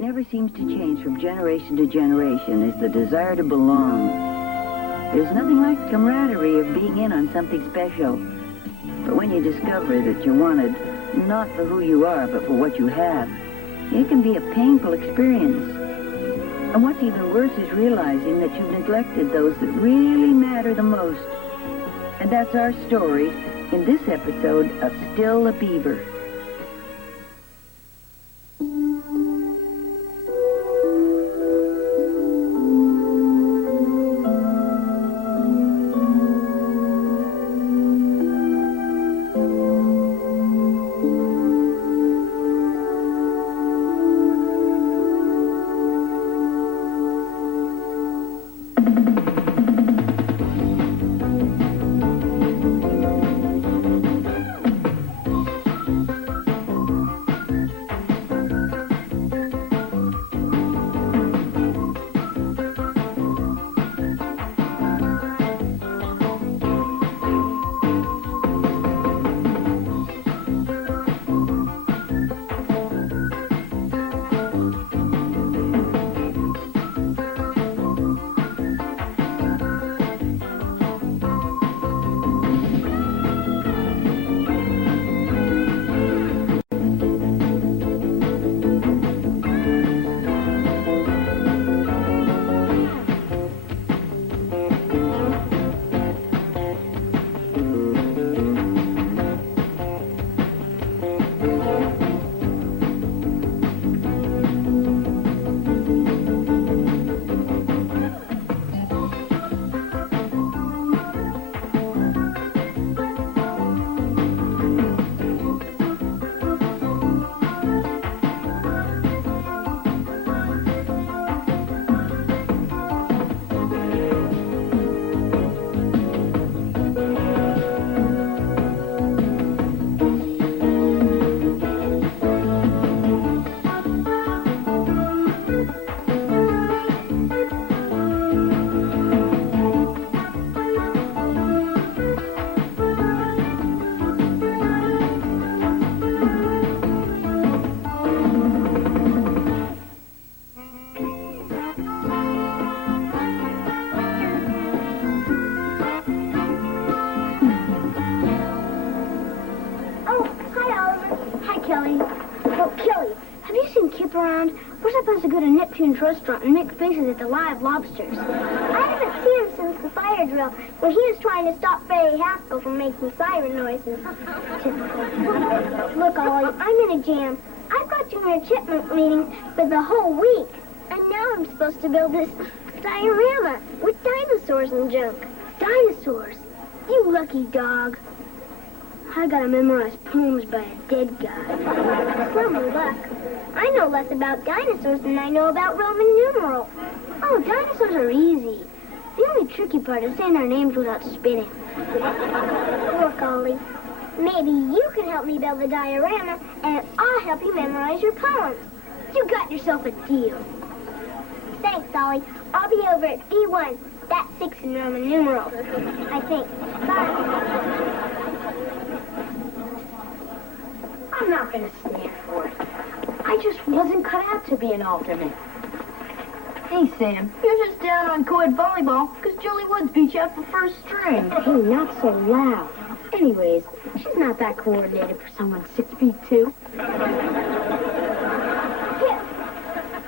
never seems to change from generation to generation is the desire to belong. There's nothing like the camaraderie of being in on something special. But when you discover that you're wanted not for who you are, but for what you have, it can be a painful experience. And what's even worse is realizing that you've neglected those that really matter the most. And that's our story in this episode of Still a Beaver. Around. We're supposed to go to Neptune's restaurant and make faces at the live lobsters. I haven't seen him since the fire drill, when he was trying to stop Barry Haskell from making siren noises. Look, Ollie, I'm in a jam. I've got Junior Chipmunk meeting for the whole week, and now I'm supposed to build this diorama with dinosaurs and junk. Dinosaurs? You lucky dog. I gotta memorize poems by a dead guy. Some luck. I know less about dinosaurs than I know about Roman numerals. Oh, dinosaurs are easy. The only tricky part is saying their names without spitting. Look, Ollie, maybe you can help me build the diorama, and I'll help you memorize your poems. You got yourself a deal. Thanks, Ollie. I'll be over at B1. That's 6 in Roman numerals, I think. Bye. I'm not going to stand for it. I just wasn't cut out to be an alternate. Hey, Sam, you're just down on co-ed volleyball because Julie Woods beat you up for first string. Hey, not so loud. Anyways, she's not that coordinated for someone 6'2". Here,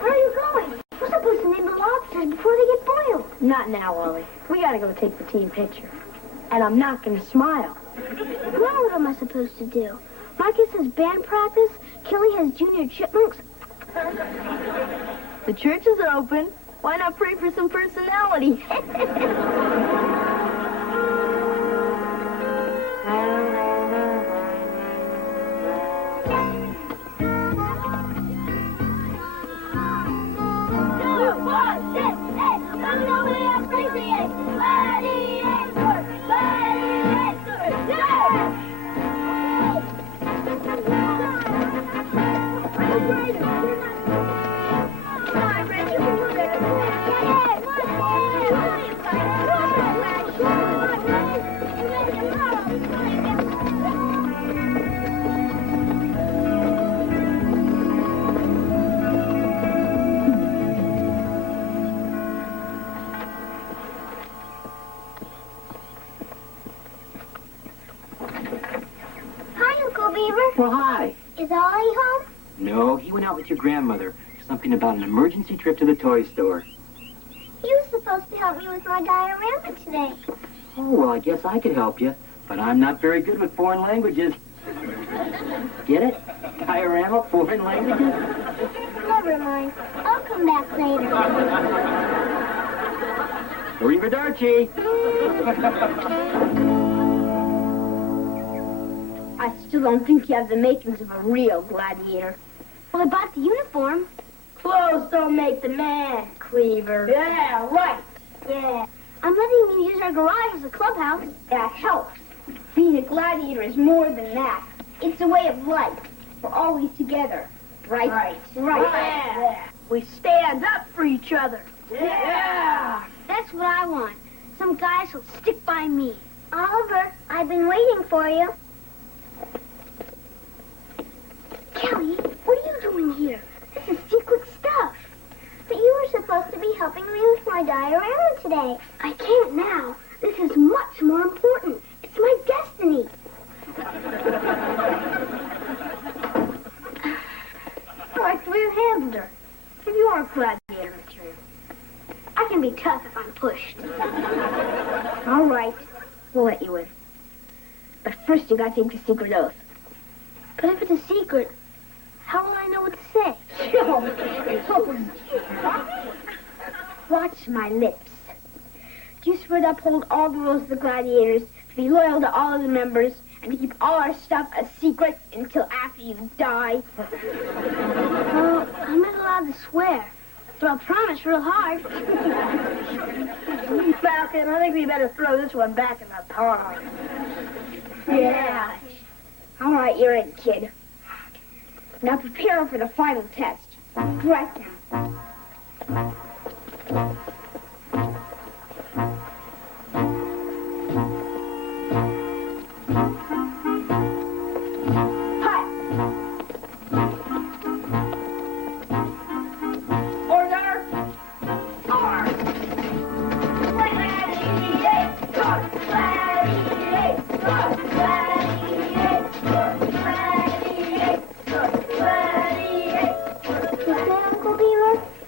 where are you going? We're supposed to name the lobsters before they get boiled. Not now, Ollie. We got to go take the team picture. And I'm not going to smile. Well, what am I supposed to do? Marcus has band practice. Kelly has Junior Chipmunks. The church is open. Why not pray for some personality? Ollie home? No, he went out with your grandmother. Something about an emergency trip to the toy store. He was supposed to help me with my diorama today. Oh, well, I guess I could help you, but I'm not very good with foreign languages. Get it? Diorama, foreign languages? Never mind. I'll come back later. Arrivederci. I still don't think you have the makings of a real gladiator. Well, I bought the uniform. Clothes don't make the man, Cleaver. Yeah, right. Yeah. I'm letting you use our garage as a clubhouse. That helps. Being a gladiator is more than that. It's a way of life. We're always together. Right? Right. Yeah. We stand up for each other. Yeah. That's what I want. Some guys who'll stick by me. Oliver, I've been waiting for you. Kelly, what are you doing here? This is secret stuff. But you were supposed to be helping me with my diorama today. I can't now. This is much more important. It's my destiny. I like the way you handled her. If you aren't gladiator material. I can be tough if I'm pushed. All right. We'll let you in. But first you got to take the secret oath. But if it's a secret, how will I know what to say? Watch my lips. Do you swear to uphold all the rules of the gladiators, to be loyal to all of the members, and to keep all our stuff a secret until after you die? Well, I'm not allowed to swear, but I'll promise real hard. Falcon, I think we better throw this one back in the pond. Yeah. All right, you're in, kid. Now prepare for the final test. Right now.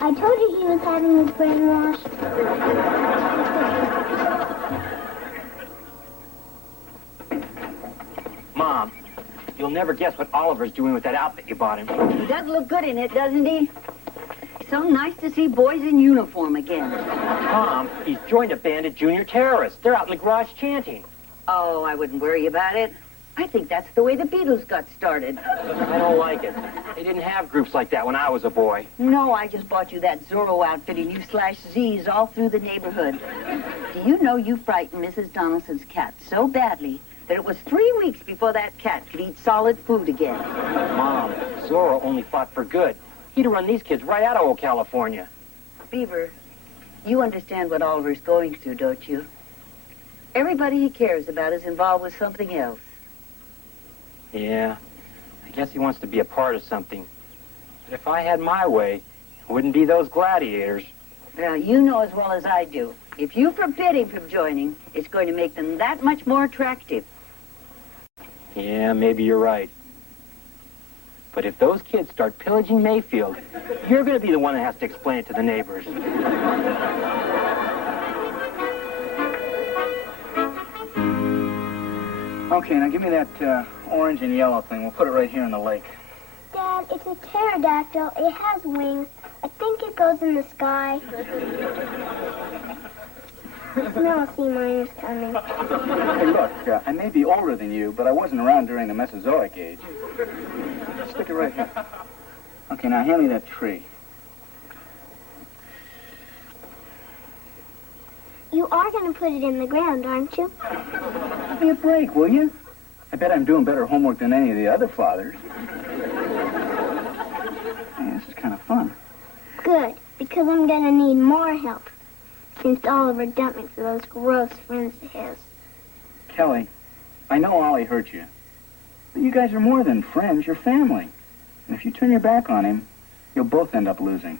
I told you he was having his brainwashed. Mom, you'll never guess what Oliver's doing with that outfit you bought him. He does look good in it, doesn't he? So nice to see boys in uniform again. Mom, he's joined a band of junior terrorists. They're out in the garage chanting. Oh, I wouldn't worry about it. I think that's the way the Beatles got started. I don't like it. They didn't have groups like that when I was a boy. No, I just bought you that Zorro outfit and you slashed Z's all through the neighborhood. Do you know you frightened Mrs. Donaldson's cat so badly that it was 3 weeks before that cat could eat solid food again? Mom, Zorro only fought for good. He'd run these kids right out of old California. Beaver, you understand what Oliver's going through, don't you? Everybody he cares about is involved with something else. Yeah, I guess he wants to be a part of something. But if I had my way, it wouldn't be those gladiators. Well, you know as well as I do. If you forbid him from joining, it's going to make them that much more attractive. Yeah, maybe you're right. But if those kids start pillaging Mayfield, you're going to be the one that has to explain it to the neighbors. Okay, now give me that orange and yellow thing. We'll put it right here in the lake. Dad, it's a pterodactyl. It has wings. I think it goes in the sky. No, sea miners coming. Hey, look, I may be older than you, but I wasn't around during the Mesozoic age. Stick it right here. Okay, now hand me that tree. You are going to put it in the ground, aren't you? Give me a break, will you? I bet I'm doing better homework than any of the other fathers. Hey, this is kind of fun. Good, because I'm going to need more help. Since Oliver dumped me for those gross friends of his. Kelly, I know Ollie hurt you. But you guys are more than friends. You're family. And if you turn your back on him, you'll both end up losing.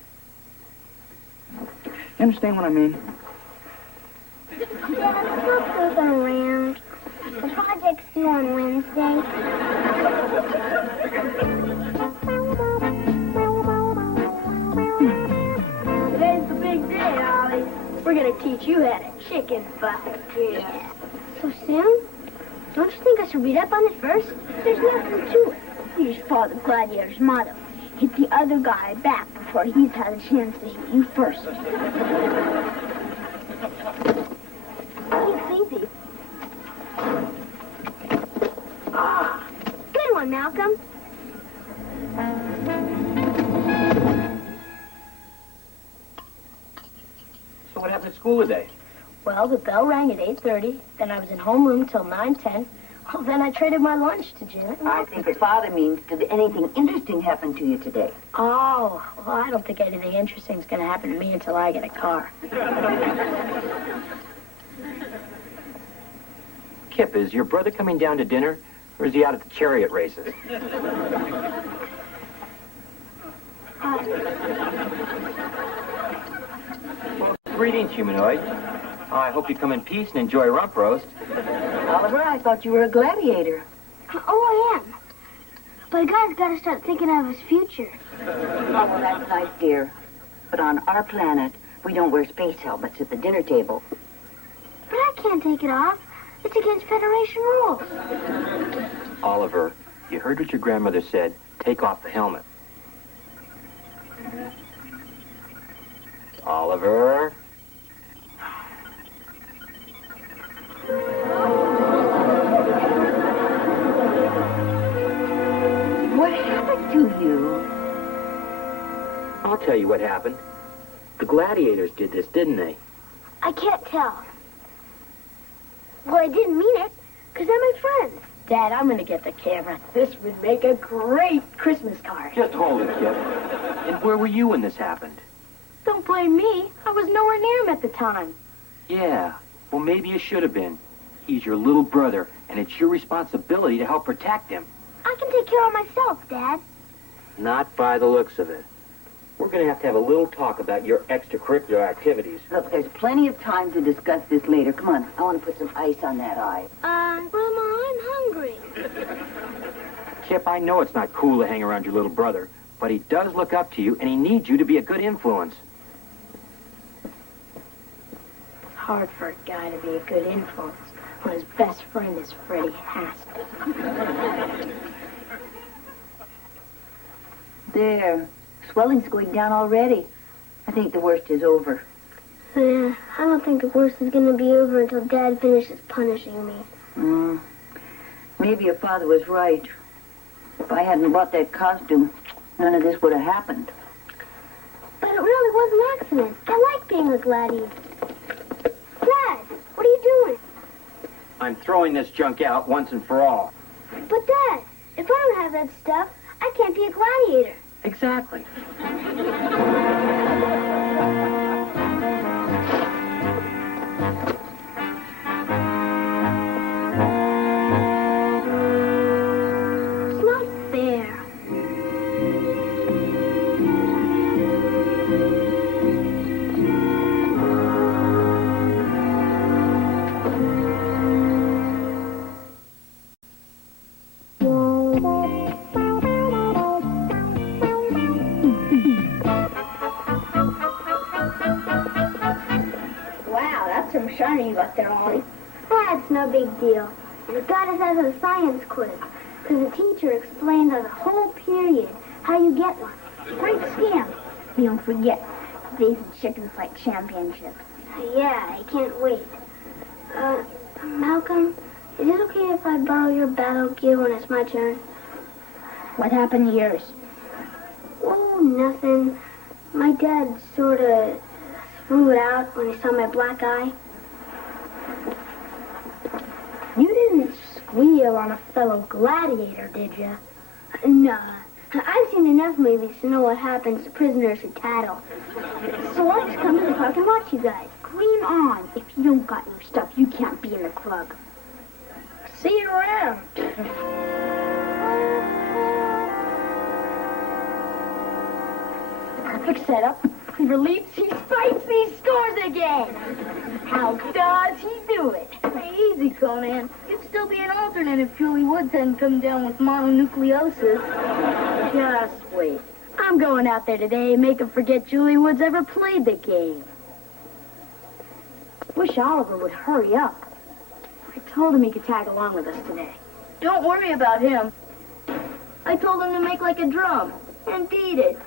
You understand what I mean? Dad, I'm not pooping around. The project's due on Wednesday. teach you how to chicken fight, kid. Yeah. So, Sam, don't you think I should read up on it first? There's nothing to it. You just follow the Gladiators' motto. Hit the other guy back before he's had a chance to hit you first. It's easy. Good one, Malcolm. So what happened at school today? Well, the bell rang at 8:30. Then I was in homeroom till 9:10. Well, then I traded my lunch to Janet. I think your father means, did anything interesting happen to you today? Oh, well, I don't think anything interesting is going to happen to me until I get a car. Kip, is your brother coming down to dinner, or is he out at the chariot races? Well, greetings, humanoid. I hope you come in peace and enjoy rump roast. Oliver, I thought you were a gladiator. Oh, I am. But a guy's got to start thinking of his future. Oh, well, that's nice, dear. But on our planet, we don't wear space helmets at the dinner table. But I can't take it off. It's against Federation rules. Oliver, you heard what your grandmother said. Take off the helmet. Oliver? What happened to you? I'll tell you what happened. The Gladiators did this, didn't they? I can't tell. Well, I didn't mean it, because they're my friends. Dad, I'm going to get the camera. This would make a great Christmas card. Just hold it, Kip. And where were you when this happened? Don't blame me. I was nowhere near him at the time. Yeah, well, maybe you should have been. He's your little brother, and it's your responsibility to help protect him. I can take care of myself, Dad. Not by the looks of it. We're going to have a little talk about your extracurricular activities. Look, there's plenty of time to discuss this later. Come on, I want to put some ice on that eye. Grandma, I'm hungry. Kip, I know it's not cool to hang around your little brother, but he does look up to you, and he needs you to be a good influence. Hard for a guy to be a good influence when his best friend is Freddie Haskell. There. Swelling's going down already. I think the worst is over. Yeah, I don't think the worst is going to be over until Dad finishes punishing me. Maybe your father was right. If I hadn't bought that costume, none of this would have happened. But it really was an accident. I like being a gladiator. Dad, what are you doing? I'm throwing this junk out once and for all. But Dad, if I don't have that stuff, I can't be a gladiator. Exactly. It's not fair. Shiny you got there, Ollie. That's no big deal. And it got us as a science quiz, because the teacher explained on the whole period how you get one. Great scam. You don't forget, today's the Chicken Fight Championship. Yeah, I can't wait. Malcolm, is it okay if I borrow your battle gear when it's my turn? What happened to yours? Oh, nothing. My dad sort of threw it out when he saw my black eye. You didn't squeal on a fellow gladiator, did you? Nah. I've seen enough movies to know what happens to prisoners who tattle. So I'll just come to the park and watch you guys. Cream on. If you don't got your stuff, you can't be in the club. See you around. Perfect setup. He leaps, he spikes, he scores again. How does he do it? Easy, Conan. You'd still be an alternate if Julie Woods hadn't come down with mononucleosis. Just wait. I'm going out there today and make him forget Julie Woods ever played the game. wish Oliver would hurry up. I told him he could tag along with us today. Don't worry about him. I told him to make like a drum and beat it.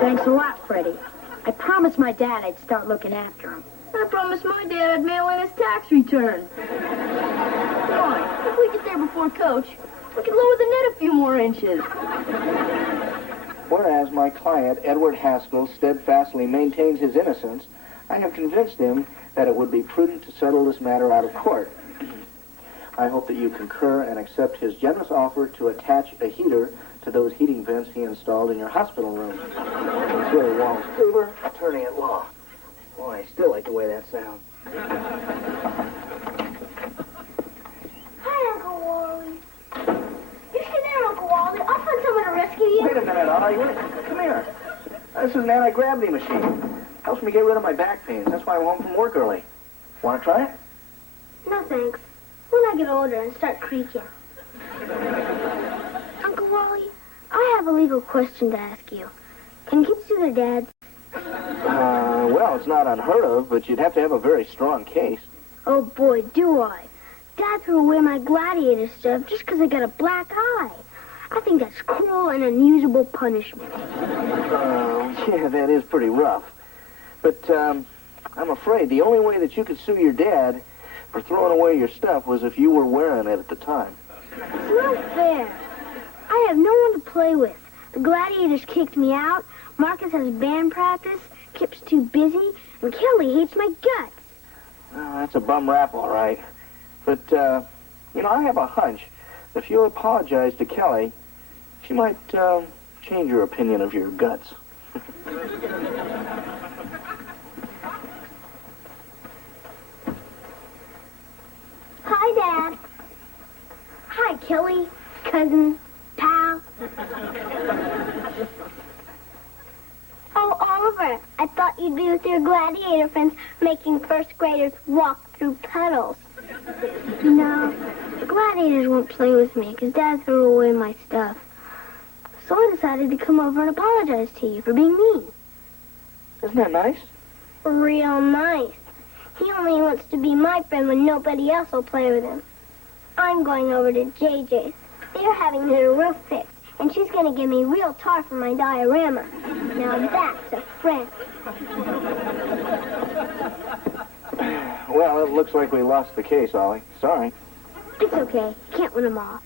Thanks a lot, Freddie. I promised my dad I'd start looking after him. I promised my dad I'd mail in his tax return. Come on, if we get there before Coach, we can lower the net a few more inches. Whereas my client, Edward Haskell, steadfastly maintains his innocence, I have convinced him that it would be prudent to settle this matter out of court. I hope that you concur and accept his generous offer to attach a heater to those heating vents he installed in your hospital room. Sincerely, Wallace Beaver, attorney at law. Boy, I still like the way that sounds. Hi, Uncle Wally. You sit there, Uncle Wally. I'll find someone to rescue you. Wait a minute, Ollie. Come here. This is an anti-gravity machine. Helps me get rid of my back pains. That's why I'm home from work early. Want to try it? No, thanks. When I get older and start creaking. Uncle Wally, I have a legal question to ask you. Can kids sue their dads? Well, it's not unheard of, but you'd have to have a very strong case. Oh, boy, do I. Dad threw away my Gladiator stuff just because I got a black eye. I think that's cruel and unusable punishment. Yeah, that is pretty rough. But, I'm afraid the only way that you could sue your dad for throwing away your stuff was if you were wearing it at the time. It's not fair. I have no one to play with. The Gladiators kicked me out. Marcus has band practice. Kip's too busy. And Kelly hates my guts. Well, that's a bum rap, all right. But, I have a hunch that if you apologize to Kelly, she might, change your opinion of your guts. Hi, Dad. Hi, Kelly. Cousin. Pal. Oh, Oliver, I thought you'd be with your Gladiator friends making first graders walk through puddles. No, the Gladiators won't play with me because Dad threw away my stuff. So I decided to come over and apologize to you for being mean. Isn't that nice? Real nice. He only wants to be my friend when nobody else will play with him. I'm going over to JJ's. They're having their roof fixed, and she's going to give me real tar for my diorama. Now that's a friend. Well, it looks like we lost the case, Ollie. Sorry. It's okay. Can't win them all.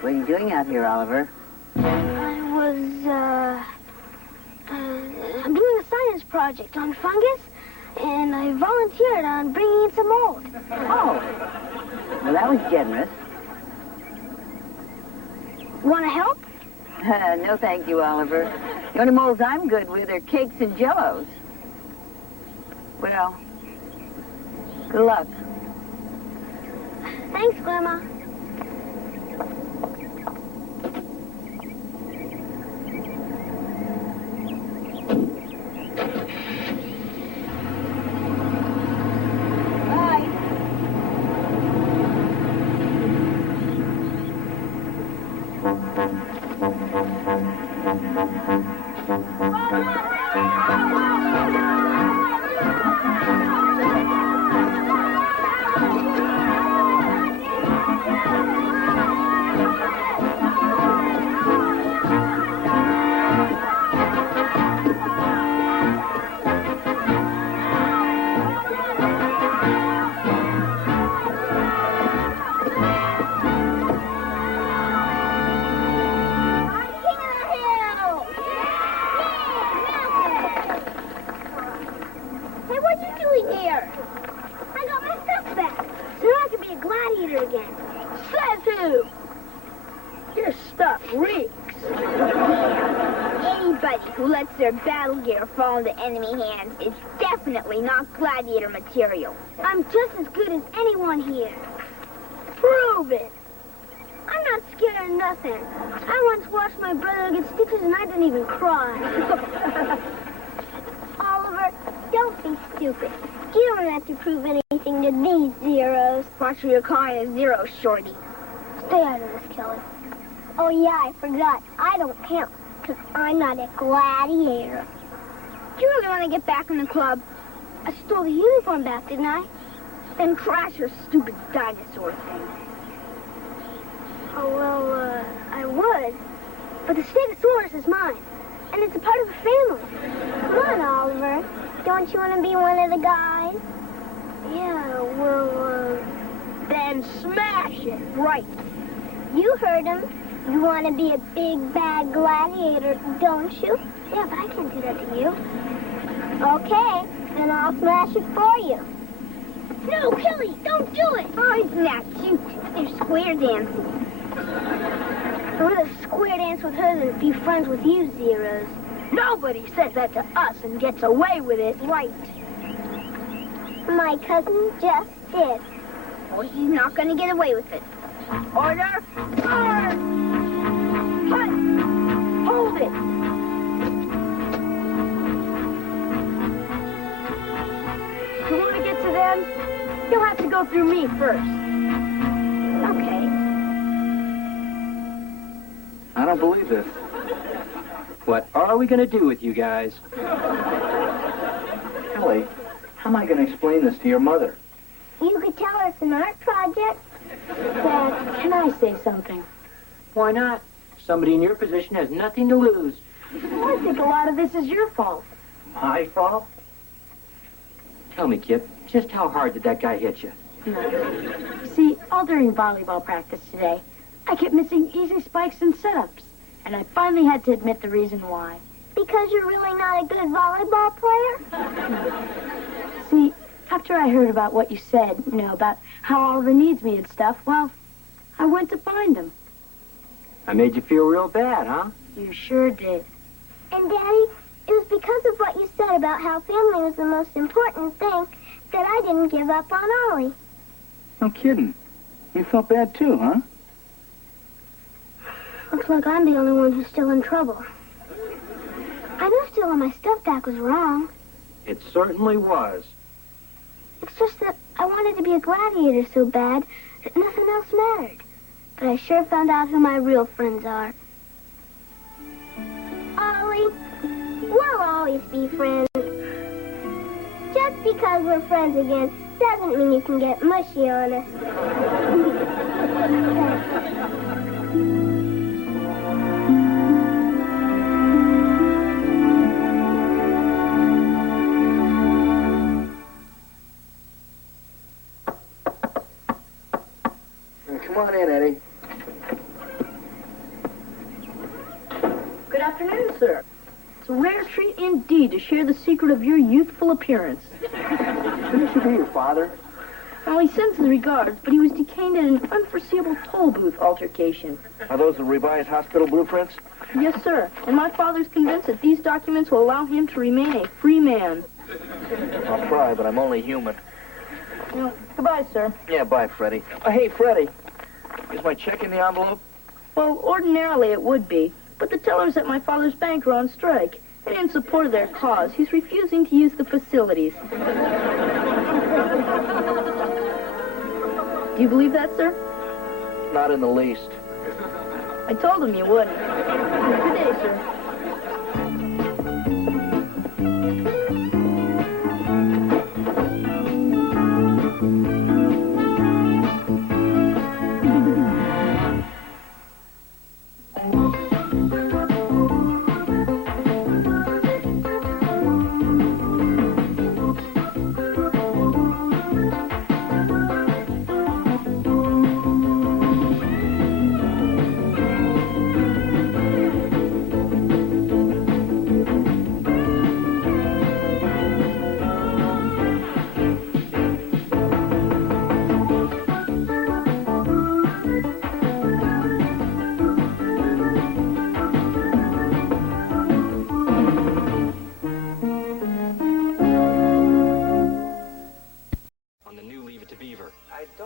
What are you doing out here, Oliver? I'm doing a science project on fungus, and I volunteered on bringing in some mold. Oh. Well, that was generous. Want to help? No, thank you, Oliver. The only molds I'm good with are cakes and jellos. Well, good luck. Thanks, Grandma. Hey, what you doing here? I got my stuff back, so now I can be a gladiator again. Says who? Your stuff reeks. Anybody who lets their battle gear fall into enemy hands is definitely not gladiator material. I'm just as good as anyone here. Prove it. I'm not scared of nothing. I once watched my brother get stitches and I didn't even cry. Oliver, don't be stupid. You don't have to prove anything to these zeros. Watch where you're calling a zero, Shorty. Stay out of this, Kelly. Oh, yeah, I forgot. I don't count, because I'm not a gladiator. Do you really want to get back in the club? I stole the uniform back, didn't I? Then crash your stupid dinosaur thing. Oh, well, I would. But the Stegosaurus is mine, and it's a part of the family. Come on, Oliver. Don't you want to be one of the guys? Yeah, well, Then smash it. Right. you heard him. You want to be a big, bad gladiator, don't you? Yeah, but I can't do that to you. Okay, then I'll smash it for you. No, Kelly, don't do it. Oh, isn't that cute? They're square dancing. I'd rather square dance with her than be friends with you, Zeros. Nobody says that to us and gets away with it. Right. My cousin just did. Well, he's not going to get away with it. Order! Order! But hold it! If you want to get to them, you'll have to go through me first. Okay. I don't believe this. What are we going to do with you guys? Kelly, how am I going to explain this to your mother? You could tell her it's an art project. Dad, can I say something? Why not? Somebody in your position has nothing to lose. I think a lot of this is your fault. My fault? Tell me, Kip, just how hard did that guy hit you? See, all during volleyball practice today, I kept missing easy spikes and setups. And I finally had to admit the reason why. Because you're really not a good volleyball player? See, after I heard about what you said, about how Oliver needs me and stuff, well, I went to find him. I made you feel real bad, huh? You sure did. And, Daddy, it was because of what you said about how family was the most important thing that I didn't give up on Ollie. No kidding. You felt bad too, huh? Looks like I'm the only one who's still in trouble. I know stealing my stuff back was wrong. It certainly was. It's just that I wanted to be a gladiator so bad that nothing else mattered. But I sure found out who my real friends are. Ollie, we'll always be friends. Just because we're friends again doesn't mean you can get mushy on us. Come on in, Eddie. Good afternoon, sir. It's a rare treat indeed to share the secret of your youthful appearance. Shouldn't you be your father? Well, he sends his regards, but he was detained in an unforeseeable toll booth altercation. Are those the revised hospital blueprints? Yes, sir. And my father's convinced that these documents will allow him to remain a free man. I'll try, but I'm only human. Goodbye, sir. Yeah, bye, Freddie. Hey, Freddie. Is my check in the envelope? Well, ordinarily it would be, but the tellers at my father's bank are on strike. And in support of their cause, he's refusing to use the facilities. Do you believe that, sir? Not in the least. I told him you would. Good day, sir.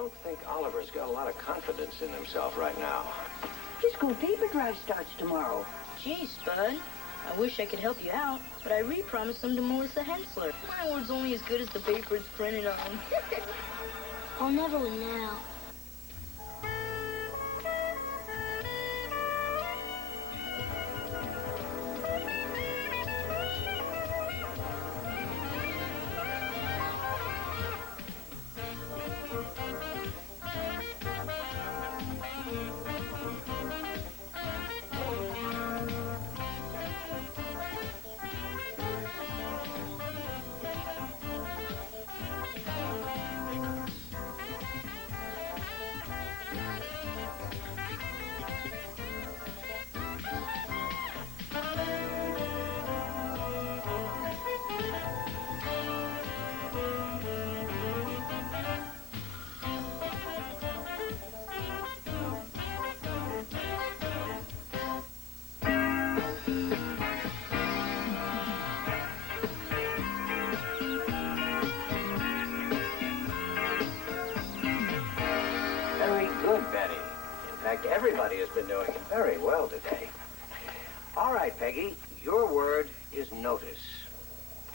don't think Oliver's got a lot of confidence in himself right now. His school paper drive starts tomorrow. Gee, Spud. I wish I could help you out, but I re-promised them to Melissa Hensler. My word's only as good as the paper it's printed on. I'll never win now. Everybody has been doing very well today. All right, Peggy, your word is notice.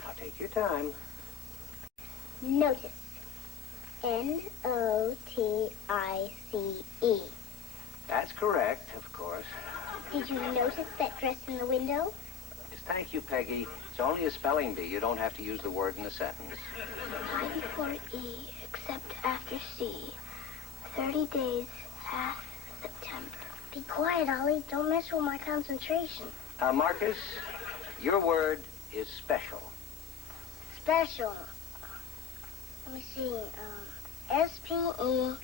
Now take your time. Notice. N-O-T-I-C-E. That's correct, of course. Did you notice that dress in the window? Yes, thank you, Peggy. It's only a spelling bee. You don't have to use the word in a sentence. I before E, except after C. 30 days, half September. Be quiet, Ollie. Don't mess with my concentration. Marcus, your word is special. Special. Let me see. S-P-E.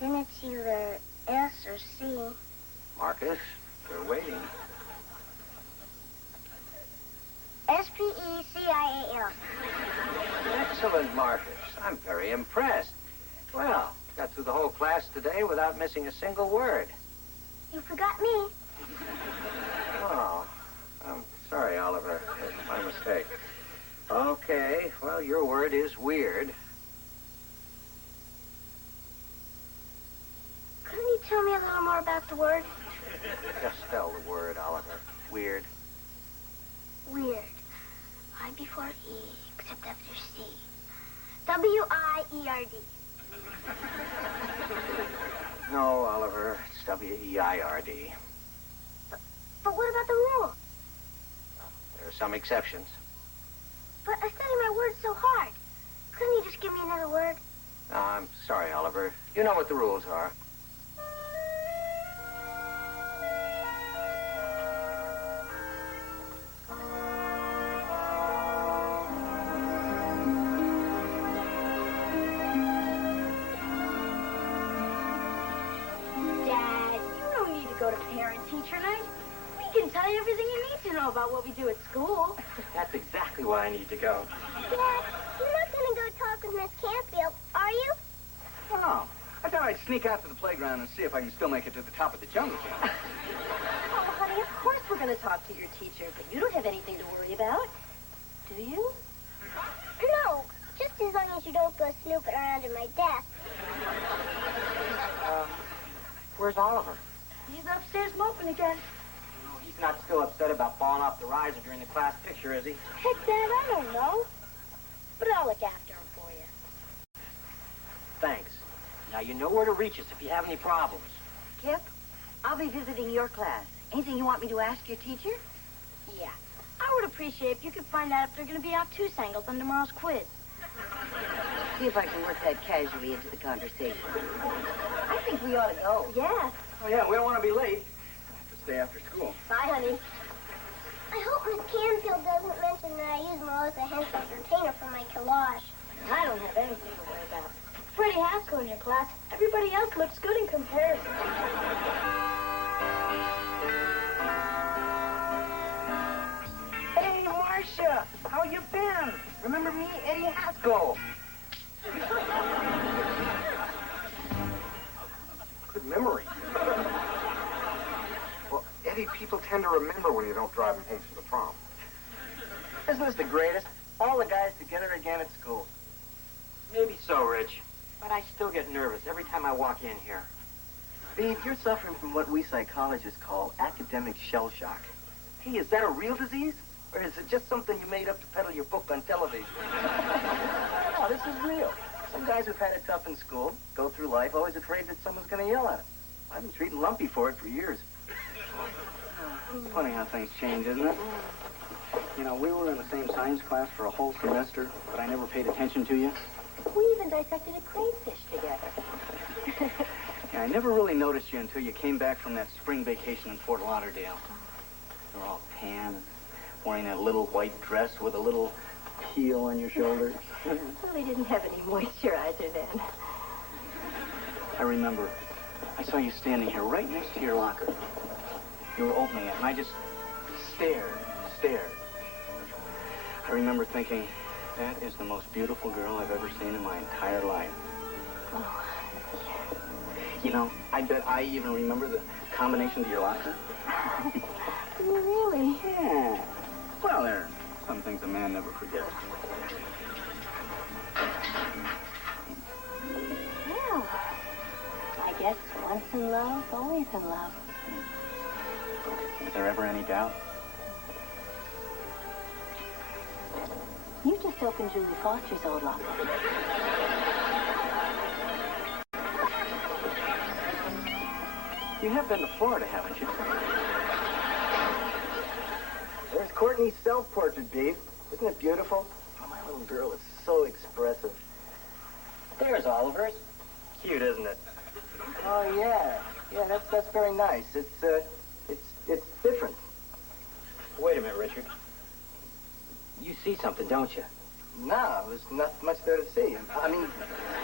Then it's either S or C. Marcus, we're waiting. S-P-E-C-I-A-L. Excellent, Marcus. I'm very impressed. Well, got through the whole class today without missing a single word. You forgot me. Oh, I'm sorry, Oliver. That's my mistake. Okay, well, your word is weird. Couldn't you tell me a little more about the word? Just spell the word, Oliver. Weird. Weird. I before E, except after C. W-I-E-R-D. No, Oliver, it's W-E-I-R-D. But what about the rule? There are some exceptions. But I study my words so hard. Couldn't you just give me another word? I'm sorry, Oliver. You know what the rules are. About what we do at school. That's exactly why I need to go. Dad, you're not going to go talk with Miss Canfield, are you? Oh, I thought I'd sneak out to the playground and see if I can still make it to the top of the jungle gym. Oh, honey, of course we're going to talk to your teacher, but you don't have anything to worry about, do you? No, just as long as you don't go snooping around in my desk. Where's Oliver? He's upstairs moping again. He's not still upset about falling off the riser during the class picture, is he? Heck, Dad, I don't know. But I'll look after him for you. Thanks. Now you know where to reach us if you have any problems. Kip, I'll be visiting your class. Anything you want me to ask your teacher? Yeah. I would appreciate if you could find out if they're going to be obtuse angles on tomorrow's quiz. See if I can work that casually into the conversation. I think we ought to go. Yeah. Oh, yeah, we don't want to be late. Stay after school. Bye, honey. I hope Miss Canfield doesn't mention that I use Melissa Hensler's retainer for my collage. I don't have anything to worry about. Freddie Haskell in your class. Everybody else looks good in comparison. Hey, Marcia, how you been? Remember me, Eddie Haskell? Good memory. Well, Eddie, people tend to remember when you don't drive them home from the prom. Isn't this the greatest? All the guys together again at school. Maybe so, Rich. But I I still get nervous every time I walk in here. Beaver, you're suffering from what we psychologists call academic shell shock. Hey, is that a real disease? Or is it just something you made up to peddle your book on television? No, this is real. Some guys who've had it tough in school go through life always afraid that someone's going to yell at them. I've been treating Lumpy for it for years. It's funny how things change, isn't it? You know, we were in the same science class for a whole semester, but I never paid attention to you. We even dissected a crayfish together. Yeah, I never really noticed you until you came back from that spring vacation in Fort Lauderdale. You were all tan, wearing that little white dress with a little heel on your shoulder. Well, we didn't have any moisturizer then. I remember. I saw you standing here right next to your locker. You were opening it, and I just stared. I remember thinking, that is the most beautiful girl I've ever seen in my entire life. Oh. You know, I bet I even remember the combination to your locker. Really? Yeah. Well, there are some things a man never forgets. Well, I guess once in love, always in love. Was there ever any doubt? You just opened Julie Foster's old locker. You have been to Florida, haven't you? There's Courtney's self-portrait, Beaver. Isn't it beautiful? Oh, my little girl is so expressive. There's Oliver's. Cute, isn't it? Oh, yeah. Yeah, that's very nice. It's different. Wait a minute, Richard. You see something, don't you? No, there's not much there to see. I mean,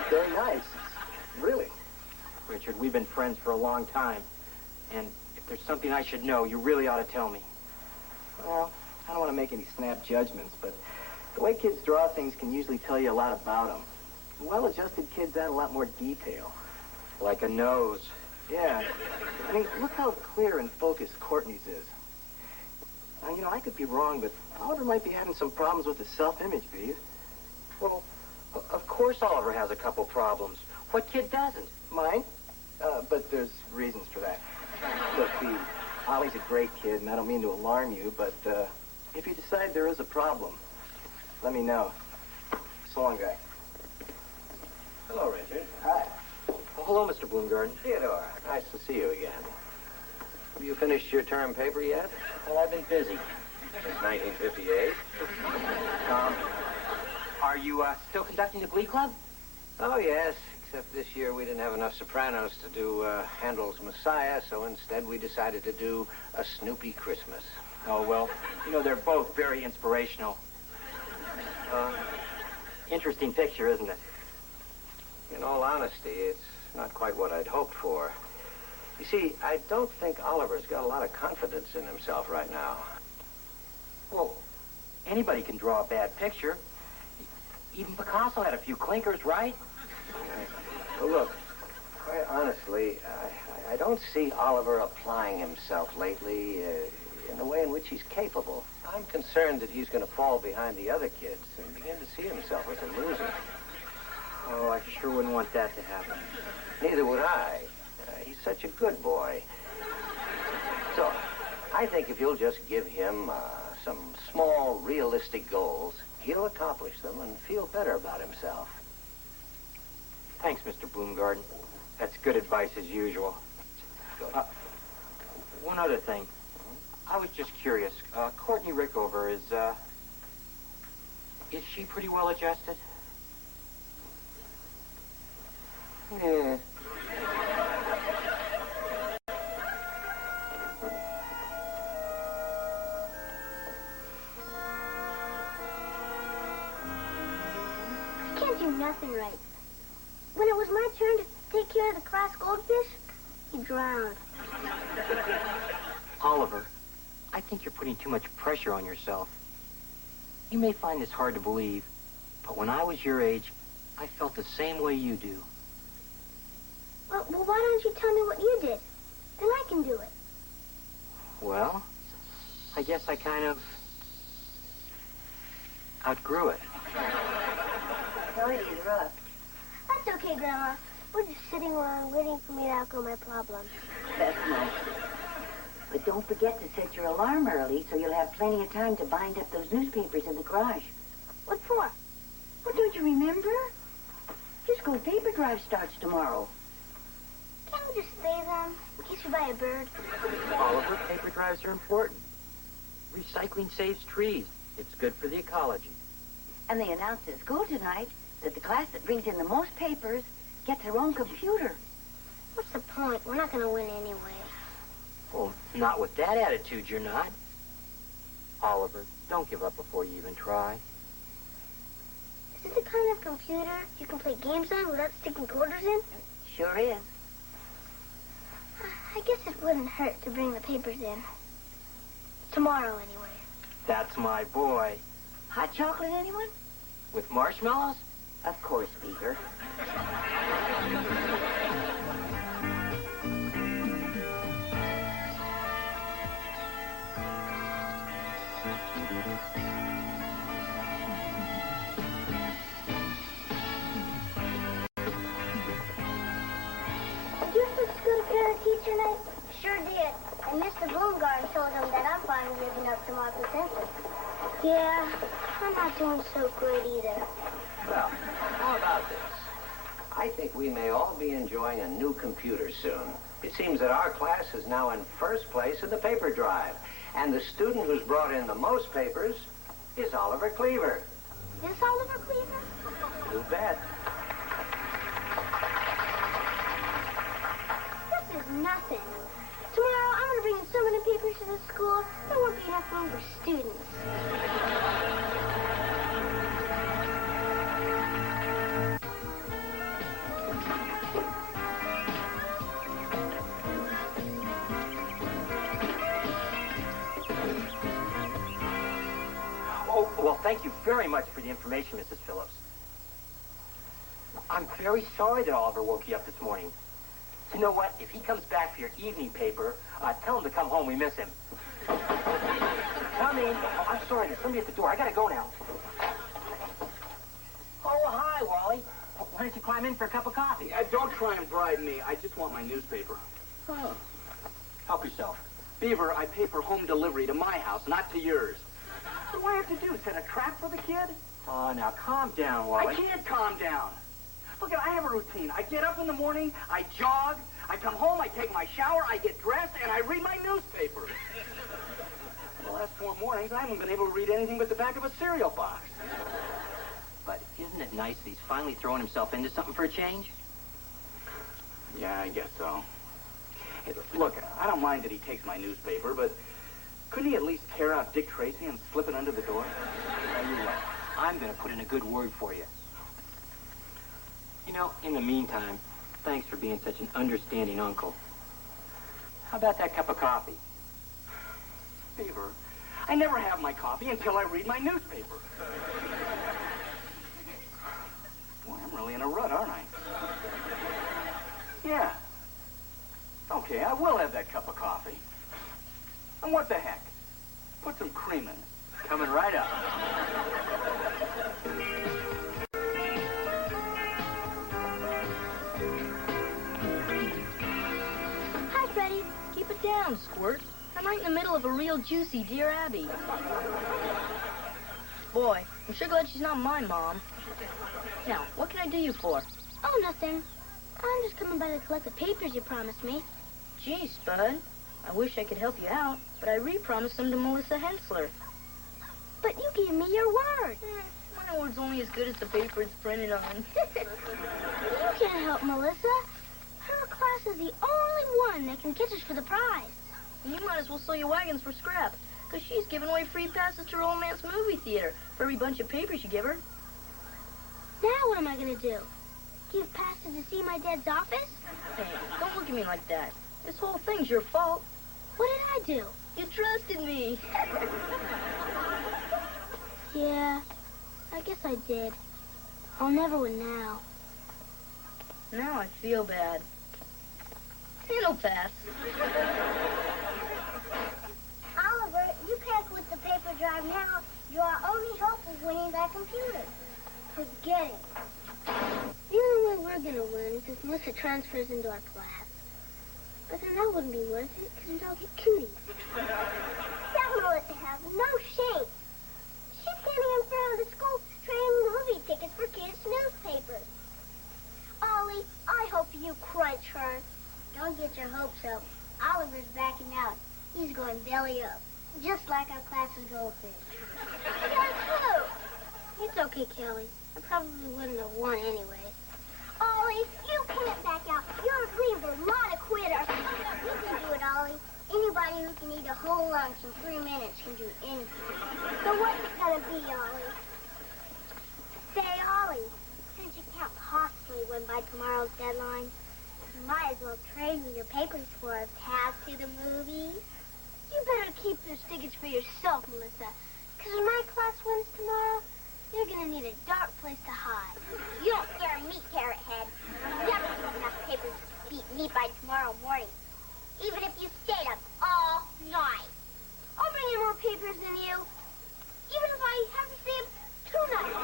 very nice. Really. Richard, we've been friends for a long time. And if there's something I should know, you really ought to tell me. Well, I don't want to make any snap judgments, but the way kids draw things can usually tell you a lot about them. Well-adjusted kids add a lot more detail. Like a nose. Yeah. I mean, look how clear and focused Courtney's is. Now, you know, I could be wrong, but Oliver might be having some problems with his self-image, Beaver. Well, of course Oliver has a couple problems. What kid doesn't? Mine? But there's reasons for that. Look, Beaver, Ollie's a great kid, and I don't mean to alarm you, but if you decide there is a problem, let me know. So long, guy. Hello, Richard. Hi. Oh, hello, Mr. Bloomgarden. Theodore, nice to see you again. Have you finished your term paper yet? Well, I've been busy. Since 1958? Are you still conducting the Glee Club? Oh, yes. Except this year we didn't have enough sopranos to do Handel's Messiah, so instead we decided to do A Snoopy Christmas. Oh, well, you know, they're both very inspirational. Interesting picture, isn't it? In all honesty, it's not quite what I'd hoped for. You see, I don't think Oliver's got a lot of confidence in himself right now. Well, anybody can draw a bad picture. Even Picasso had a few clinkers, right? Well, look, quite honestly, I don't see Oliver applying himself lately in the way in which he's capable. I'm concerned that he's going to fall behind the other kids and begin to see himself as a loser. Oh, I sure wouldn't want that to happen. Neither would I. He's such a good boy. So, I think if you'll just give him some small, realistic goals, he'll accomplish them and feel better about himself. Thanks, Mr. Bloomgarden. That's good advice as usual. One other thing. I was just curious. Courtney Rickover is she pretty well adjusted? Yeah. I can't do nothing right. When it was my turn to take care of the class goldfish, he drowned. Oliver, I think you're putting too much pressure on yourself. You may find this hard to believe, but when I was your age, I felt the same way you do. Well, why don't you tell me what you did? Then I can do it. Well, I guess I kind of outgrew it. Sorry to interrupt. That's Okay, Grandma. We're just sitting around waiting for me to outgrow my problem. That's nice. But don't forget to set your alarm early so you'll have plenty of time to bind up those newspapers in the garage. What for? Well, don't you remember? Your school paper drive starts tomorrow. Can't we just save them in case we buy a bird? Oliver, paper drives are important. Recycling saves trees. It's good for the ecology. And they announced at school tonight that the class that brings in the most papers gets their own computer. What's the point? We're not going to win anyway. Well, not with that attitude, you're not. Oliver, don't give up before you even try. Is it the kind of computer you can play games on without sticking quarters in? Sure is. I guess it wouldn't hurt to bring the papers in. Tomorrow, anyway. That's my boy. Hot chocolate, anyone? With marshmallows? Of course, Beaver. Did you supposed to go to parent-teacher night? Sure did. And Mr. Bloomgarden told him that I'm finally living up to my potential. Yeah, I'm not doing so great either. Well, how about this? I think we may all be enjoying a new computer soon. It seems that our class is now in first place in the paper drive. And the student who's brought in the most papers is Oliver Cleaver. This Oliver Cleaver? You bet. This is nothing. Tomorrow, I'm going to bring in so many papers to the school, there won't be enough room for students. Oh, well, thank you very much for the information, Mrs. Phillips. I'm very sorry that Oliver woke you up this morning. You know what? If he comes back for your evening paper, tell him to come home. We miss him. Come in. Oh, I'm sorry. There's somebody at the door. I gotta go now. Oh, hi, Wally. Why don't you climb in for a cup of coffee? Don't try and bribe me. I just want my newspaper. Oh. Help yourself. Beaver, I pay for home delivery to my house, not to yours. What do I have to do? Set a trap for the kid? Oh, now calm down, Wally. I can't calm down. Look, I have a routine. I get up in the morning, I jog, I come home, I take my shower, I get dressed, and I read my newspaper. The last 4 mornings, I haven't been able to read anything but the back of a cereal box. But isn't it nice that he's finally throwing himself into something for a change? Yeah, I guess so. Hey, look, I don't mind that he takes my newspaper, but couldn't he at least tear out Dick Tracy and slip it under the door? Tell you what, I'm going to put in a good word for you. You know, in the meantime, thanks for being such an understanding uncle. How about that cup of coffee? Beaver, I never have my coffee until I read my newspaper. Boy, I'm really in a rut, aren't I? Yeah. Okay, I will have that cup of coffee. And what the heck? Put some cream in it. Coming right up. Hi, Freddie. Keep it down, Squirt. I'm right in the middle of a real juicy Dear Abby. Boy, I'm sure glad she's not my mom. Now, what can I do you for? Oh, nothing. I'm just coming by to collect the papers you promised me. Gee, Spud. I wish I could help you out, but I re-promised them to Melissa Hensler. But you gave me your word. My word's only as good as the paper it's printed on. You can't help Melissa. Her class is the only one that can catch us for the prize. You might as well sell your wagons for scrap, because she's giving away free passes to Romance Movie Theater for every bunch of papers you give her. Now what am I going to do? Give passes to see my dad's office? Hey, don't look at me like that. This whole thing's your fault. What did I do? You trusted me. Yeah, I guess I did. I'll never win now. Now I feel bad. It'll pass. Oliver, you can't quit the paper drive now. You're our only hope of winning that computer. Forget it. The only way we're we're gonna win because Melissa transfers into our class. But then that wouldn't be worth it because we'd all get cooties. That Melissa has no shame. She's standing in front of the school trading movie tickets for kids' newspapers. Ollie, I hope you crunch her. Don't get your hopes up. Oliver's backing out. He's going belly up, just like our class's goldfish. That's true. It's okay, Kelly. I probably wouldn't have won anyway. Ollie, you can't back out. You're a Beaver, not a quitter. You can do it, Ollie. Anybody who can eat a whole lunch in 3 minutes can do anything. So what's it gonna be, Ollie? Say, Ollie, since you can't possibly win by tomorrow's deadline, you might as well trade me your papers for a pass to the movies. You better keep those tickets for yourself, Melissa. Because when my class wins tomorrow, you're gonna need a dark place to hide. You don't scare me, Carrot Head. Never get enough papers to beat me by tomorrow morning. Even if you stayed up all night. I'll bring in more papers than you. Even if I have to stay up 2 nights.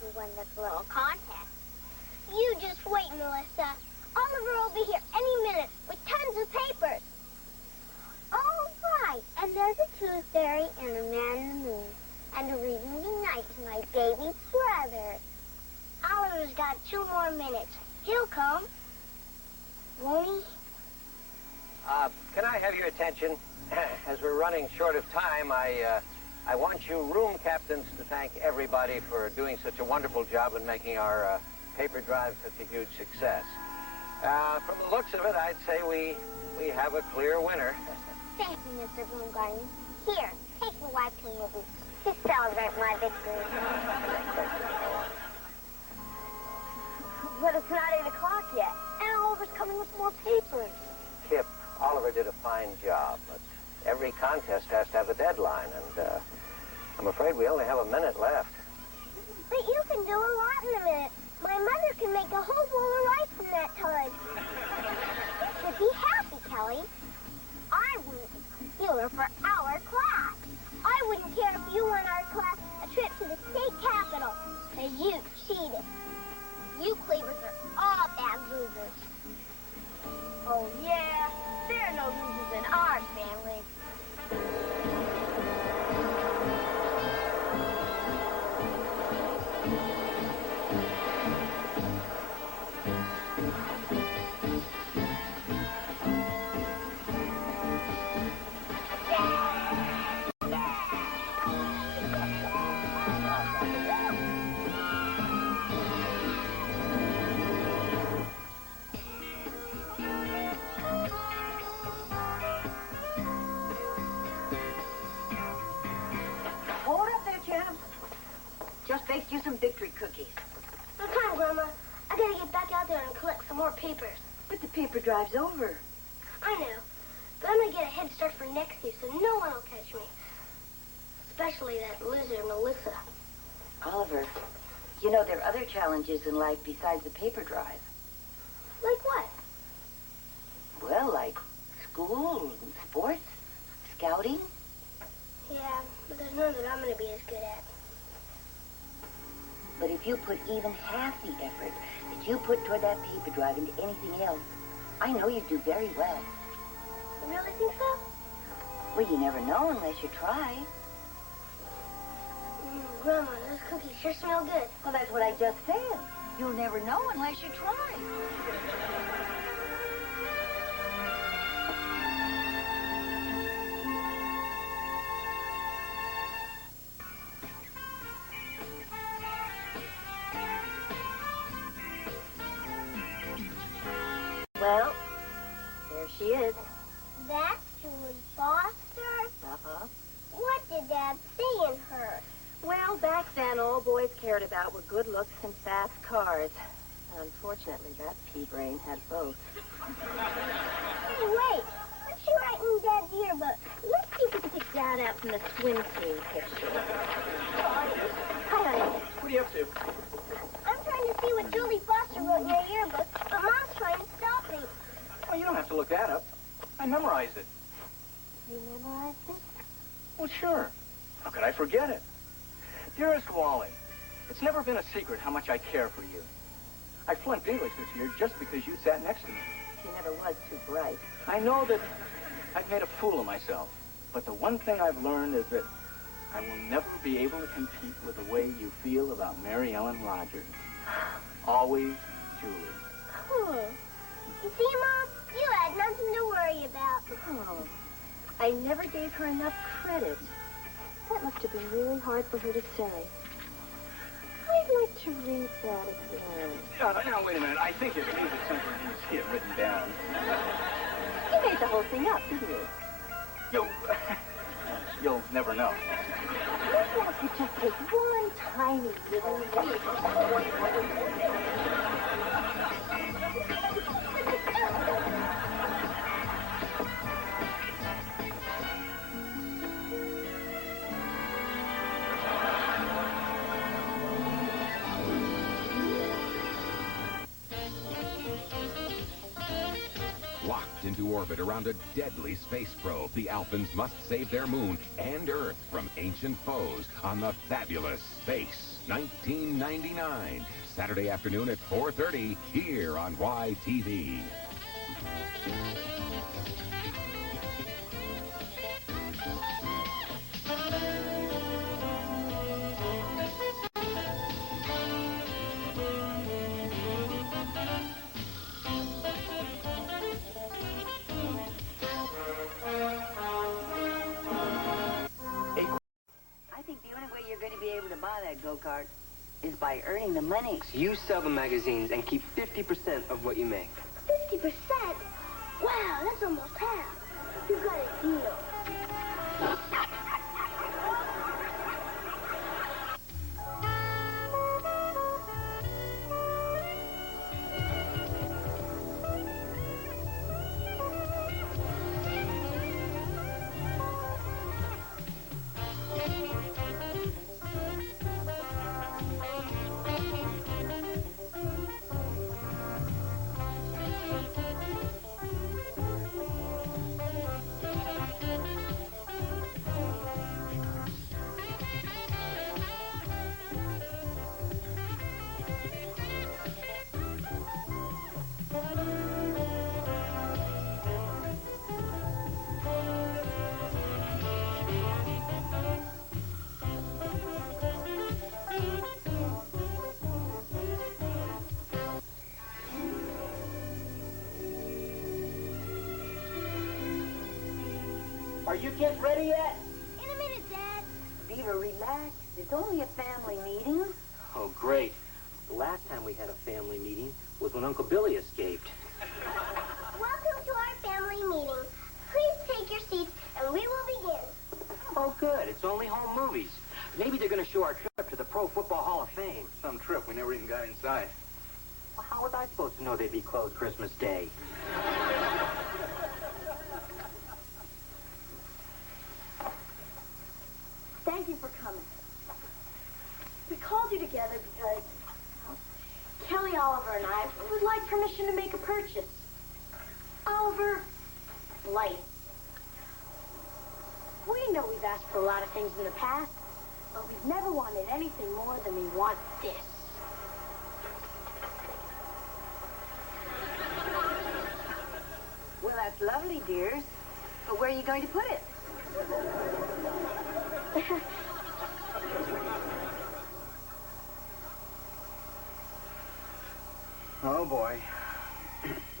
Who won this little contest. You just wait, Melissa. Oliver will be here any minute with tons of papers. All right, and there's a tooth fairy and a man in the moon. And a reading goodnight to my baby brother. Oliver's got 2 more minutes. He'll come. Won't he? Can I have your attention? As we're running short of time, I want you room captains to thank everybody for doing such a wonderful job in making our paper drive such a huge success. From the looks of it, I'd say we have a clear winner. Thank you, Mr. Bloomgarden. Here, take the wife to the movie to celebrate my victory. But it's not 8 o'clock yet, and Oliver's coming with more papers. Kip, Oliver did a fine job, but every contest has to have a deadline, and I'm afraid we only have a minute left. But you can do a lot in a minute. My mother can make a whole bowl of rice in that time. You should be happy, Kelly. I wouldn't be computer for our class. I wouldn't care if you won our class a trip to the state capitol. Because you cheated. You Cleavers are all bad losers. Oh, yeah? There are no losers in our family. Just baked you some victory cookies. No time, Grandma. I gotta get back out there and collect some more papers. But the paper drive's over. I know. But I'm gonna get a head start for next year so no one will catch me. Especially that loser, Melissa. Oliver, you know there are other challenges in life besides the paper drive. Like what? Well, like school, sports, scouting. Yeah, but there's none that I'm gonna be as good at. But if you put even half the effort that you put toward that paper drive into anything else, I know you'd do very well. You really think so? Well, you never know unless you try. Grandma, those cookies sure smell good. Well, that's what I just said. You'll never know unless you try. Dad. Stay in her. Well, back then, all boys cared about were good looks and fast cars. Unfortunately, that pea-brain had both. Hey, wait. What's she writing in Dad's yearbook? Let's see if we can pick Dad out from the swim team picture. Hi, honey. What are you up to? I'm trying to see what Julie Foster wrote in her yearbook, but Mom's trying to stop me. Well, you don't have to look that up. I memorized it. You memorized it? Well, sure. How could I forget it? Dearest Wally, it's never been a secret how much I care for you. I flunked English this year just because you sat next to me. She never was too bright. I know that I've made a fool of myself, but the one thing I've learned is that I will never be able to compete with the way you feel about Mary Ellen Rogers. Always, Julie. You see, Mom? You had nothing to worry about. Oh, I never gave her enough credit. That must have been really hard for her to say. I'd like to read that again. Now, wait a minute. I think it needs something you see it written down. You made the whole thing up, didn't you? You'll never know. Maybe I could just take one tiny little leap. Locked into orbit around a deadly space probe, the Alphans must save their moon and Earth from ancient foes on the fabulous Space 1999. Saturday afternoon at 4:30 here on YTV. Buy that go-kart is by earning the money. You sell the magazines and keep 50% of what you make. 50%? Wow, that's almost half. You got a deal. Are you kids ready yet? In a minute, Dad. Beaver, relax. It's only a family meeting. Oh, great. The last time we had a family meeting was when Uncle Billy escaped. Welcome to our family meeting. Please take your seats and we will begin. Oh, good. It's only home movies. Maybe they're going to show our trip to the Pro Football Hall of Fame. Some trip. We never even got inside. Well, how was I supposed to know they'd be closed Christmas Day? Thank you for coming. We called you together because Kelly, Oliver, and I would like permission to make a purchase. Oliver, light. We know we've asked for a lot of things in the past, but we've never wanted anything more than we want this. Well, that's lovely, dears. But where are you going to put it? Oh, boy.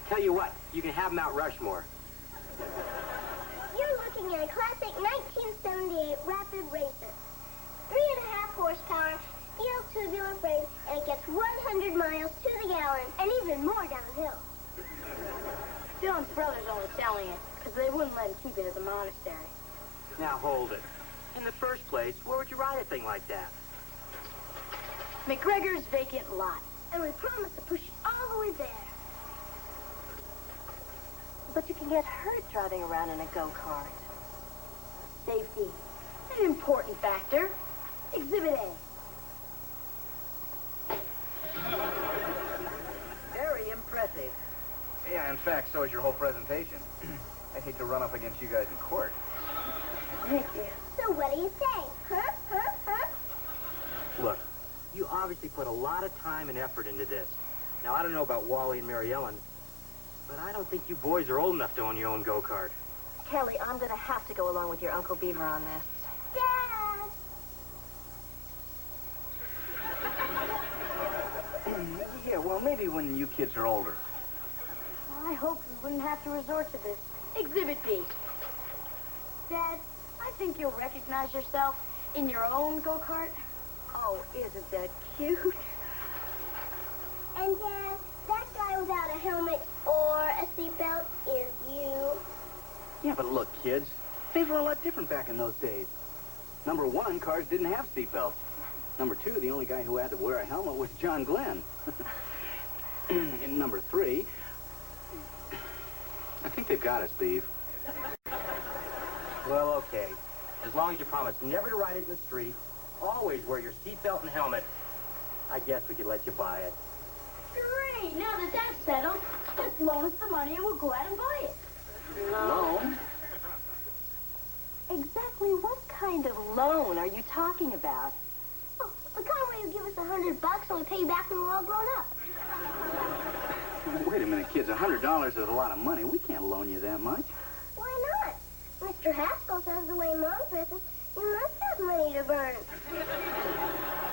Tell you what, you can have Mount Rushmore. You're looking at a classic 1978 Rapid Racer. 3.5 horsepower, steel tubular frame, and it gets 100 miles to the gallon, and even more downhill. Dylan's brother's only selling it because they wouldn't let him keep it at the monastery. Now hold it. In the first place, where would you ride a thing like that? McGregor's vacant lot. And we promise to push you all the way there. But you can get hurt driving around in a go-kart. Safety. An important factor. Exhibit A. Very impressive. Yeah, in fact, so is your whole presentation. I hate to run up against you guys in court. Thank you. So what do you say? Huh? Huh? Huh? Look, you obviously put a lot of time and effort into this. Now, I don't know about Wally and Mary Ellen, but I don't think you boys are old enough to own your own go-kart. Kelly, I'm going to have to go along with your Uncle Beaver on this. Dad! Yeah, well, maybe when you kids are older. I hope we wouldn't have to resort to this. Exhibit B. Dad, I think you'll recognize yourself in your own go-kart. Oh, isn't that cute? And Dad, that guy without a helmet or a seatbelt is you. Yeah, but look, kids, things were a lot different back in those days. Number one, cars didn't have seatbelts. Number two, the only guy who had to wear a helmet was John Glenn. And number three, I think they've got us, Beav. Well, okay. As long as you promise never to ride it in the street, always wear your seatbelt and helmet, I guess we could let you buy it. Great! Now that that's settled, just loan us the money and we'll go out and buy it. Loan? Exactly what kind of loan are you talking about? Oh, the kind where you give us $100 and we pay you back when we're all grown up. Wait a minute, kids. $100 is a lot of money. We can't loan you that much. Why not? Mr. Haskell says the way Mom dresses, you must have money to burn.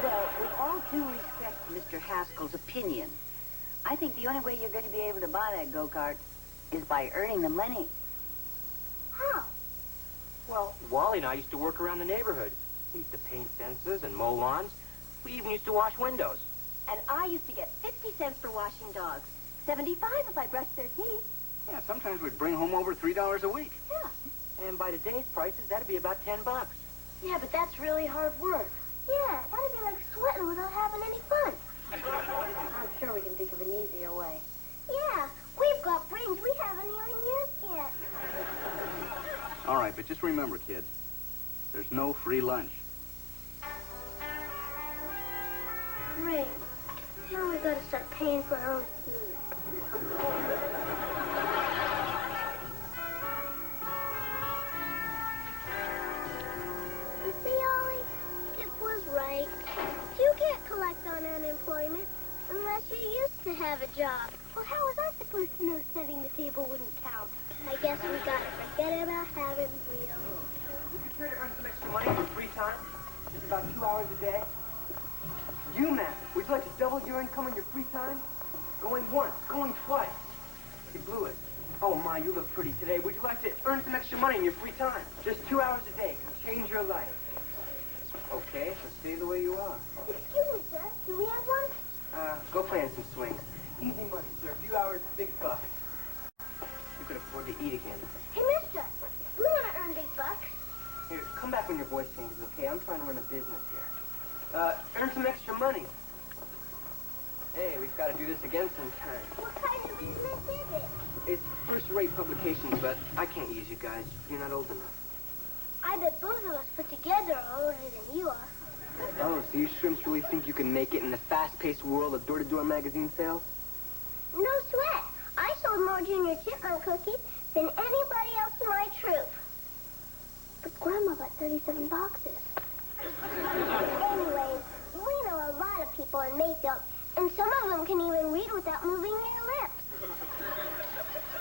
Well, with all due respect to Mr. Haskell's opinion, I think the only way you're going to be able to buy that go-kart is by earning the money. How? Well, Wally and I used to work around the neighborhood. We used to paint fences and mow lawns. We even used to wash windows. And I used to get 50 cents for washing dogs. 75 if I brushed their teeth. Yeah, sometimes we'd bring home over $3 a week. Yeah. And by today's prices, that'd be about $10. Yeah, but that's really hard work. Yeah, that'd be like sweating without having any fun. I'm sure we can think of an easier way. Yeah, we've got brains we haven't even used yet. All right, but just remember, kids, there's no free lunch. Great. Now we've got to start paying for our own food. You see, Ollie? It was right. You can't collect on unemployment unless you used to have a job. Well, how was I supposed to know setting the table wouldn't count? I guess we gotta forget about having real. Would you care to earn some extra money in your free time? Just about 2 hours a day? You, Matt, would you like to double your income in your free time? Going once, going twice. You blew it. Oh, my, you look pretty today. Would you like to earn some extra money in your free time? Just 2 hours a day can change your life. Okay, so stay the way you are. Excuse me, sir. Can we have one? Go play in some swings. Easy money, sir. A few hours, big bucks. You can afford to eat again. Hey, mister. We want to earn big bucks. Here, come back when your voice changes, okay? I'm trying to run a business here. Earn some extra money. Hey, we've got to do this again sometime. What kind of business is it? It's first-rate publications, but I can't use you guys. You're not old enough. I bet both of us put together are older than you are. Oh, so you shrimps really think you can make it in the fast-paced world of door-to-door magazine sales? No sweat. I sold more Junior Chipmunk cookies than anybody else in my troop. But Grandma bought 37 boxes. Anyways, we know a lot of people in Mayfield, and some of them can even read without moving their lips.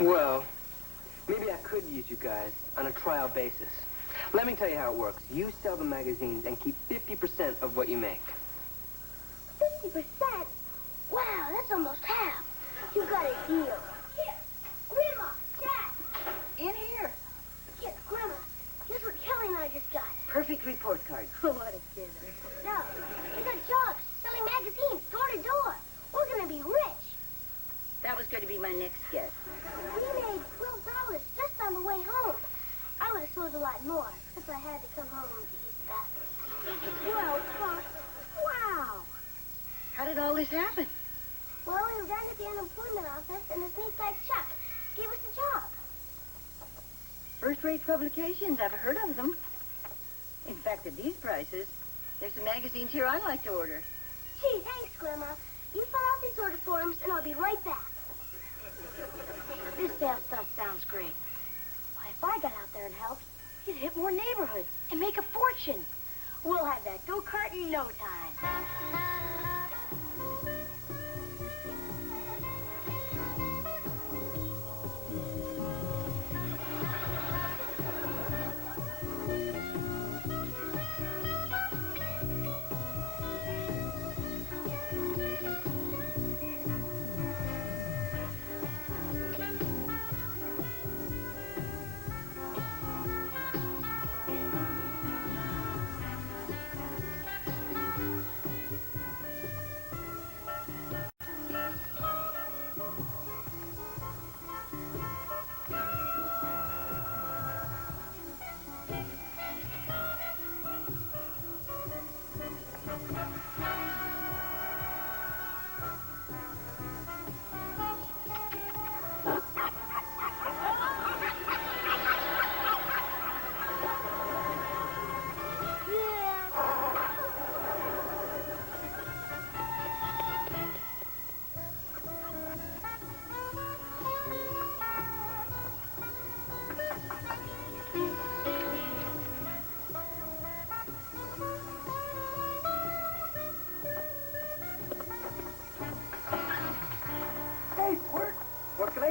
Well, maybe I could use you guys on a trial basis. Let me tell you how it works. You sell the magazines and keep 50% of what you make. 50%? Wow, that's almost half. You got a deal. Here, Grandma, Dad. In here. Here, Grandma, guess what Kelly and I just got? Perfect report card. What a kid. No, we got jobs selling magazines door to door. We're gonna be rich. That was going to be my next guess. We made $12 just on the way home. I would have sold a lot more if I had to come home to eat 12 bucks. Wow. How did all this happen? Well, we were down at the unemployment office, and this neat guy Chuck gave us a job. First-rate publications. I've heard of them. In fact, at these prices, there's some magazines here I'd like to order. Gee, thanks, Grandma. You fill out these order forms, and I'll be right back. This sales stuff sounds great. Why, if I got out there and helped, You'd hit more neighborhoods and make a fortune. We'll have that go-kart in no time.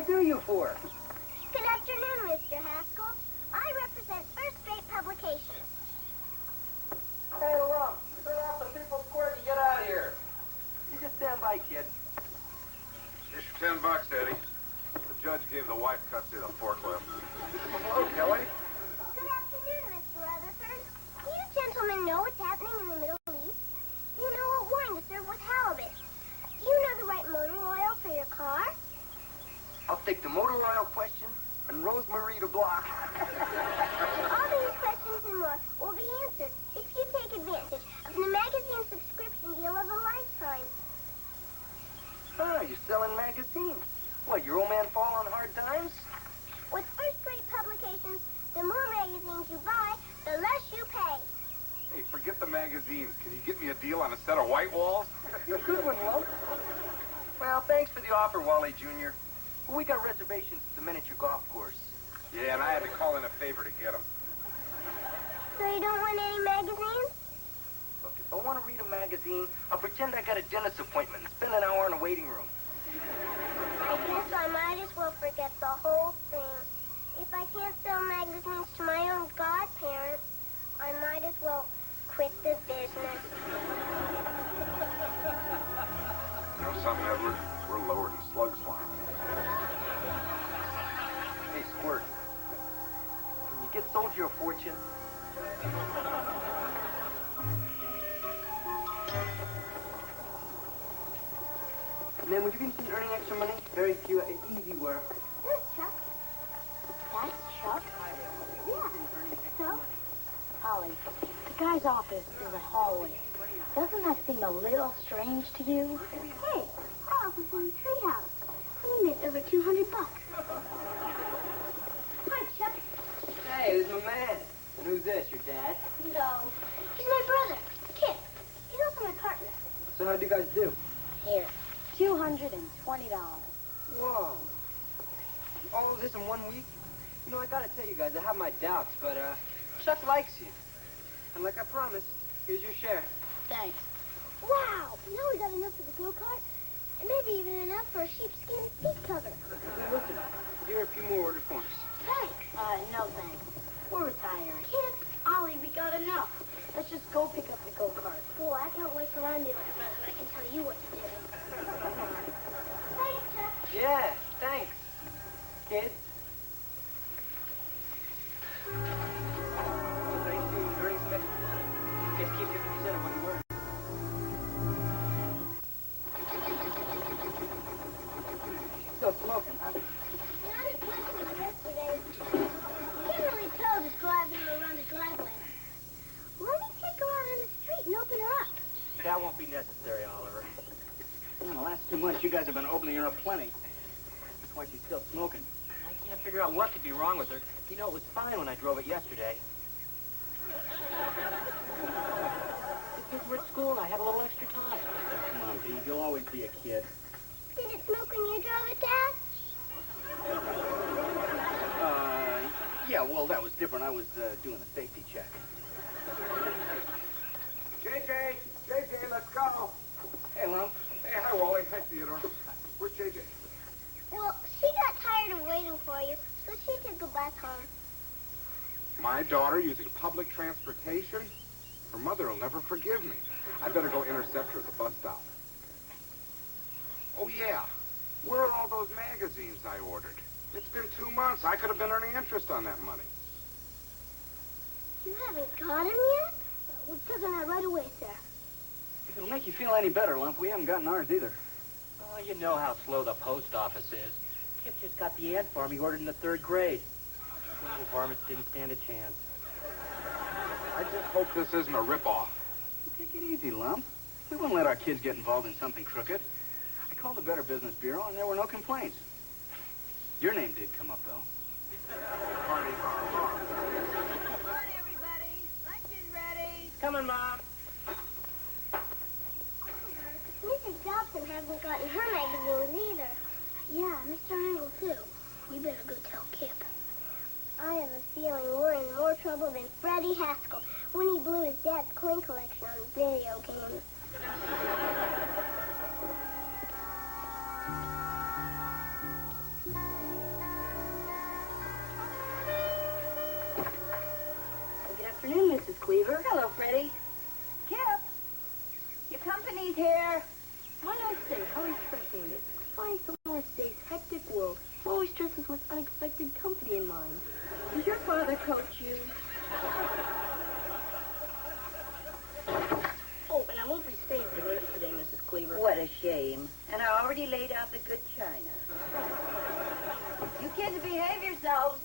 Do you for? Good afternoon, Mr. Haskell. I represent First Rate Publications. Hey, Lump, turn off the People's Court and get out of here. You just stand by, kid. Here's your $10, Eddie. The judge gave the wife custody of the forklift. Hello, Kelly. Good afternoon, Mr. Rutherford. Do you gentlemen know what's happening in the Middle East? Do you know what wine to serve with halibut? Do you know the right motor oil for your car? I'll take the motor oil question and Rosemary to block. All these questions and more will be answered if you take advantage of the magazine subscription deal of a lifetime. Ah, you're selling magazines. What, your old man fall on hard times? With First Rate Publications, the more magazines you buy, the less you pay. Hey, forget the magazines. Can you get me a deal on a set of white walls? Good one, Lump. Well, thanks for the offer, Wally Jr. Well, we got reservations at the miniature golf course. Yeah, and I had to call in a favor to get them. So you don't want any magazines? Look, if I want to read a magazine, I'll pretend I got a dentist appointment and spend an hour in a waiting room. I guess I might as well forget the whole thing. If I can't sell magazines to my own godparents, I might as well quit the business. You know something, Edward? We're lower than slug slime. Hey, Squirt, can you get Soldier a fortune? Man, would you be interested in earning extra money? Very few, easy work. This Chuck. That's Chuck? Yeah. So? Ollie, the guy's office is a hallway. Doesn't that seem a little strange to you? Hey, our office is in the treehouse. We made over $200. Hi, Chuck. Hey, this is my man. And who's this, your dad? No. He's my brother, Kip. He's also my partner. So how'd you guys do? Here, $220. Whoa. All of this in 1 week? You know, I gotta tell you guys, I have my doubts, but, Chuck likes you. And like I promised, here's your share. Thanks. Wow, now we got enough for the go-kart, and maybe even enough for a sheepskin seat cover. Listen, here are a few more order forms. Thanks. No thanks. We're retiring. Kip. Ollie, we got enough. Let's just go pick up the go-kart. Boy, I can't wait till I'm the older brother and I can tell you what to do. Thanks, Chuck. Yeah, thanks, kid. Thanks to your earnings spend. Just keep 50% of what you were. Still smoking, huh? Not as much as yesterday. You can't really tell just driving around the driveway. Let me take her out on the street. you guys have been opening her up plenty. That's why she's still smoking. I can't figure out what could be wrong with her. You know, it was fine when I drove it yesterday. Because we're at school and I had a little extra time. Come on, Beaver, you'll always be a kid. Did it smoke when you drove it, Dad? Yeah, well, that was different. I was doing a safety check. JJ, let's go. Hey, Lump. Hey, hi, Wally. Hi, Theodore. Where's JJ? Well, she got tired of waiting for you, so she took go back home. My daughter using public transportation? Her mother will never forgive me. I better go intercept her at the bus stop. Oh, yeah. Where are all those magazines I ordered? It's been 2 months. I could have been earning interest on that money. You haven't got him yet? We're taking that right away, sir. If it'll make you feel any better, Lump, we haven't gotten ours either. Oh, you know how slow the post office is. Kip just got the ant farm he ordered in the 3rd grade. Little varmints didn't stand a chance. I just hope this isn't a ripoff. Take it easy, Lump. We won't let our kids get involved in something crooked. I called the Better Business Bureau, and there were no complaints. Your name did come up, though. Party hard. Come on, everybody. Lunch is ready. Coming, Mom. Mrs. Dobson hasn't gotten her magazines either. Yeah, Mr. Angle, too. You better go tell Kip. I have a feeling we're in more trouble than Freddie Haskell when he blew his dad's coin collection on video games. Good afternoon, Mrs. Cleaver. Hello, Freddie. Kip, your company's here. Why not say how refreshing it is to find someone in today's hectic world who always dresses with unexpected company in mind. Does your father coach you? Oh, and I won't be staying for dinner today, Mrs. Cleaver. What a shame. And I already laid out the good china. You kids behave yourselves.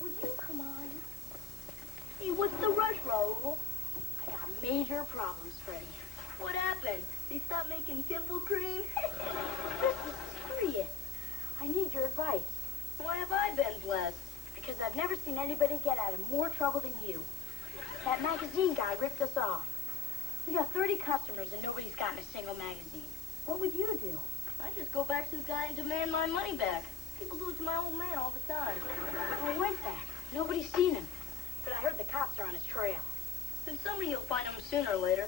Would you come on? Hey, what's the rush, Raoul? I got major problems, Freddie. What happened? They stopped making pimple cream? This is serious. I need your advice. Why have I been blessed? Because I've never seen anybody get out of more trouble than you. That magazine guy ripped us off. We got 30 customers and nobody's gotten a single magazine. What would you do? I'd just go back to the guy and demand my money back. People do it to my old man all the time. I went back. Nobody's seen him. But I heard the cops are on his trail. Then somebody will find him sooner or later.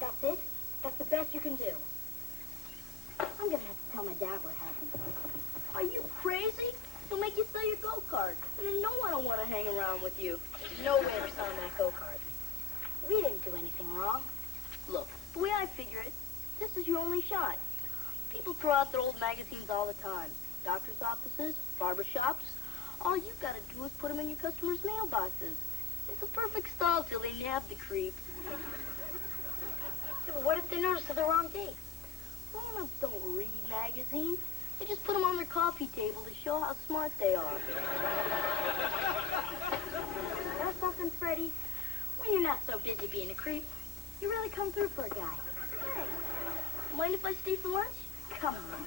That's it? That's the best you can do. I'm gonna have to tell my dad what happened. Are you crazy? He'll make you sell your go-kart. And then no one will want to hang around with you. There's no way we're selling that go-kart. We didn't do anything wrong. Look, the way I figure it, this is your only shot. People throw out their old magazines all the time. Doctor's offices, barber shops. All you've got to do is put them in your customers' mailboxes. It's a perfect stall till they nab the creep. Yeah, but what if they notice the wrong date? Grown-ups don't read magazines. They just put them on their coffee table to show how smart they are. That's something, Freddie. When you're not so busy being a creep, you really come through for a guy. Hey, mind if I stay for lunch? Come on.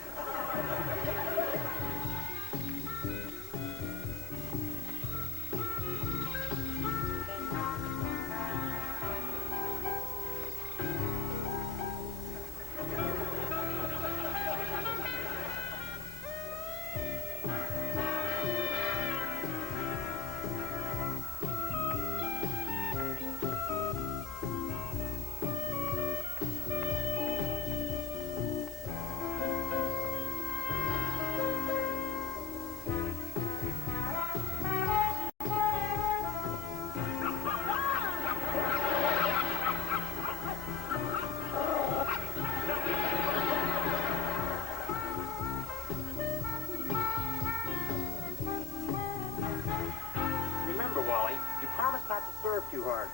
Too hard.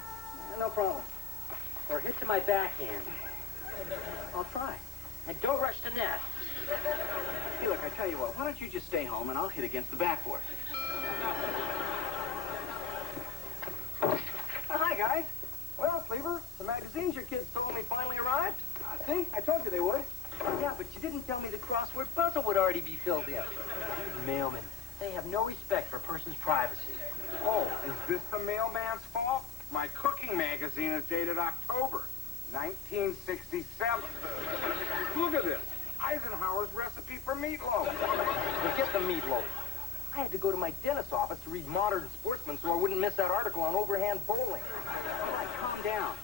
No problem. Or hit to my backhand. I'll try. And don't rush the net. Hey, look, I tell you what, why don't you just stay home and I'll hit against the backboard. Hi, guys. Well, Cleaver, the magazines your kids told me finally arrived. See, I told you they would. Yeah, but you didn't tell me the crossword puzzle would already be filled in. These mailmen, they have no respect for a person's privacy. Oh, is this the mailman's fault? My cooking magazine is dated October 1967. Look at this. Eisenhower's recipe for meatloaf. Forget the meatloaf. I had to go to my dentist's office to read Modern Sportsman so I wouldn't miss that article on overhand bowling. All right, calm down.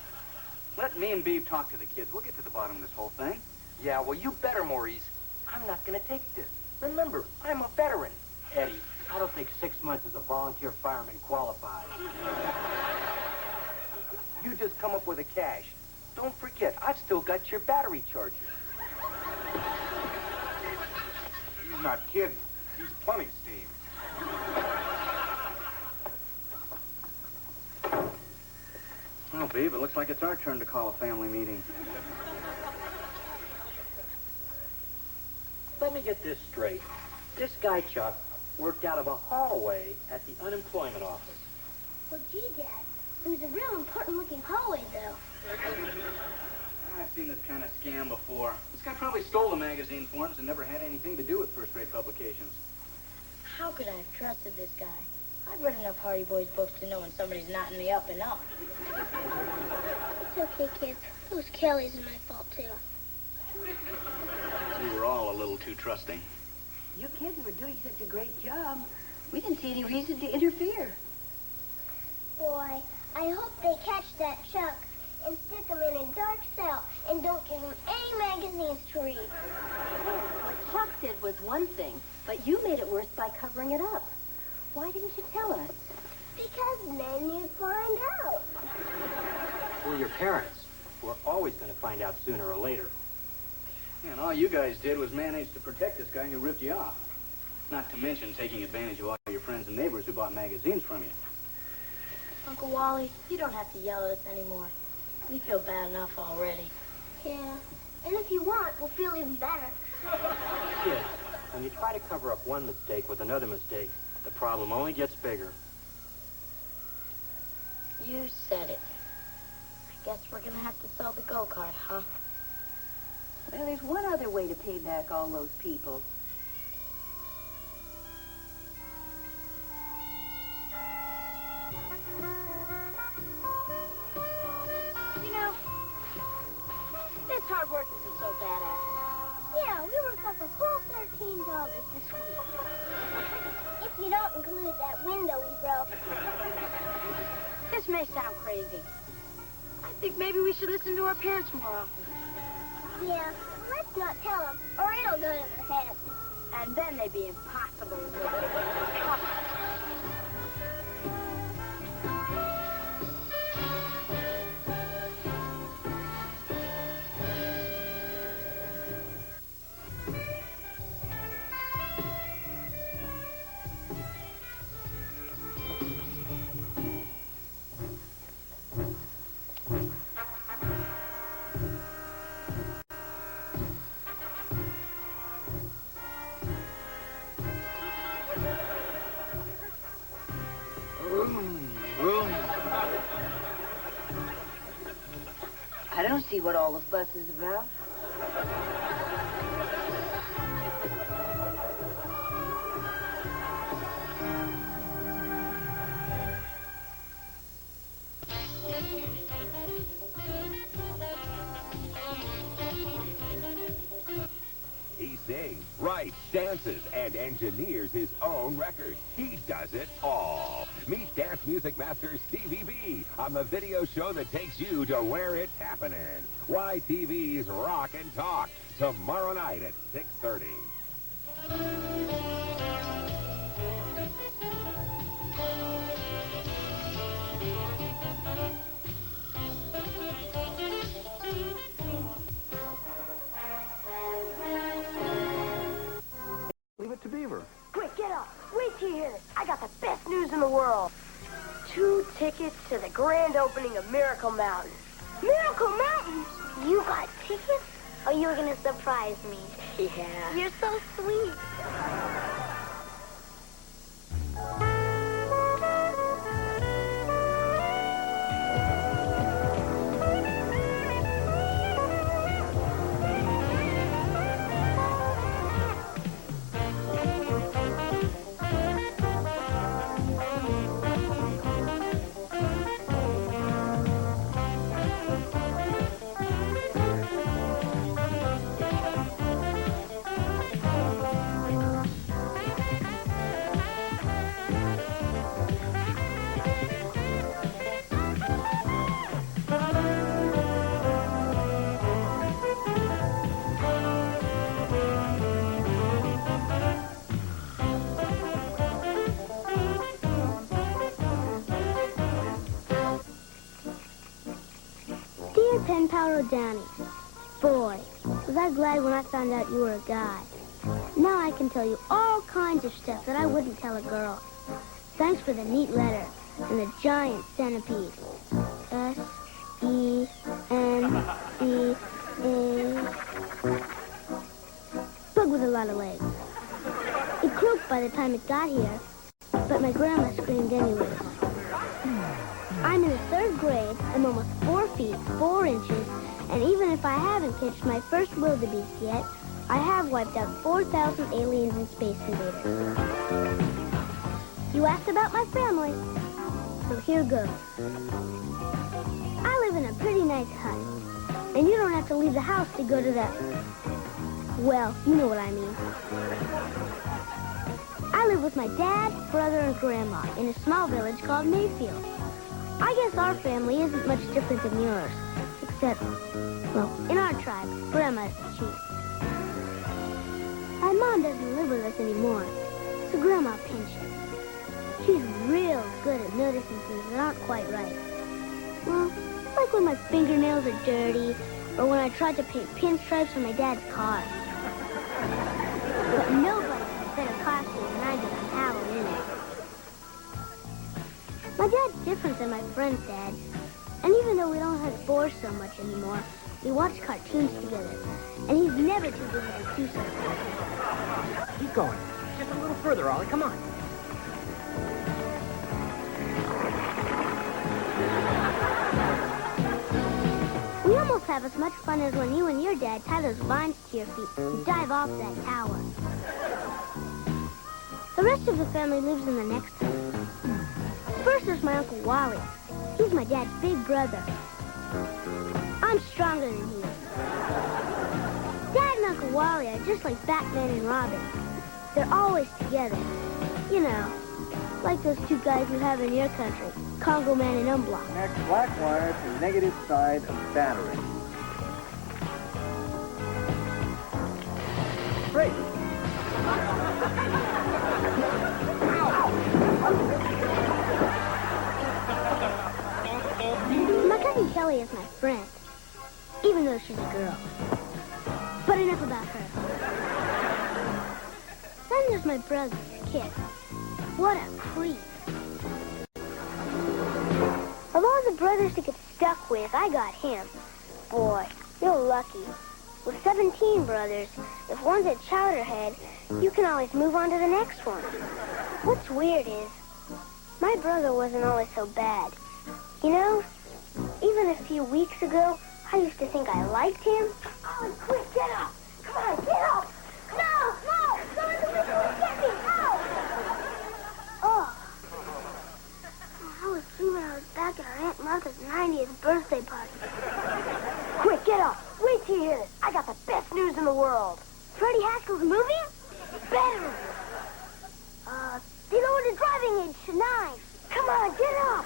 Let me and Beav talk to the kids. We'll get to the bottom of this whole thing. Yeah, well, you better, Maurice. I'm not going to take this. Remember, I'm a veteran. Eddie, I don't think 6 months as a volunteer fireman qualifies. You just come up with the cash. Don't forget, I've still got your battery charger. He's not kidding. He's plenty steam. Well, Beav, it looks like it's our turn to call a family meeting. Let me get this straight. This guy, Chuck, worked out of a hallway at the unemployment office. Well, gee, Dad, it was a real important-looking hallway, though. I've seen this kind of scam before. This guy probably stole the magazine forms and never had anything to do with first-rate publications. How could I have trusted this guy? I've read enough Hardy Boys books to know when somebody's knotting me up and up. It's okay, kids. It was Kelly's and my fault, too. We were all a little too trusting. You kids were doing such a great job. We didn't see any reason to interfere. Boy, I hope they catch that Chuck and stick him in a dark cell and don't give him any magazines to read. What Chuck did was one thing, but you made it worse by covering it up. Why didn't you tell us? Because then you'd find out. We're your parents. We're always going to find out sooner or later. Yeah, and all you guys did was manage to protect this guy who ripped you off. Not to mention taking advantage of all your friends and neighbors who bought magazines from you. Uncle Wally, you don't have to yell at us anymore. We feel bad enough already. Yeah, and if you want, we'll feel even better. Kids, when you try to cover up one mistake with another mistake, the problem only gets bigger. You said it. I guess we're gonna have to sell the go-kart, huh? Well, there's one other way to pay back all those people. You know, this hard work isn't so bad after. Yeah, we worked up a whole $13 this week. If you don't include that window we broke. This may sound crazy. I think maybe we should listen to our parents more often. Yeah, let's not tell them, or it'll go to their heads. And then they'd be impossible to live with. I don't see what all the fuss is about. He sings, writes, dances, and engineers his own records. He does it all. Meet dance music master Stevie B on the video show that takes you to where it's happening. YTV's Rock and Talk, tomorrow night at 6:30. Leave it to Beaver. Quick, get up. Wait till you hear this. I got the best news in the world. 2 tickets to the grand opening of Miracle Mountain. Miracle Mountain? You got tickets? Oh, you were going to surprise me. Yeah. You're so sweet. pen pal or Downy? Boy, was I glad when I found out you were a guy. Now I can tell you all kinds of stuff that I wouldn't tell a girl. Thanks for the neat letter and the giant centipede. S-E-N-C-A. Bug with a lot of legs. It croaked by the time it got here, but my grandma screamed anyways. I'm in the 3rd grade, I'm almost 4 feet, 4 inches, and even if I haven't catched my first wildebeest yet, I have wiped out 4,000 aliens and space invaders. You asked about my family, so here goes. I live in a pretty nice hut, and you don't have to leave the house to go to the... Well, you know what I mean. I live with my dad, brother, and grandma in a small village called Mayfield. I guess our family isn't much different than yours, except, well, in our tribe, grandma's the chief. My mom doesn't live with us anymore, so grandma pensions. She's real good at noticing things that aren't quite right. Well, like when my fingernails are dirty, or when I tried to paint pinstripes on my dad's car. But nobody has a better costume than I do on Halloween. My dad's different than my friend's dad. And even though we don't hunt boars so much anymore, we watch cartoons together. And he's never too busy to do something. Keep going. Just a little further, Ollie. Come on. We almost have as much fun as when you and your dad tie those vines to your feet and dive off that tower. The rest of the family lives in the next house. First there's my Uncle Wally. He's my dad's big brother. I'm stronger than he is. Dad and Uncle Wally are just like Batman and Robin. They're always together. You know, like those 2 guys you have in your country, Congo Man and Umblock. Connect black wire to negative side of battery. Great. My cousin Kelly is my friend, even though she's a girl. But enough about her. Then there's my brother, Kit. What a creep. Of all the brothers to get stuck with, I got him. Boy, you're lucky. With 17 brothers, if one's a chowderhead, you can always move on to the next one. What's weird is, my brother wasn't always so bad. You know, even a few weeks ago, I used to think I liked him. Oh, quick, get up! Come on, get up! No! Don't let the wind get me! No! Oh. I was dreaming I was back at our Aunt Martha's 90th birthday party. Quick, get up. Wait till you hear this. I got the best news in the world. Freddie Haskell's moving? Better. They lowered the driving age to 9. Come on, get up.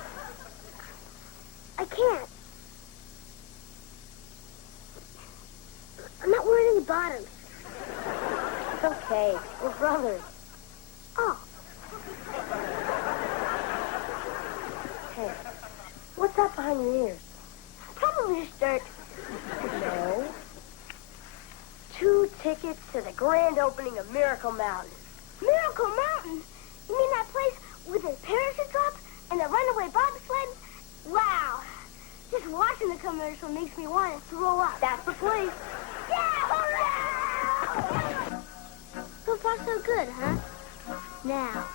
I can't. I'm not wearing any bottoms. It's okay. We're brothers. Oh. Hey, what's that behind your ears? Probably just dirt. No. 2 tickets to the grand opening of Miracle Mountain. Miracle Mountain? You mean that place with the parachute drop and the runaway bobsled? Wow. Just watching the commercial makes me want to throw up. That's the place. Yeah, hurrah! So far, so good, huh? Now,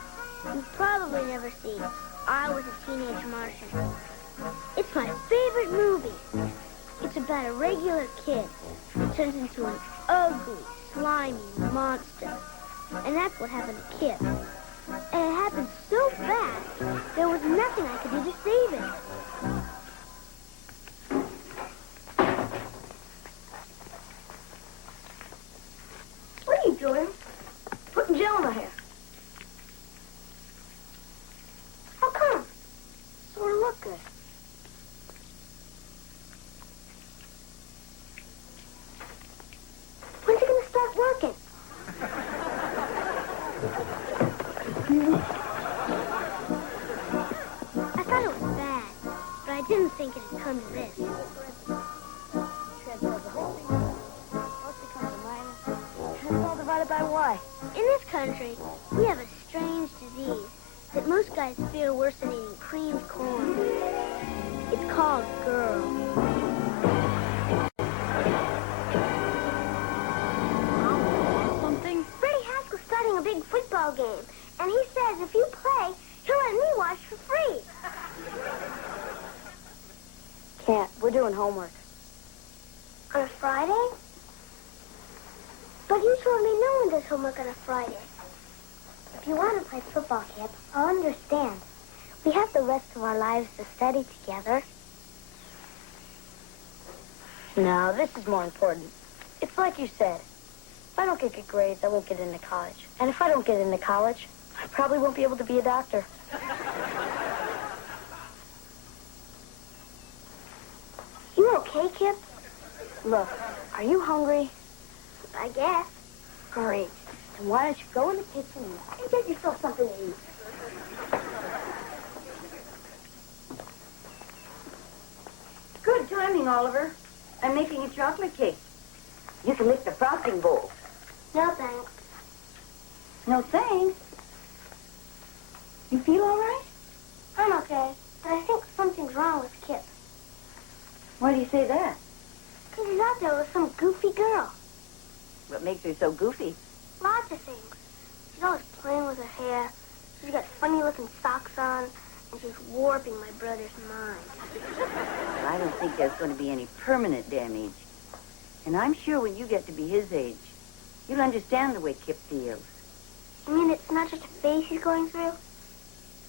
you've probably never seen I Was a Teenage Martian. It's my favorite movie. It's about a regular kid who turns into an ugly, slimy monster. And that's what happened to Kip. And it happened so fast, there was nothing I could do to save it. What are you doing? Putting gel in my hair. How come? Sort of look good. When's it going to start working? I thought it was bad, but I didn't think it'd come to this. divided by why? In this country, we have a strange disease that most guys fear worse than eating creamed corn. It's called girl. Something? Freddie Haskell's starting a big football game, and he says if you play, he'll let me watch for free. Can't. We're doing homework. On a Friday? But you told me no one does homework on a Friday. If you want to play football, Kip, I'll understand. We have the rest of our lives to study together. No, this is more important. It's like you said. If I don't get good grades, I won't get into college. And if I don't get into college, I probably won't be able to be a doctor. You okay, Kip? Look, are you hungry? I guess. Great. Then why don't you go in the kitchen and get yourself something to eat? Good timing, Oliver. I'm making a chocolate cake. You can lick the frosting bowl. No, thanks. No thanks. You feel all right? I'm okay, but I think something's wrong with Kip. Why do you say that? Because he's out there with some goofy girl. What makes her so goofy? Lots of things. She's always playing with her hair. She's got funny-looking socks on, and she's warping my brother's mind. Well, I don't think there's going to be any permanent damage. And I'm sure when you get to be his age, you'll understand the way Kip feels. You mean it's not just a phase he's going through?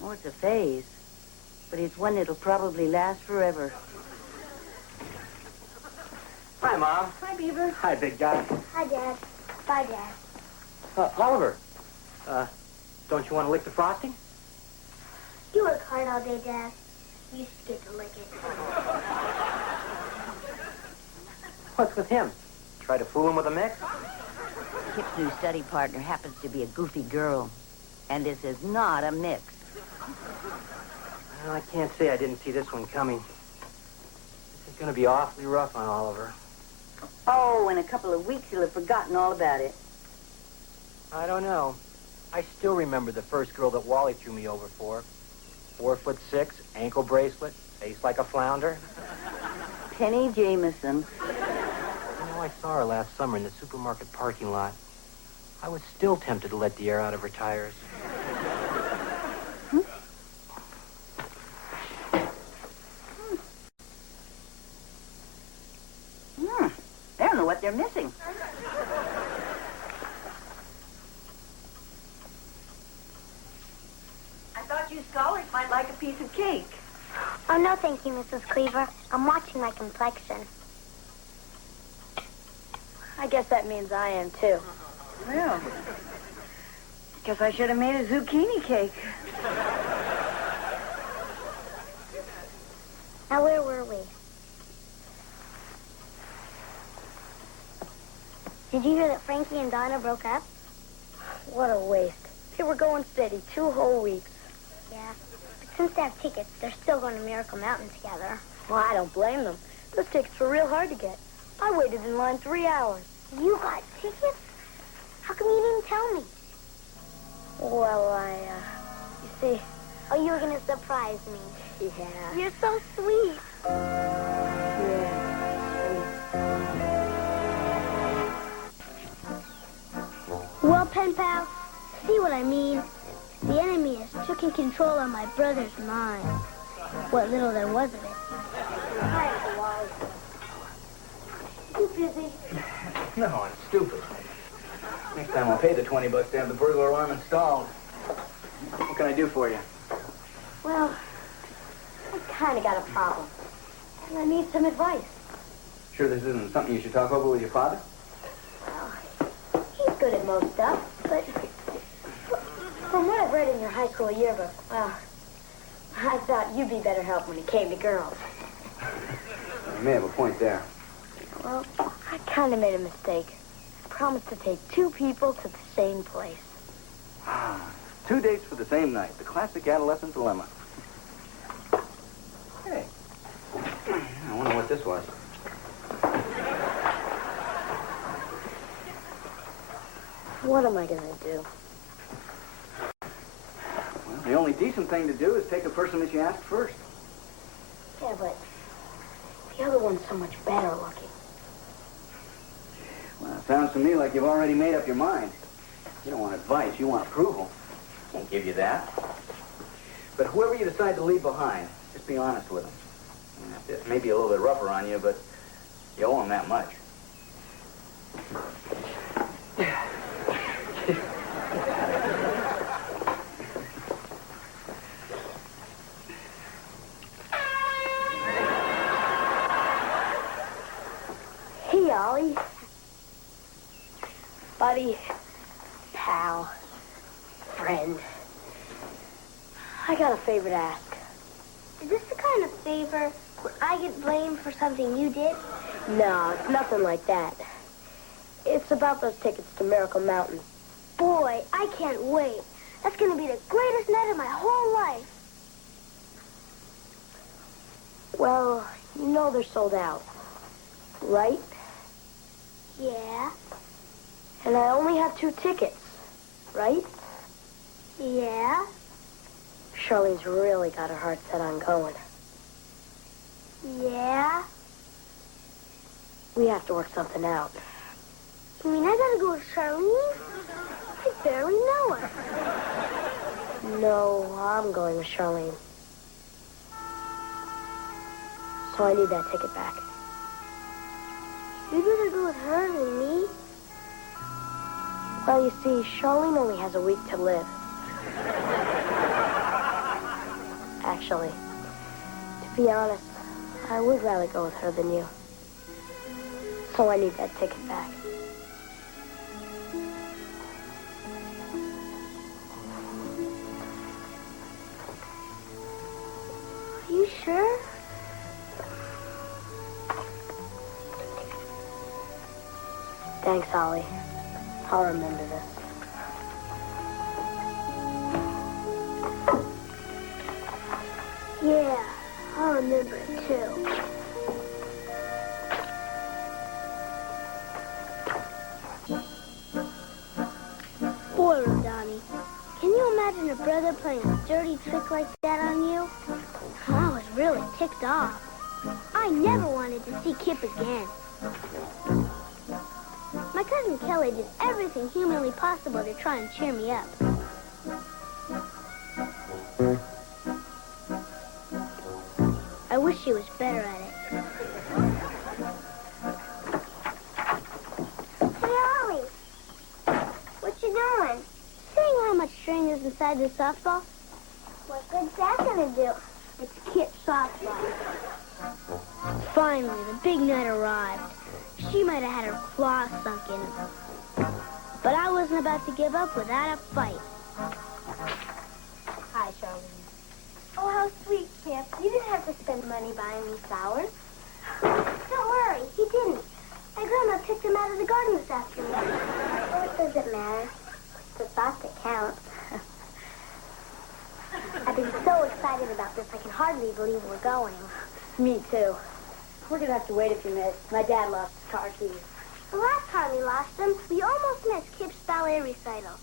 Oh, it's a phase, but it's one that'll probably last forever. Hi, Mom. Hi, Beaver. Hi, big guy. Hi, Dad. Bye, Dad. Oliver, don't you want to lick the frosting? You work hard all day, Dad. You used to get to lick it. What's with him? Try to fool him with a mix? Kip's new study partner happens to be a goofy girl, and this is not a mix. Well, I can't say I didn't see this one coming. This is going to be awfully rough on Oliver. Oh, in a couple of weeks, he'll have forgotten all about it. I don't know. I still remember the first girl that Wally threw me over for. 4'6", ankle bracelet, face like a flounder. Penny Jameson. You know, I saw her last summer in the supermarket parking lot. I was still tempted to let the air out of her tires. They don't know what they're missing. I thought you scholars might like a piece of cake. Oh, no, thank you, Mrs. Cleaver. I'm watching my complexion. I guess that means I am, too. Well, guess I should have made a zucchini cake. Now, where were we? Did you hear that Frankie and Donna broke up? What a waste. They were going steady 2 whole weeks. Yeah. But since they have tickets, they're still going to Miracle Mountain together. Well, I don't blame them. Those tickets were real hard to get. I waited in line 3 hours. You got tickets? How come you didn't tell me? Well, you see... Oh, you were going to surprise me. Yeah. You're so sweet. Yeah. Well, pen pal, see what I mean? The enemy has taken control of my brother's mind. What little there was of it. Hi, Uncle Wally. You busy? No, I'm stupid. Next time I'll pay the $20 to have the burglar alarm installed. What can I do for you? Well, I kind of got a problem. And I need some advice. Sure this isn't something you should talk over with your father? Well, he's good at most stuff, but from what I've read in your high school yearbook, well, I thought you'd be better help when it came to girls. You may have a point there. Well, I kind of made a mistake. I promised to take 2 people to the same place. 2 dates for the same night. The classic adolescent dilemma. Hey. I wonder what this was. What am I going to do? Well, the only decent thing to do is take the person that you asked first. Yeah, but the other one's so much better looking. Well, it sounds to me like you've already made up your mind. You don't want advice, you want approval. Can't give you that. But whoever you decide to leave behind, just be honest with them. It may be a little bit rougher on you, but you owe them that much. Hey, Ollie. Buddy, pal, friend. I got a favor to ask. Is this the kind of favor where I get blamed for something you did? No, it's nothing like that. It's about those tickets to Miracle Mountain. Boy, I can't wait. That's going to be the greatest night of my whole life. Well, you know they're sold out, right? Yeah. And I only have 2 tickets, right? Yeah. Charlene's really got her heart set on going. Yeah. We have to work something out. You mean I gotta go with Charlene? I barely know her. No, I'm going with Charlene. So I need that ticket back. You'd rather go with her than me? Well, you see, Charlene only has a week to live. Actually, to be honest, I would rather go with her than you. So I need that ticket back. Are you sure? Thanks, Ollie. I'll remember this. Yeah, I'll remember it too. Boy, Donnie, can you imagine a brother playing a dirty trick like that on you? I was really ticked off. I never wanted to see Kip again. My cousin Kelly did everything humanly possible to try and cheer me up. I wish she was better at it. Hey, Ollie. What you doing? Seeing how much string is inside this softball? What good's that gonna do? It's Kit's softball. Finally, the big night arrived. She might have had her claws sunk in it. But I wasn't about to give up without a fight. Hi, Charlene. Oh, how sweet, Kip. You didn't have to spend money buying me flowers. Don't worry, he didn't. My grandma picked him out of the garden this afternoon. What does it matter? It's the thought that counts. I've been so excited about this, I can hardly believe we're going. Me too. We're gonna have to wait a few minutes. My dad lost his car keys. The last time we lost them, we almost missed Kip's ballet recital.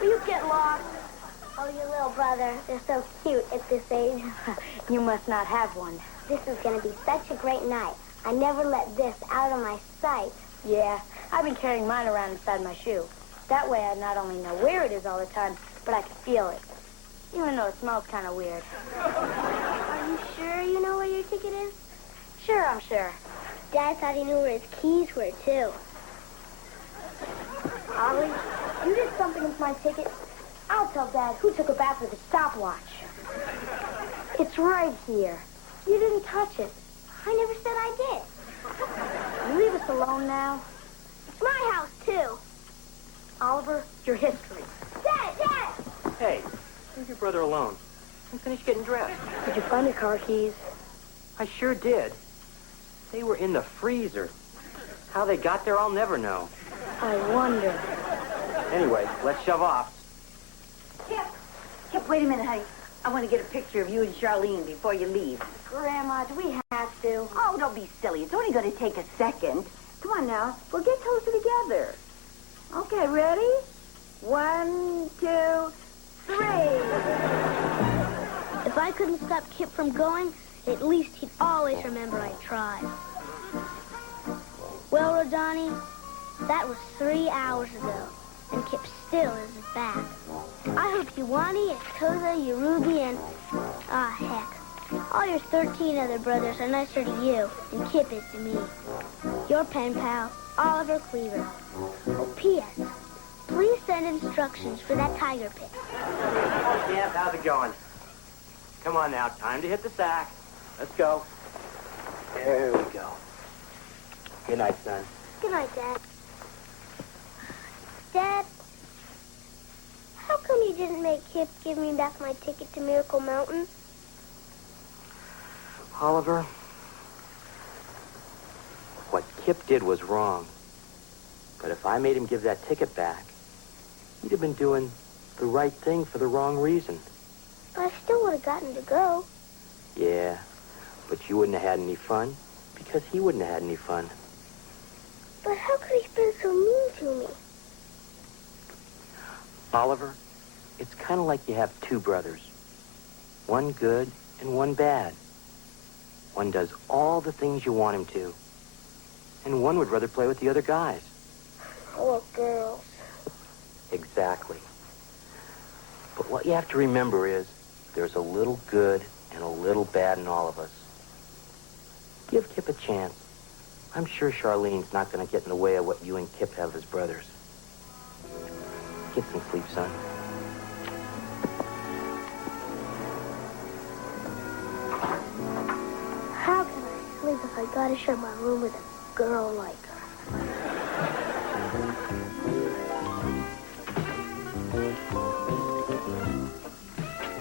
Will you get lost? Oh, your little brother. They're so cute at this age. You must not have one. This is going to be such a great night. I never let this out of my sight. Yeah, I've been carrying mine around inside my shoe. That way I not only know where it is all the time, but I can feel it. Even though it smells kind of weird. Are you sure you know where your ticket is? Sure, I'm sure. Dad thought he knew where his keys were, too. Ollie, you did something with my ticket. I'll tell Dad who took a bath with a stopwatch. It's right here. You didn't touch it. I never said I did. You leave us alone now. It's my house, too. Oliver, your history. Dad! Hey, leave your brother alone. I'm finished getting dressed. Did you find your car keys? I sure did. They were in the freezer. How they got there, I'll never know. I wonder. Anyway, let's shove off. Kip, wait a minute, honey. I want to get a picture of you and Charlene before you leave. Grandma, do we have to? Oh, don't be silly. It's only going to take a second. Come on now. We'll get closer together. Okay, ready? 1, 2, 3. If I couldn't stop Kip from going, at least he'd always remember I tried. Well, Rodani, that was 3 hours ago, and Kip still isn't back. I hope Yuani, Koza, Yorubi, and... heck. All your 13 other brothers are nicer to you than Kip is to me. Your pen pal, Oliver Cleaver. Oh, P.S. Please send instructions for that tiger pit. Yeah, how's it going? Come on now, time to hit the sack. Let's go. There we go. Good night, son. Good night, Dad. Dad, how come you didn't make Kip give me back my ticket to Miracle Mountain? Oliver, what Kip did was wrong. But if I made him give that ticket back, he'd have been doing the right thing for the wrong reason. But I still would have gotten to go. Yeah, but you wouldn't have had any fun because he wouldn't have had any fun. But how could he have been so mean to me? Oliver, it's kind of like you have two brothers. One good and one bad. One does all the things you want him to. And one would rather play with the other guys. Or girls. Exactly. But what you have to remember is there's a little good and a little bad in all of us. Give Kip a chance. I'm sure Charlene's not going to get in the way of what you and Kip have as brothers. Get some sleep, son. How can I sleep if I gotta share my room with a girl like her?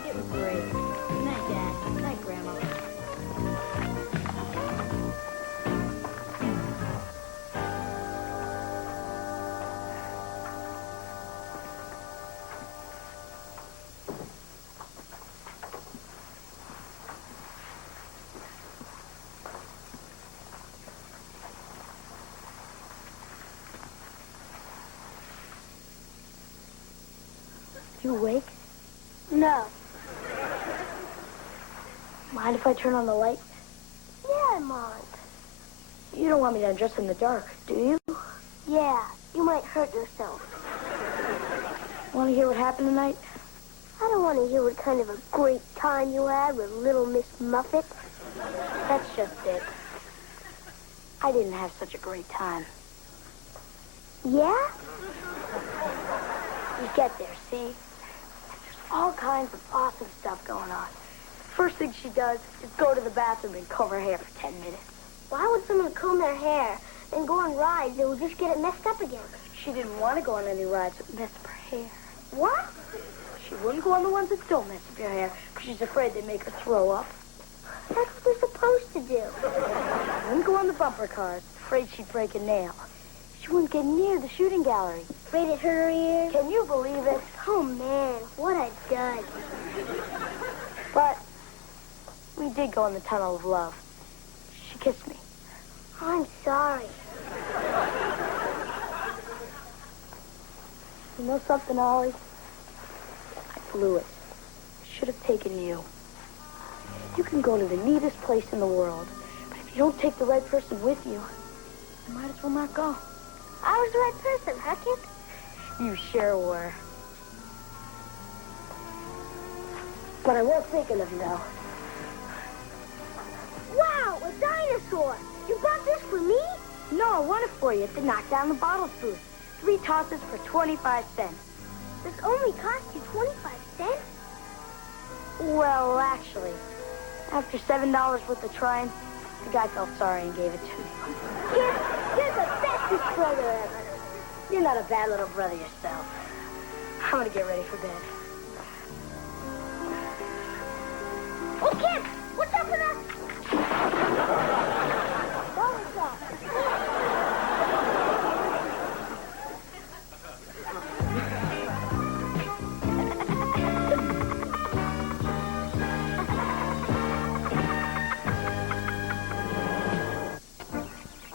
It was great. Good night, Dad. Good night, Grandma. You awake? No. Mind if I turn on the light? Yeah, I'm on. You don't want me to undress in the dark, do you? Yeah, you might hurt yourself. Want to hear what happened tonight? I don't want to hear what kind of a great time you had with Little Miss Muffet. That's just it. I didn't have such a great time. Yeah? You get there, see? There's all kinds of awesome stuff going on. First thing she does is go to the bathroom and comb her hair for 10 minutes. Why would someone comb their hair and go on rides that would just get it messed up again? She didn't want to go on any rides that messed up her hair. What? She wouldn't go on the ones that don't mess up your hair because she's afraid they'd make her throw up. That's what they're supposed to do. She wouldn't go on the bumper cars, afraid she'd break a nail. She wouldn't get near the shooting gallery. Afraid it hurt her ears? Can you believe it? Oh, man, what a dud. But we did go in the tunnel of love. She kissed me. I'm sorry. You know something, Ollie? I blew it. I should have taken you. You can go to the neatest place in the world, but if you don't take the right person with you, you might as well not go. I was the right person, huh, Kip? You sure were. But I was thinking of you, though. Wow, a dinosaur! You bought this for me? No, I won it for you at the Knock Down the Bottles booth. 3 tosses for 25 cents. This only cost you 25 cents? Well, actually, after $7 worth of trying, the guy felt sorry and gave it to me. Kip, you're the bestest brother ever. You're not a bad little brother yourself. I'm gonna get ready for bed. Oh, Kip, what's up with us? What was that?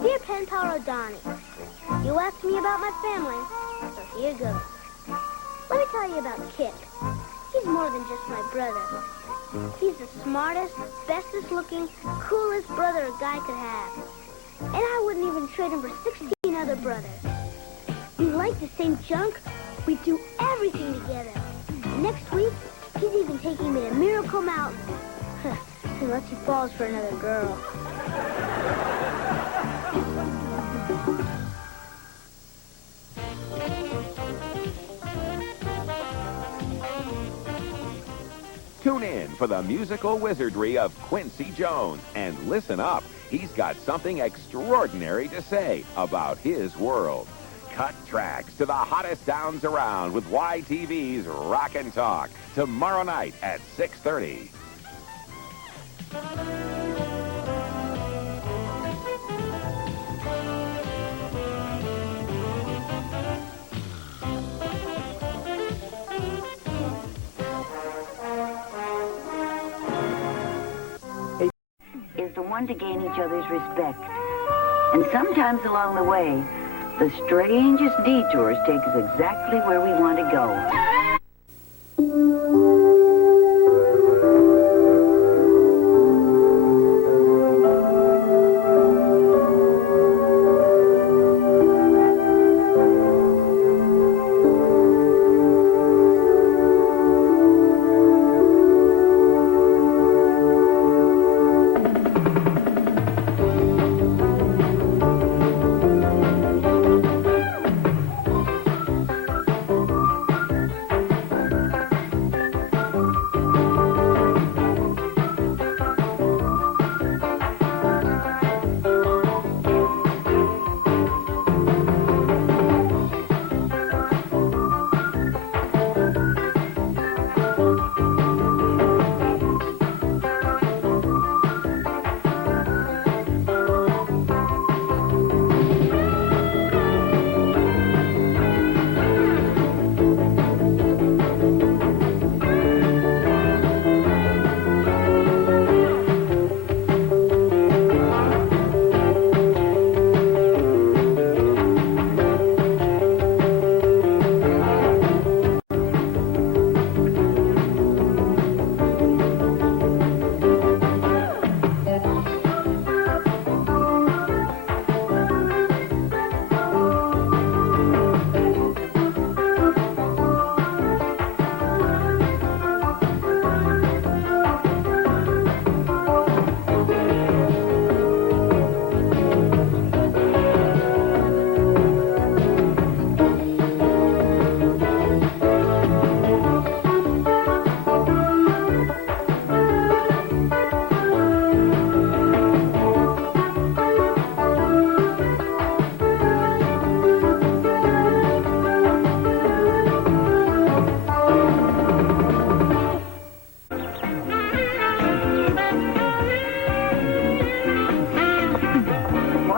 Dear Pen Pal O'Donnell, you asked me about my family. Here goes. Let me tell you about Kip. He's more than just my brother. He's the smartest, bestest looking, coolest brother a guy could have. And I wouldn't even trade him for 16 other brothers. We like the same junk. We do everything together. Next week, he's even taking me to Miracle Mountain. Unless he falls for another girl. Tune in for the musical wizardry of Quincy Jones and listen up. He's got something extraordinary to say about his world. Cut tracks to the hottest sounds around with YTV's Rock and Talk tomorrow night at 6:30. Is the one to gain each other's respect. And sometimes along the way, the strangest detours take us exactly where we want to go.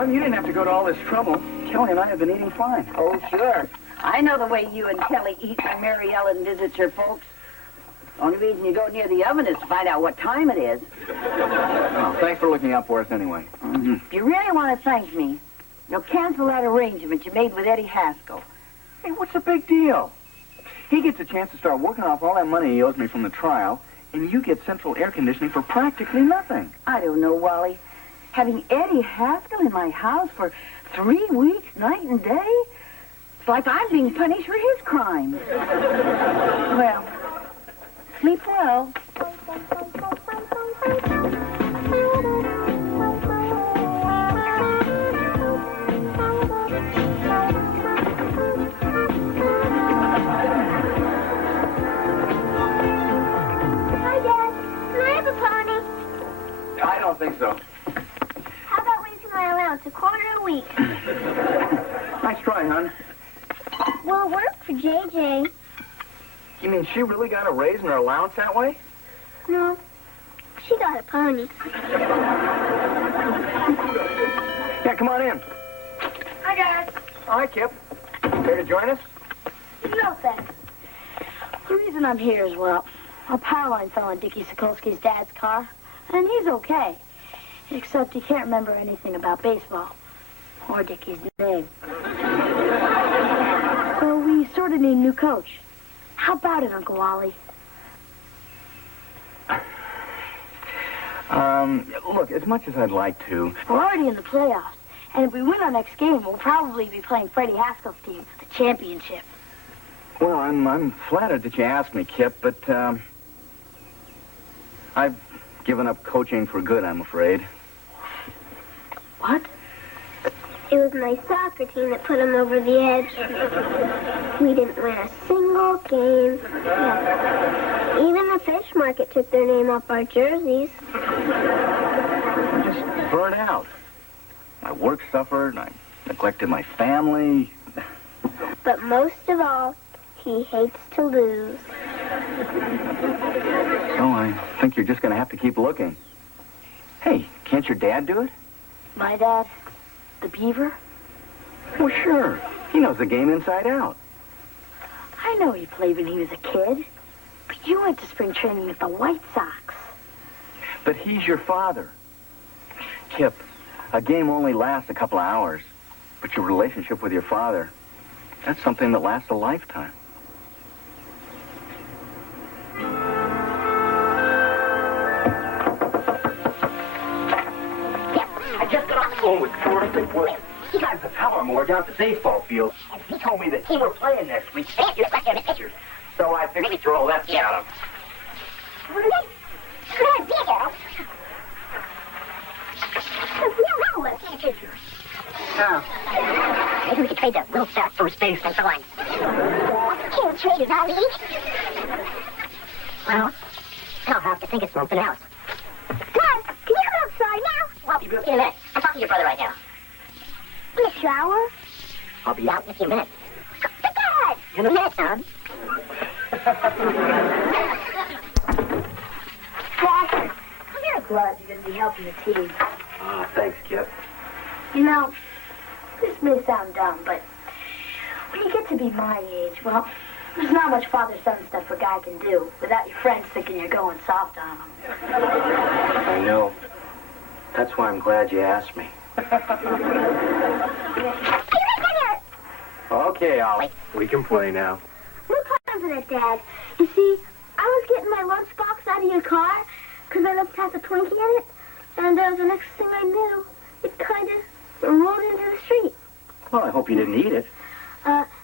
You didn't have to go to all this trouble. Kelly and I have been eating fine. Oh, sure. I know the way you and Kelly eat when Mary Ellen visits her folks. Only reason you go near the oven is to find out what time it is. Well, thanks for looking out for us anyway. If you really want to thank me, you'll cancel that arrangement you made with Eddie Haskell. Hey, what's the big deal? He gets a chance to start working off all that money he owes me from the trial, and you get central air conditioning for practically nothing. I don't know, Wally. Having Eddie Haskell in my house for 3 weeks, night and day? It's like I'm being punished for his crime. Well, sleep well. Hi, Dad. Can I have a pony? I don't think so. How about raising my allowance a quarter a week? Nice try, hon. Well, it worked for JJ. You mean she really got a raise in her allowance that way? No, she got a pony. Yeah, come on in. Hi, Dad. Hi, Kip. Care to join us? No, thanks. The reason I'm here is, well, a power line fell on Dickie Sokolsky's dad's car, and he's okay. Except he can't remember anything about baseball or Dickie's name. So we sort of need a new coach. How about it, Uncle Wally? Look, as much as I'd like to... We're already in the playoffs, and if we win our next game, we'll probably be playing Freddie Haskell's team for the championship. Well, I'm flattered that you asked me, Kip, but, I've given up coaching for good, I'm afraid. What? It was my soccer team that put him over the edge. We didn't win a single game. Even the fish market took their name off our jerseys. I'm just burnt out. My work suffered, I neglected my family. But most of all, he hates to lose. So I think you're just going to have to keep looking. Hey, can't your dad do it? My dad? The Beaver? Well, sure. He knows the game inside out. I know he played when he was a kid. But you went to spring training with the White Sox. But he's your father. Kip, a game only lasts a couple of hours. But your relationship with your father, that's something that lasts a lifetime. I just got off the phone with Forrest and Wood. He got the power mower down at the baseball field, and he told me that he were playing next week. You're back in the picture. So I figured he'd throw a lefty at him. Maybe we could trade that real fat first baseman for one. Can't trade it, Ollie. Well, I'll have to think of something else. Dad, can you come outside now? I'll be in a minute. I'm talking to your brother right now. In the shower? I'll be out in a few minutes. But Dad! In a minute, son. Dad, I'm very glad you're going to be helping the team. Oh, thanks, Kip. You know, this may sound dumb, but when you get to be my age, well, there's not much father-son stuff a guy can do without your friends thinking you're going soft on them. I know. That's why I'm glad you asked me. Okay, Ollie. We can play now. We're confident, Dad. You see, I was getting my lunchbox out of your car because I looked past a Twinkie in it, and the next thing I knew, it kind of rolled into the street. Well, I hope you didn't eat it.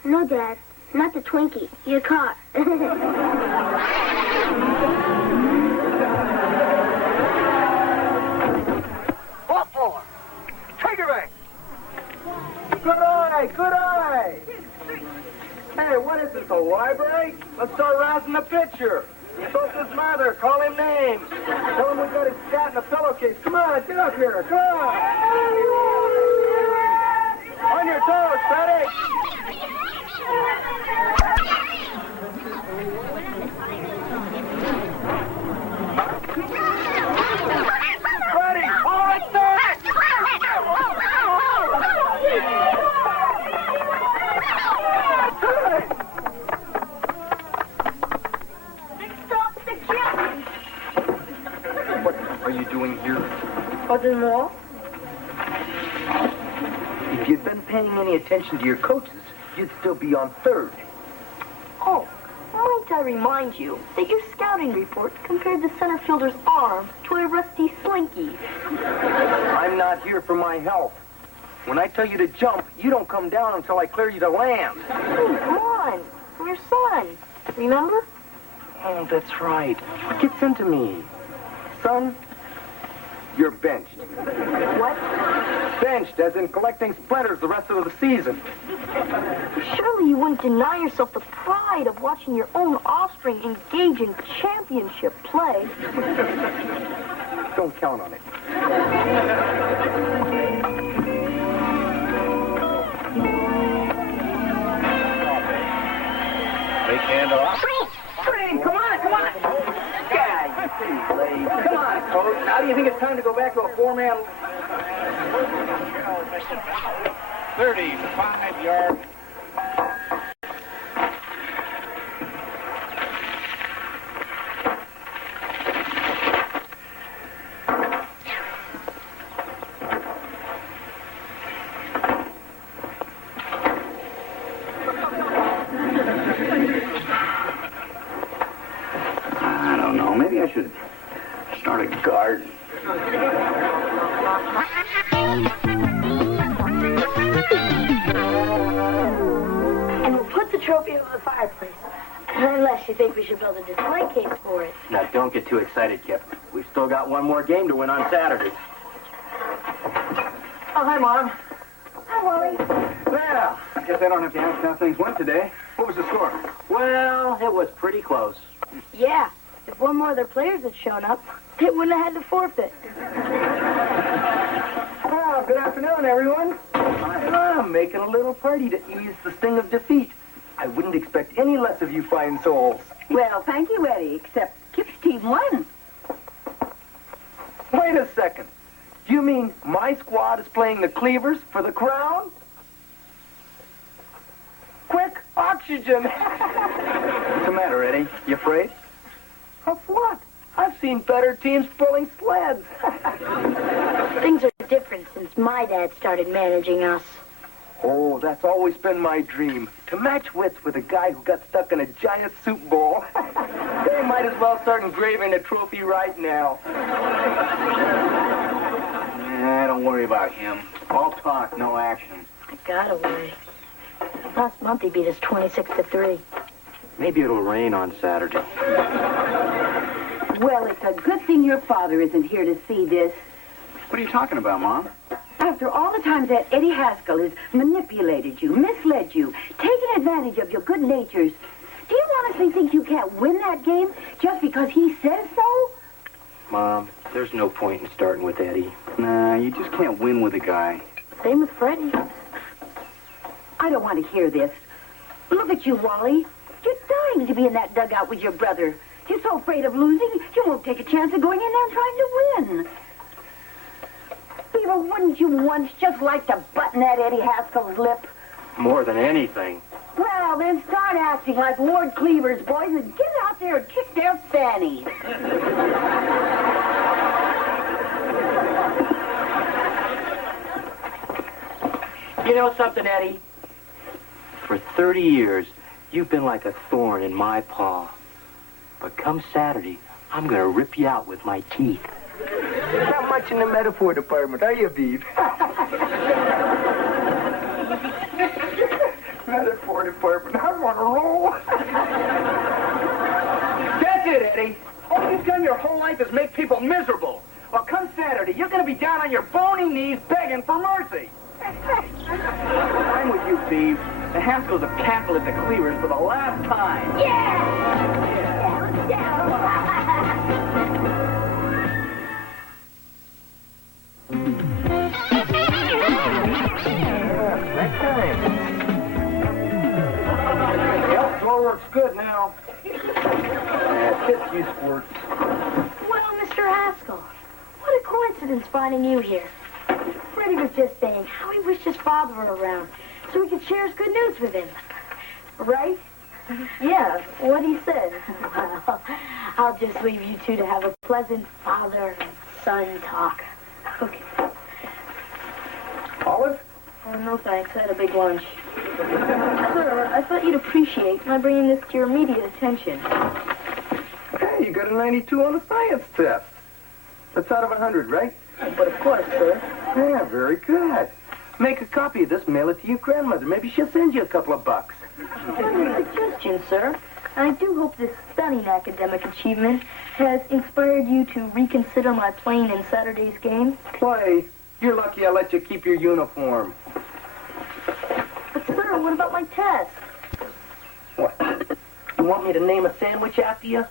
No, Dad. Not the Twinkie. Your car. What for? Trigger ring. Good eye, good eye. Hey, what is this, a library? Let's start rousing the pitcher. Spoke to his mother, call him names. Tell him we got his cat in a pillowcase. Come on, get up here, come on. On your toes, Freddie. Freddie, all right there. What are you doing here? Nothing more? If you'd been paying any attention to your coaches, you'd still be on third. Oh, might I remind you that your scouting report compared the center fielder's arm to a rusty slinky. I'm not here for my health. When I tell you to jump, you don't come down until I clear you to land. Hey, come on. I'm your son. Remember? Oh, that's right. What gets into me? Son, you're benched. What? Benched, as in collecting splinters the rest of the season. Surely you wouldn't deny yourself the pride of watching your own offspring engage in championship play. Don't count on it. Take hand off. Green, come on, come on. Yeah, you pretty late. Come on, Coach. Now do you think it's time to go back to a four-man? 35-yard. Unless you think we should build a display case for it. Now, don't get too excited, Kip. We've still got one more game to win on Saturday. Oh, hi, Mom. Hi, Wally. Well, I guess I don't have to ask how things went today. What was the score? Well, it was pretty close. Yeah, if one more of their players had shown up, they wouldn't have had to forfeit. Well, good afternoon, everyone. I'm making a little party to ease the sting of defeat. I wouldn't expect any less of you fine souls. Well, thank you, Eddie, except Kip's team won. Wait a second. Do you mean my squad is playing the Cleavers for the crown? Quick, oxygen! What's the matter, Eddie? You afraid? Of what? I've seen better teams pulling sleds. Things are different since my dad started managing us. Oh, that's always been my dream. To match wits with a guy who got stuck in a giant soup bowl. They might as well start engraving a trophy right now. Don't worry about him. All talk, no action. I gotta worry. Last month he beat us 26-3. Maybe it'll rain on Saturday. Well, it's a good thing your father isn't here to see this. What are you talking about, Mom? After all the times that Eddie Haskell has manipulated you, misled you, taken advantage of your good natures, do you honestly think you can't win that game just because he says so? Mom, there's no point in starting with Eddie. Nah, you just can't win with a guy. Same with Freddie. I don't want to hear this. Look at you, Wally. You're dying to be in that dugout with your brother. You're so afraid of losing, you won't take a chance of going in there and trying to win. Beaver, wouldn't you once just like to button that Eddie Haskell's lip? More than anything. Well, then start acting like Ward Cleaver's boys and get out there and kick their fannies. You know something, Eddie? For 30 years, you've been like a thorn in my paw. But come Saturday, I'm going to rip you out with my teeth. Not much in the metaphor department, are you, Beaver? Metaphor department, I'm on a roll. That's it, Eddie. All you've done your whole life is make people miserable. Well, come Saturday, you're going to be down on your bony knees begging for mercy. I'm with you, Beaver. The Haskells have tackled the Cleavers for the last time. Next time. Yep, floor works good now. Few squirts. Well, Mr. Haskell, what a coincidence finding you here. Freddie was just saying how he wished his father were around so he could share his good news with him. Right? Yeah, what he said. Well, I'll just leave you two to have a pleasant father and son talk. Okay. Olive? Oh, no thanks. I had a big lunch. Sir, I thought you'd appreciate my bringing this to your immediate attention. Hey, you got a 92 on the science test. That's out of 100, right? But of course, sir. Yeah, very good. Make a copy of this, mail it to your grandmother. Maybe she'll send you a couple of bucks. What a suggestion, sir. I do hope this stunning academic achievement has inspired you to reconsider my playing in Saturday's game. Play? You're lucky I let you keep your uniform. But, sir, what about my test? What? You want me to name a sandwich after you?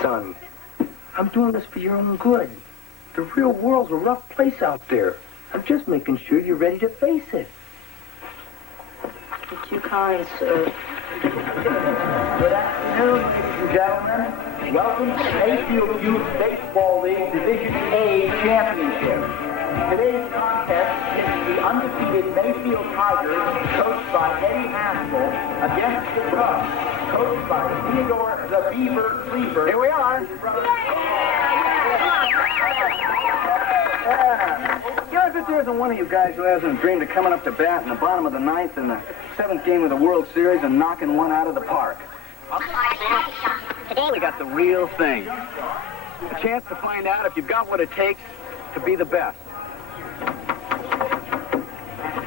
Son, I'm doing this for your own good. The real world's a rough place out there. I'm just making sure you're ready to face it. You're too kind, sir. Good afternoon, ladies and gentlemen. Welcome to the Mayfield Youth Baseball League Division A Championship. Today's contest is the undefeated Mayfield Tigers, coached by Eddie Haskell, against the Cubs, coached by Theodore the Beaver Cleaver. Here we are. You know, I bet there isn't one of you guys who hasn't dreamed of coming up to bat in the bottom of the ninth in the 7th game of the World Series and knocking one out of the park. Today we got the real thing. A chance to find out if you've got what it takes to be the best.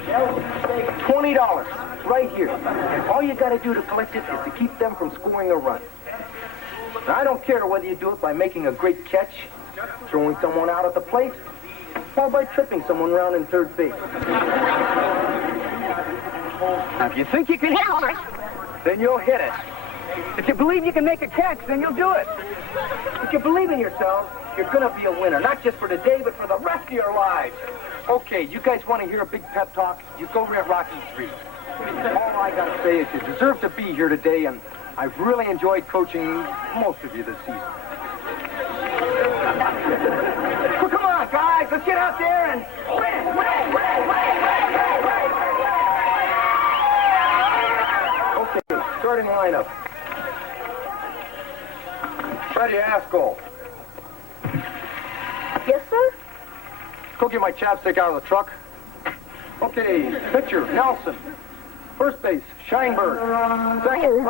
$20, right here. All you got to do to collect it is to keep them from scoring a run. Now, I don't care whether you do it by making a great catch, throwing someone out at the plate, or by tripping someone around in third base. Now, if you think you can hit it, then you'll hit it. If you believe you can make a catch, then you'll do it. If you believe in yourself, you're going to be a winner, not just for today, but for the rest of your lives. Okay, you guys want to hear a big pep talk? You go Red Rocky Street. All I got to say is you deserve to be here today, and I've really enjoyed coaching most of you this season. Well, come on, guys, let's get out there and win. Okay, starting lineup. Freddie Haskell. Yes, sir? Go get my chapstick out of the truck. Okay, pitcher, Nelson. First base, Scheinberg. Second,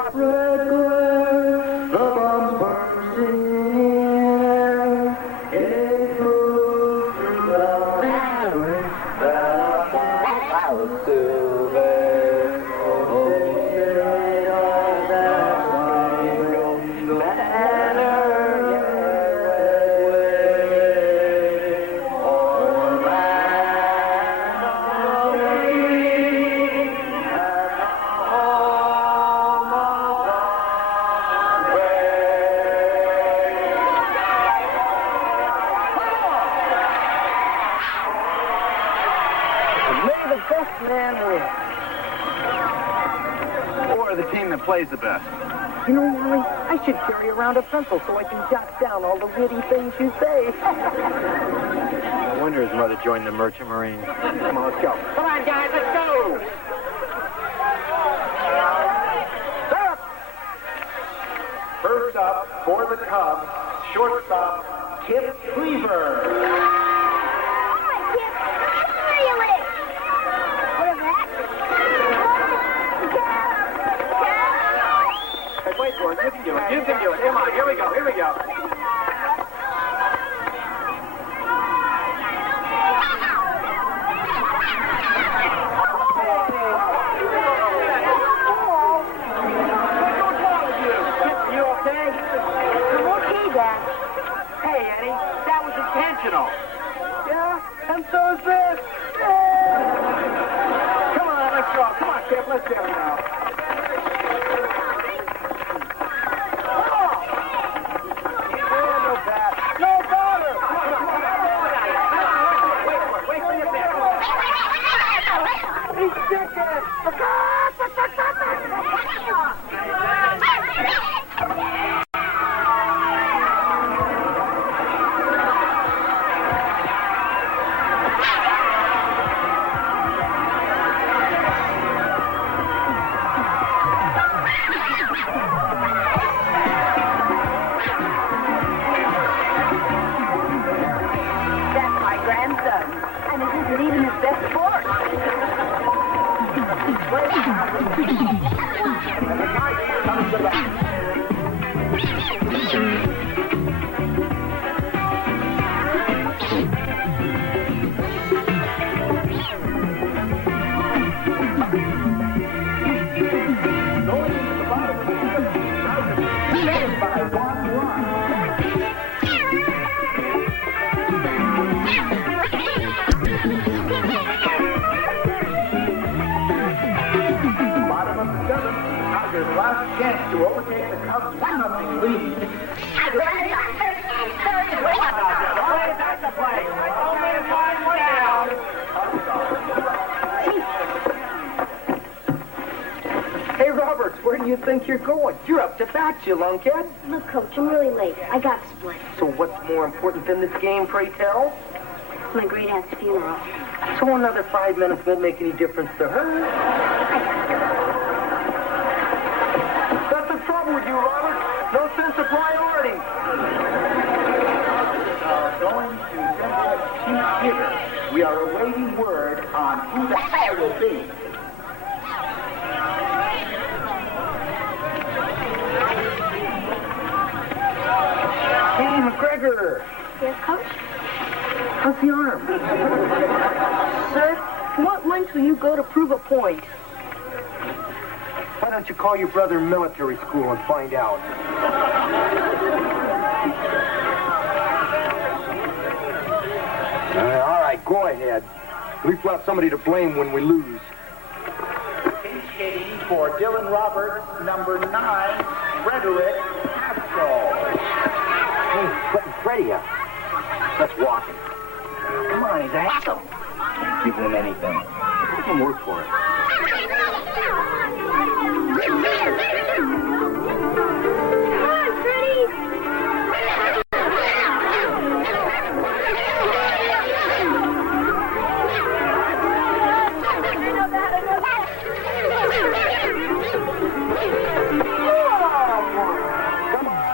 plays the best. You know, Wally, I should carry around a pencil so I can jot down all the witty things you say. No wonder his mother joined the Merchant Marines. Come on, let's go. Come on, guys, let's go! First up for the Cubs, shortstop, Kip Beaver. Wait for it. You can do it. You can do it. Come on. Here we go. Here we go. You okay? I'm okay, Dad. Hey, Eddie, that was intentional. Yeah, and so is this. Come on, let's go. Come on, Kip. Let's get it now. Last chance to overtake the Cubs 1-0 lead. Hey, Roberts, where do you think you're going? You're up to bat, you lunkhead. Look, Coach, I'm really late. I got split. So what's more important than this game, pray tell? My great aunt's funeral. So another 5 minutes won't make any difference to her. With you, Robert. No sense of priority. Going to Chief Beaver. We are awaiting word on who the hell will be. Hey, McGregor. Yes, Coach? How's the arm? Sir, What lengths will you go to prove a point? Why don't you call your brother in military school and find out? All right, go ahead. At least we'll have somebody to blame when we lose. Skating for Dylan Roberts, number 9, Frederick Haskell. Hey, Freddie, let's walk him. Come on, he's a Haskell. Can't give him anything. Let him work for it.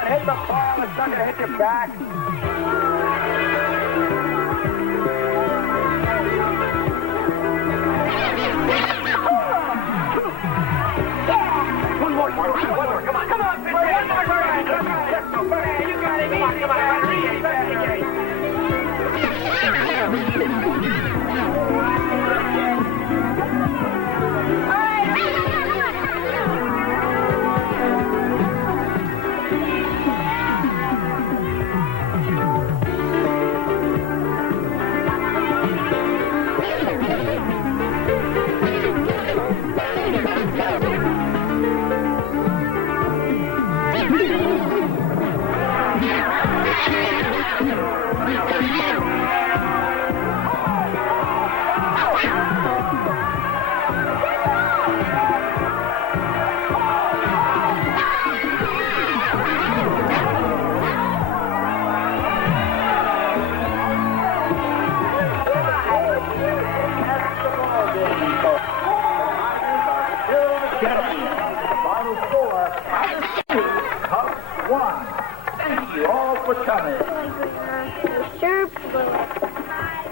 Hit the ball, it's not going to hit your back. One more, come on. Come on, Pitcher. One more try. You got it. Come on.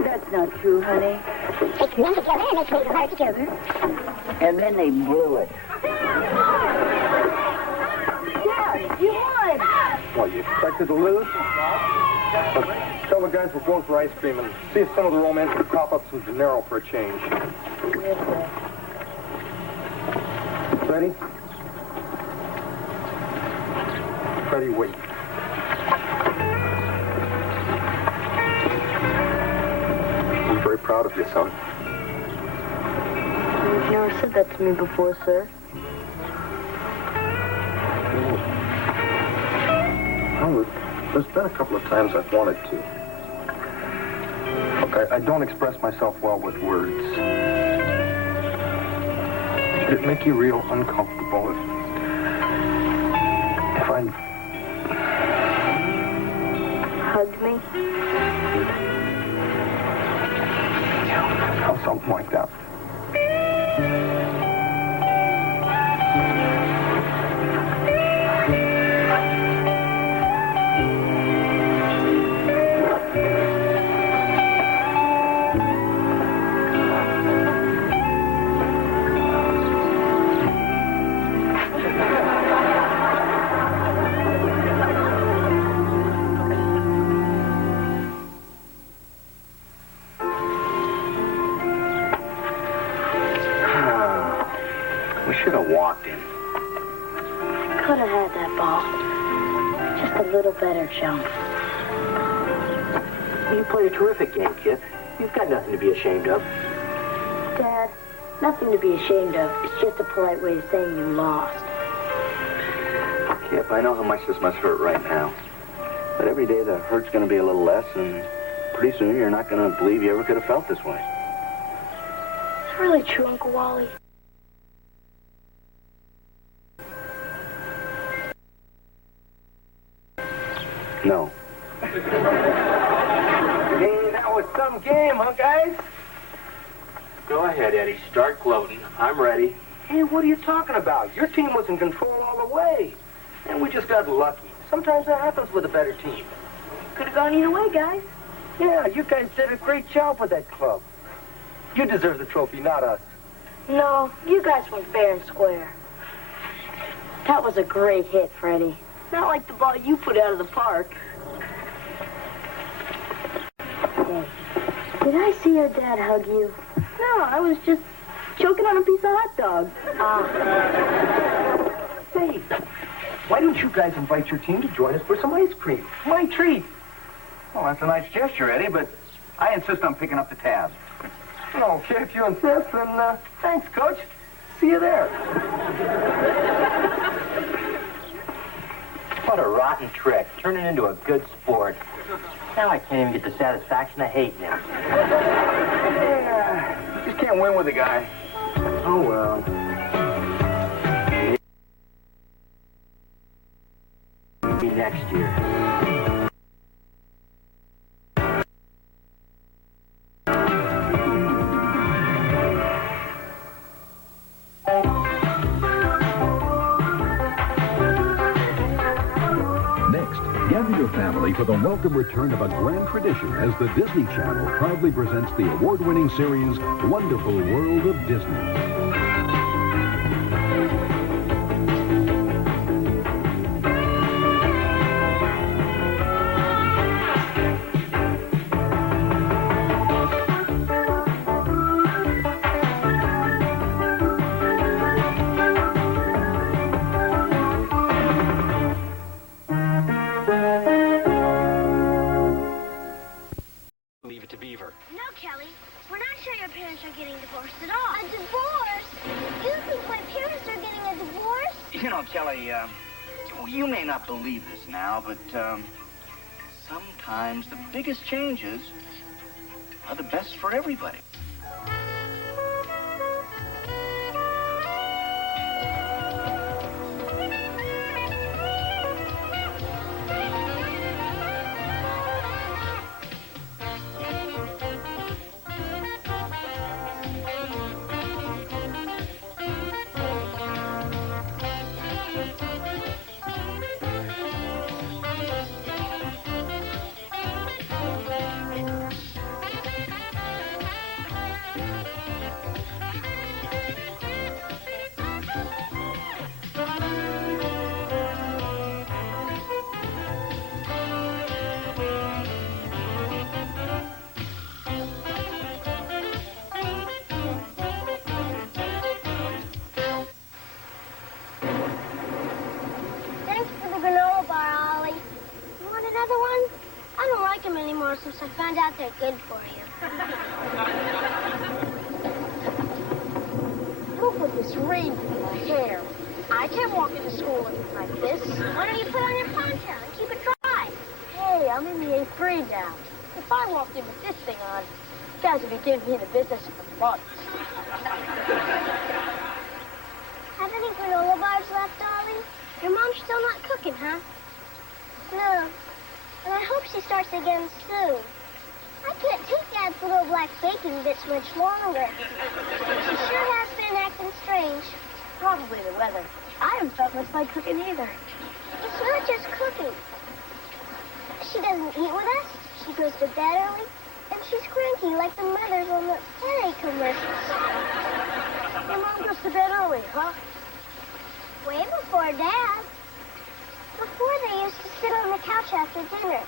That's not true, honey. They came together and they played hard together. And then they blew it. Dad, you won! What, you expected to lose? Look, tell the guys we're going for ice cream and see if some of the romance can pop up some dinero for a change. Yes, sir. Freddie? Freddie, wait. I'm very proud of you, son. You've never said that to me before, sir. Well, there's been a couple of times I've wanted to. Look, I don't express myself well with words. It'd make you real uncomfortable if I... Hugged me? Or something like that. Should have walked him. Could have had that ball. Just a little better jump. You played a terrific game, kid. You've got nothing to be ashamed of. Dad, nothing to be ashamed of. It's just a polite way of saying you lost. Kip, I know how much this must hurt right now. But every day the hurt's going to be a little less, and pretty soon you're not going to believe you ever could have felt this way. It's really true, Uncle Wally. No. Hey, that was some game, huh, guys? Go ahead, Eddie. Start gloating. I'm ready. Hey, what are you talking about? Your team was in control all the way. And we just got lucky. Sometimes that happens with a better team. Could have gone either way, guys. Yeah, you guys did a great job with that club. You deserve the trophy, not us. No, you guys went fair and square. That was a great hit, Freddie. Not like the ball you put out of the park. Hey, did I see your dad hug you? No, I was just choking on a piece of hot dog. Hey, why don't you guys invite your team to join us for some ice cream? My treat. Well, that's a nice gesture, Eddie, but I insist on picking up the tab. Okay, if you insist, then thanks, Coach. See you there. What a rotten trick. Turning into a good sport. Now I can't even get the satisfaction of hating him. Just can't win with the guy. Oh, well. Maybe next year. Gather your family for the welcome return of a grand tradition as the Disney Channel proudly presents the award-winning series Wonderful World of Disney. Leave it to Beaver. No, Kelly. We're not sure your parents are getting divorced at all. A divorce? You think my parents are getting a divorce? You know, Kelly, you may not believe this now, but sometimes the biggest changes are the best for everybody. Since I found out they're good for you. Look at this rain in my hair. I can't walk into school looking like this. Why don't you put on your poncho and keep it dry? Hey, I'm in the 8th grade now. If I walked in with this thing on, you guys would be giving me the business for months. Have any granola bars left, Ollie? Your mom's still not cooking, huh? No. And I hope she starts again soon. I can't take Dad's little black baking bits much longer. She sure has been acting strange. Probably the weather. I haven't felt much like cooking either. It's not just cooking. She doesn't eat with us, she goes to bed early, and she's cranky like the mothers on the headache commercials. Your mom goes to bed early, huh? Way before Dad. Before, they used to sit on the couch after dinner,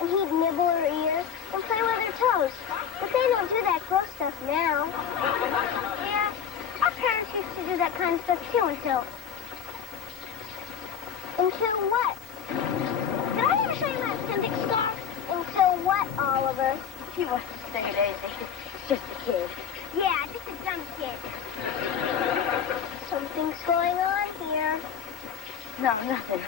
and he'd nibble her ears and play with her toes. But they don't do that gross stuff now. Yeah, our parents used to do that kind of stuff too until what? Did I ever show you my appendix scar? Until what, Oliver? He wants to stay lazy. He's just a kid. Yeah, just a dumb kid. Something's going on here. No, nothing.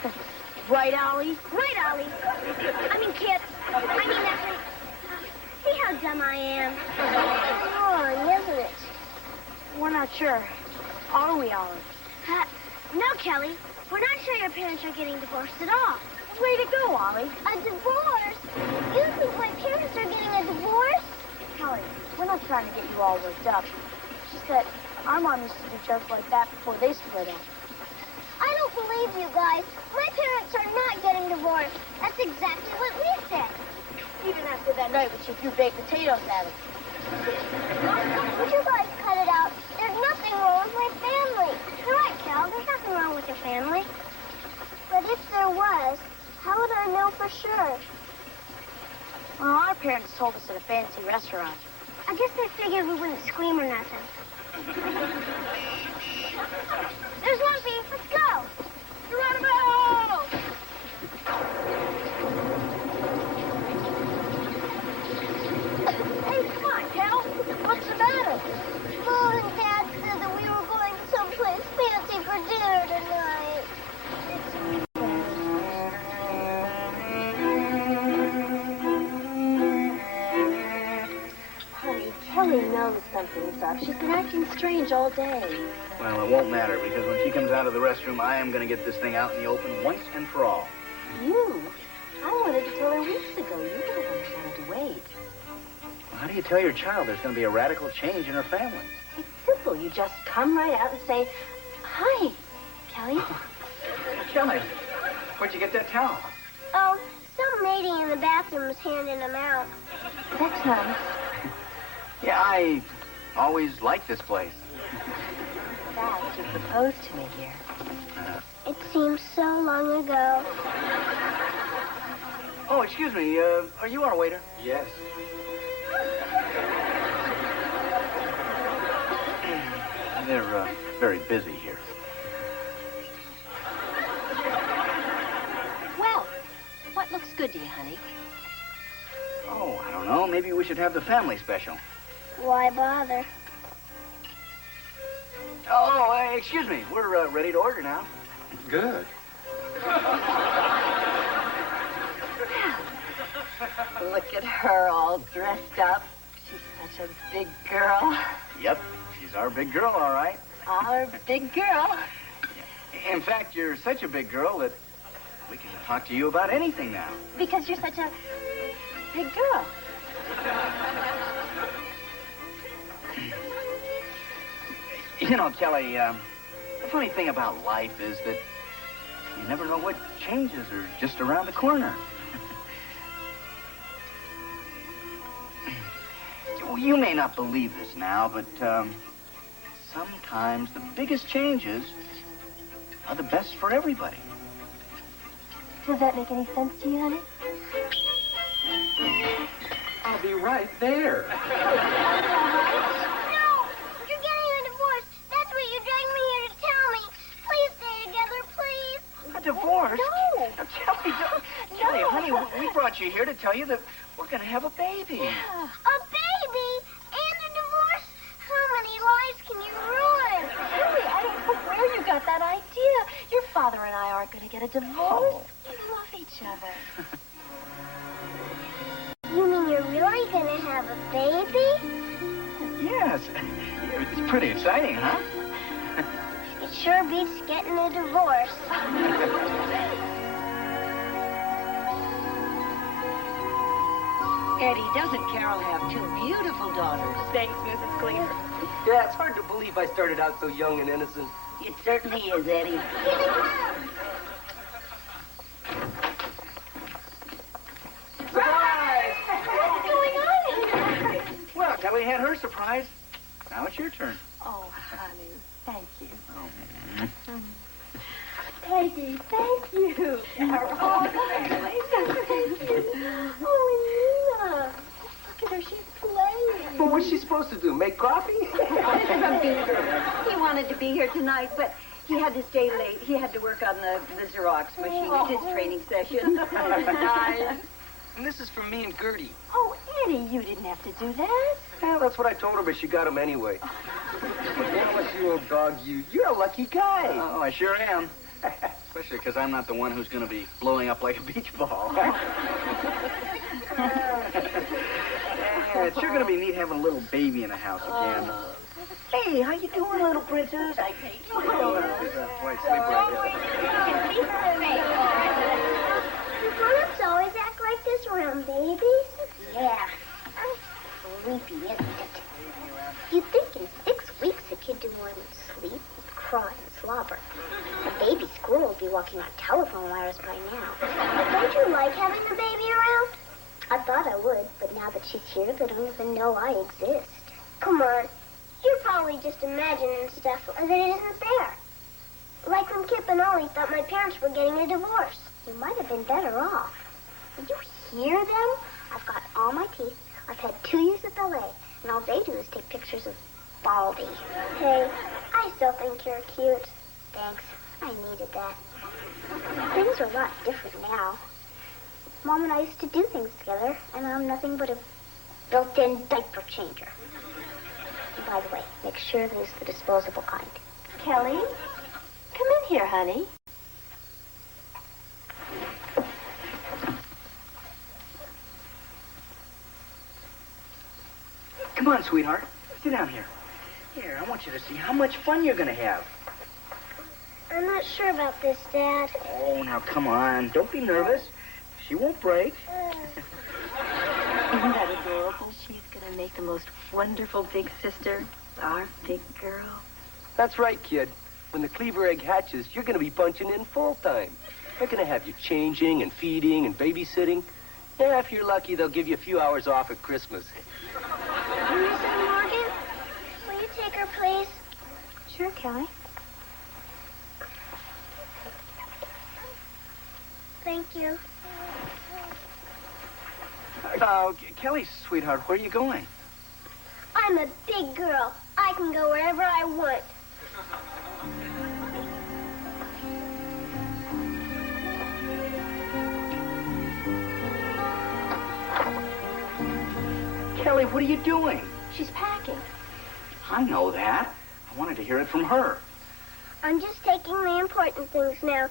Right, Ollie? Right, Ollie. I mean, kid. I mean, that's right. See how dumb I am. Wrong, isn't it? We're not sure. Are we, Ollie? No, Kelly. We're not sure your parents are getting divorced at all. Way to go, Ollie. A divorce? You think my parents are getting a divorce? Kelly, we're not trying to get you all worked up. It's just that our mom used to do jokes like that before they split up. I don't believe you guys. My parents are not getting divorced. That's exactly what we said. Even after that night when she threw baked potatoes at us. Would you guys cut it out? There's nothing wrong with my family. You're right, Cal. There's nothing wrong with your family. But if there was, how would I know for sure? Well, our parents told us at a fancy restaurant. I guess they figured we wouldn't scream or nothing. There's Lumpy. Let's go. Geronimo! Hey, come on, Cal. What's the matter? Mom and Dad said that we were going someplace fancy for dinner tonight. Honey, Kelly knows something's up. She's been acting strange all day. Well, it won't matter, because when she comes out of the restroom, I am going to get this thing out in the open once and for all. You? I wanted to tell her weeks ago. You were the one who wanted to wait. Well, how do you tell your child there's going to be a radical change in her family? It's simple. You just come right out and say, hi, Kelly. Kelly, where'd you get that towel? Oh, some lady in the bathroom was handing them out. That's nice. Yeah, I always liked this place. That you proposed to me here. It seems so long ago. Oh, excuse me, are you our waiter? Yes. They're, very busy here. Well, what looks good to you, honey? Oh, I don't know. Maybe we should have the family special. Why bother? Oh, excuse me. We're ready to order now. Good. Look at her all dressed up. She's such a big girl. Yep, she's our big girl, all right. Our big girl. In fact, you're such a big girl that we can talk to you about anything now. Because you're such a big girl. You know, Kelly, the funny thing about life is that you never know what changes are just around the corner. You may not believe this now, but sometimes the biggest changes are the best for everybody. Does that make any sense to you, honey? I'll be right there. No! You're getting a divorce. That's what you dragged me here to tell me. Please stay together, please. A divorce? No. Kelly, Kelly, honey, we brought you here to tell you that we're going to have a baby. A baby? And a divorce? How many lives can you ruin? Really, I don't know where you got that idea. Your father and I aren't going to get a divorce. We love each other. You mean you're really going to have a baby? Yes. It's pretty exciting, huh? It sure beats getting a divorce. Eddie, doesn't Carol have two beautiful daughters? Thanks, Mrs. Cleaver. Yeah, it's hard to believe I started out so young and innocent. It certainly is, Eddie. Surprise! What's going on here? Well, Kelly had her surprise. Now it's your turn. Oh, honey, thank you. Oh. Peggy, thank you. Carol. Oh, thank you. Oh, Nina. Look at her, she's playing. Well, what's she supposed to do, make coffee? From Beaver. He wanted to be here tonight, but he had to stay late. He had to work on the Xerox machine. It's his training session. Nice. And this is from me and Gertie. Oh, Eddie, you didn't have to do that. Yeah, that's what I told her, but she got him anyway. But you old dog, you're a lucky guy. Oh, I sure am. Especially because I'm not the one who's going to be blowing up like a beach ball. Yeah, it's sure going to be neat having a little baby in the house again. Hey, how you doing, little princess? Wait, sleep right Do grown-ups always act like this around babies? Yeah. Sleepy, isn't it? You'd think in 6 weeks a kid didn't want to sleep, cry, and slobber. A baby squirrel would be walking on telephone wires by now. Don't you like having the baby around? I thought I would, but now that she's here, they don't even know I exist. Come on. You're probably just imagining stuff that isn't there. Like when Kip and Ollie thought my parents were getting a divorce. You might have been better off. Did you hear them? I've got all my teeth. I've had 2 years of ballet. and all they do is take pictures of Baldy. Hey, I still think you're cute. Thanks. I needed that. Things are a lot different now. Mom and I used to do things together, and I'm nothing but a built-in diaper changer. And by the way, make sure there's the disposable kind. Kelly, come in here, honey. Come on, sweetheart. Sit down here. Here, I want you to see how much fun you're going to have. I'm not sure about this, Dad. Oh, now, come on. Don't be nervous. She won't break. Isn't that adorable? She's going to make the most wonderful big sister, our big girl. That's right, kid. When the Cleaver egg hatches, you're going to be punching in full time. They're going to have you changing and feeding and babysitting. Yeah, if you're lucky, they'll give you a few hours off at Christmas. Mrs. Morgan, will you take her, please? Sure, Kelly. Thank you. Kelly, sweetheart, where are you going? I'm a big girl. I can go wherever I want. Kelly, what are you doing? She's packing. I know that. I wanted to hear it from her. I'm just taking the important things now.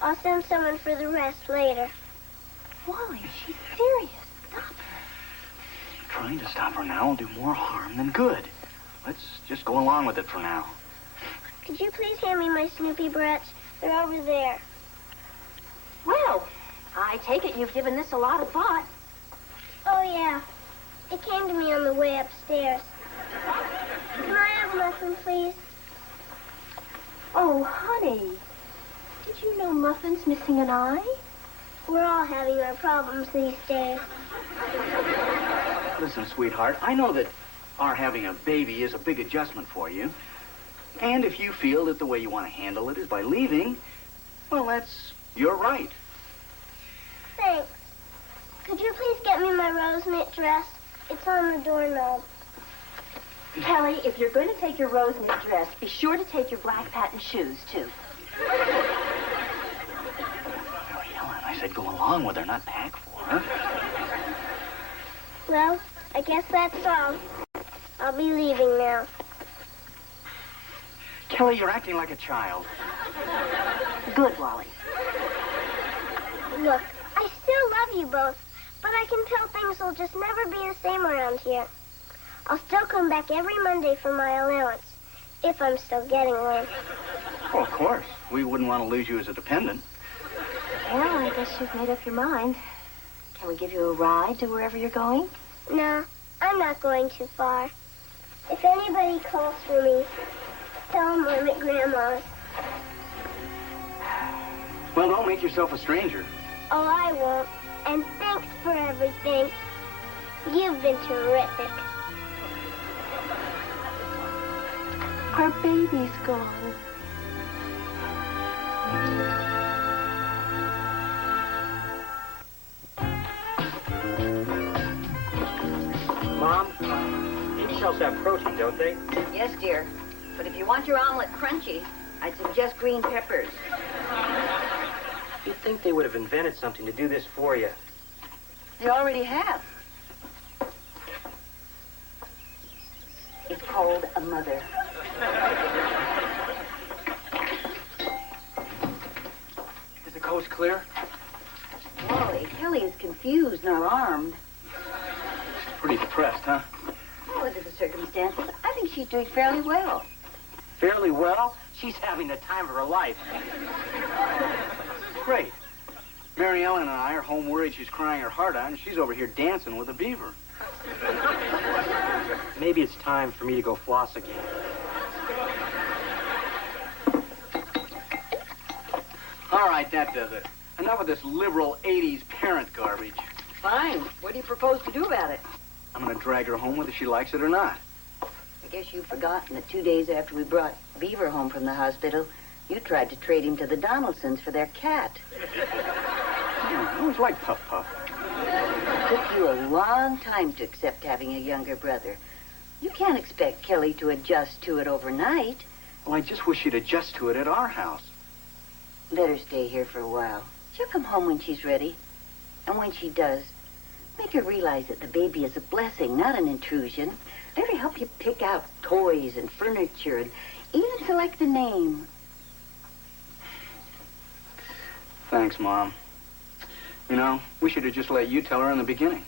I'll send someone for the rest later. Wally, she's serious. Stop her. Trying to stop her now will do more harm than good. Let's just go along with it for now. Could you please hand me my Snoopy brats? They're over there. Well, I take it you've given this a lot of thought. Oh, yeah. It came to me on the way upstairs. Can I have a muffin, please? Oh, honey. Did you know Muffin's missing an eye? We're all having our problems these days. Listen, sweetheart, I know that our having a baby is a big adjustment for you. And if you feel that the way you want to handle it is by leaving, well, that's your right. Thanks. Could you please get me my rose knit dress? It's on the doorknob. Kelly, if you're going to take your rose knit dress, be sure to take your black patent shoes, too. Helen, I said go along with her, not pack for her. Well, I guess that's all. I'll be leaving now. Kelly, you're acting like a child. Good, Wally. Look, I still love you both, but I can tell things will just never be the same around here. I'll still come back every Monday for my allowance, if I'm still getting one. Well, of course. We wouldn't want to lose you as a dependent. Well, I guess you've made up your mind. Can we give you a ride to wherever you're going? No, I'm not going too far. If anybody calls for me, tell them I'm at Grandma's. Well, don't make yourself a stranger. Oh, I won't. And thanks for everything. You've been terrific. Our baby's gone. Mom, eggshells have protein, don't they? Yes, dear. But if you want your omelet crunchy, I'd suggest green peppers. You'd think they would have invented something to do this for you. They already have. It's called a mother. Is the coast clear? Wally, Kelly is confused and alarmed. Pretty depressed, huh? Well, under the circumstances, I think she's doing fairly well. Fairly well? She's having the time of her life. Great. Mary Ellen and I are home worried she's crying her heart out, and she's over here dancing with a beaver. Maybe it's time for me to go floss again. All right, that does it. Enough of this liberal 80s parent garbage. Fine. What do you propose to do about it? I'm going to drag her home whether she likes it or not. I guess you've forgotten that 2 days after we brought Beaver home from the hospital, you tried to trade him to the Donaldsons for their cat. I always liked Puff Puff. It took you a long time to accept having a younger brother. You can't expect Kelly to adjust to it overnight. Well, I just wish she'd adjust to it at our house. Let her stay here for a while. She'll come home when she's ready. And when she does, make her realize that the baby is a blessing, not an intrusion. Let her help you pick out toys and furniture and even select a name. Thanks, Mom. You know, we should have just let you tell her in the beginning.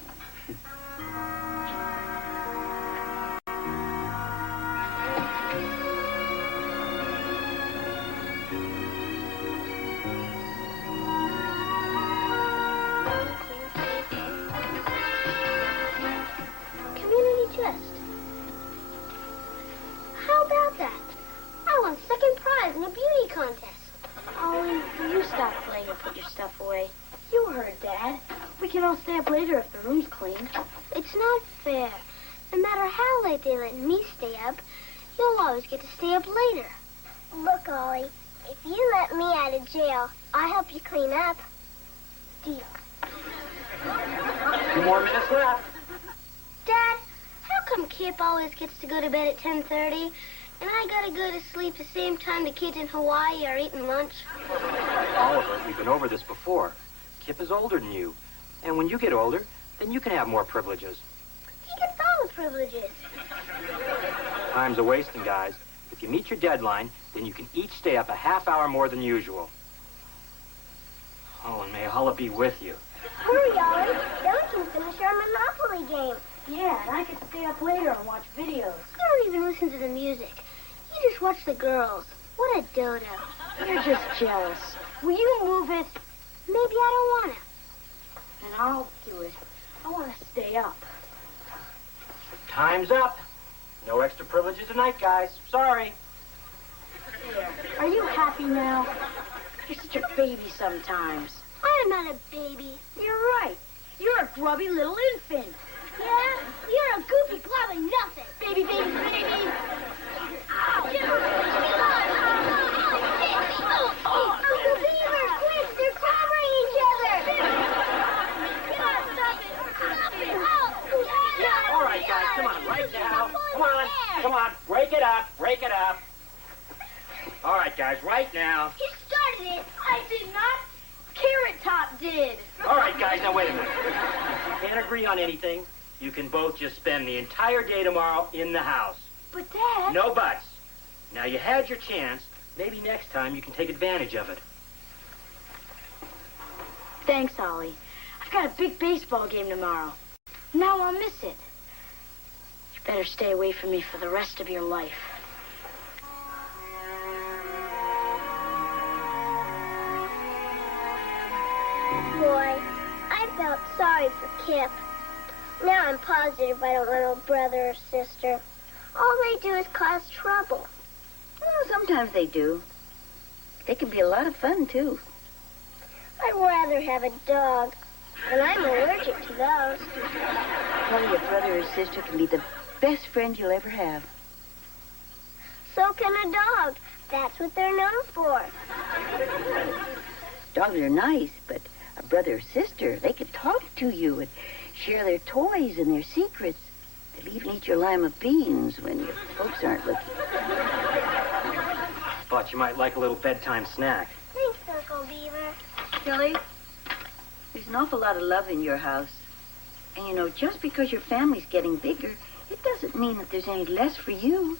Community chest. How about that? I won second prize in a beauty contest. Ollie, will you stop playing and put your stuff away? You heard Dad. We can all stay up later if the room's clean. It's not fair. No matter how late they let me stay up, you'll always get to stay up later. Look, Ollie, if you let me out of jail, I'll help you clean up. Deal. 2 more minutes left. Dad, how come Kip always gets to go to bed at 10:30, and I gotta go to sleep the same time the kids in Hawaii are eating lunch? Oliver, we've been over this before. Kip is older than you. And when you get older, then you can have more privileges. He gets all the privileges. Time's a wasting, guys. If you meet your deadline, then you can each stay up a half hour more than usual. Oh, and may Allah be with you. Hurry, Ollie. Then we can finish our Monopoly game. Yeah, and I could stay up later and watch videos. You don't even listen to the music. You just watch the girls. What a dodo. You're just jealous. Will you move it? Maybe I don't want to. And I'll do it. I want to stay up. Time's up. No extra privileges tonight, guys. Sorry. There. Are you happy now? You're such a baby sometimes. I'm not a baby. You're right. You're a grubby little infant. Yeah? You're a goofy glob of nothing. Baby, baby, baby. Ow! Get on! Uncle Beaver, quick! They're covering each other! All right, guys, come on, right now. Come on, break it up, All right, guys, right now. You started it. I did not. Carrot Top did. All right, guys, now wait a minute. If you can't agree on anything, you can both just spend the entire day tomorrow in the house. But, Dad... No buts. Now, you had your chance. Maybe next time you can take advantage of it. Thanks, Ollie. I've got a big baseball game tomorrow. Now I'll miss it. You better stay away from me for the rest of your life. Boy, I felt sorry for Kip. Now I'm positive I don't want a brother or sister. All they do is cause trouble. Well, sometimes they do. They can be a lot of fun, too. I'd rather have a dog, and I'm allergic to those. Probably a brother or sister can be the best friend you'll ever have. So can a dog. That's what they're known for. Dogs are nice, but a brother or sister, they can talk to you and share their toys and their secrets. They'll even eat your lima beans when your folks aren't looking. Thought you might like a little bedtime snack. Thanks, Uncle Beaver. Kelly, there's an awful lot of love in your house. And you know, just because your family's getting bigger, it doesn't mean that there's any less for you.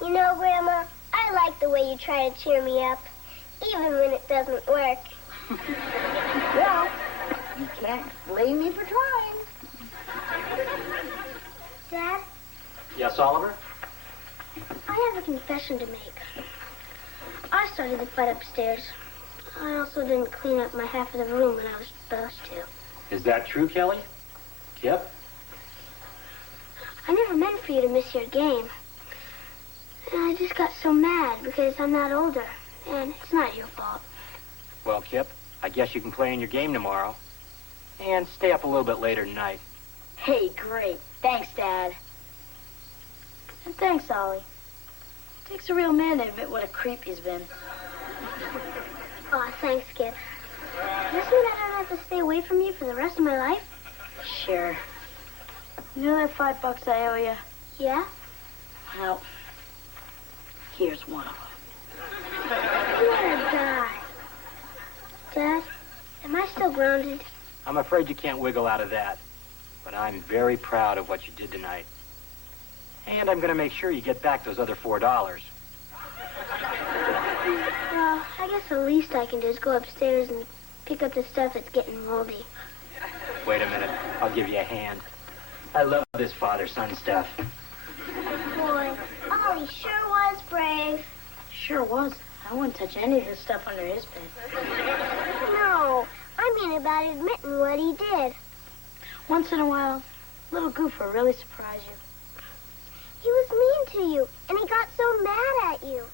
You know, Grandma, I like the way you try to cheer me up, even when it doesn't work. Well, you can't blame me for trying. Dad? Yes, Oliver? I have a confession to make. I started the fight upstairs. I also didn't clean up my half of the room when I was supposed to. Is that true, Kelly? Kip? I never meant for you to miss your game. And I just got so mad because I'm not older. And it's not your fault. Well, Kip, I guess you can play in your game tomorrow. And stay up a little bit later tonight. Hey, great. Thanks, Dad. And thanks, Ollie. It takes a real man to admit what a creep he's been. Aw, thanks, Kip. Does this mean I don't have to stay away from you for the rest of my life? Sure. You know that $5 I owe you? Yeah? Well, here's one of them. What a guy. Dad, am I still grounded? I'm afraid you can't wiggle out of that. But I'm very proud of what you did tonight. And I'm going to make sure you get back those other $4. Well, I guess the least I can do is go upstairs and pick up the stuff that's getting moldy. Wait a minute. I'll give you a hand. I love this father-son stuff. Boy, Ollie sure was brave. Sure was. I wouldn't touch any of this stuff under his bed. No, I mean about admitting what he did. Once in a while, a little goof will really surprise you. He was mean to you, and he got so mad at you.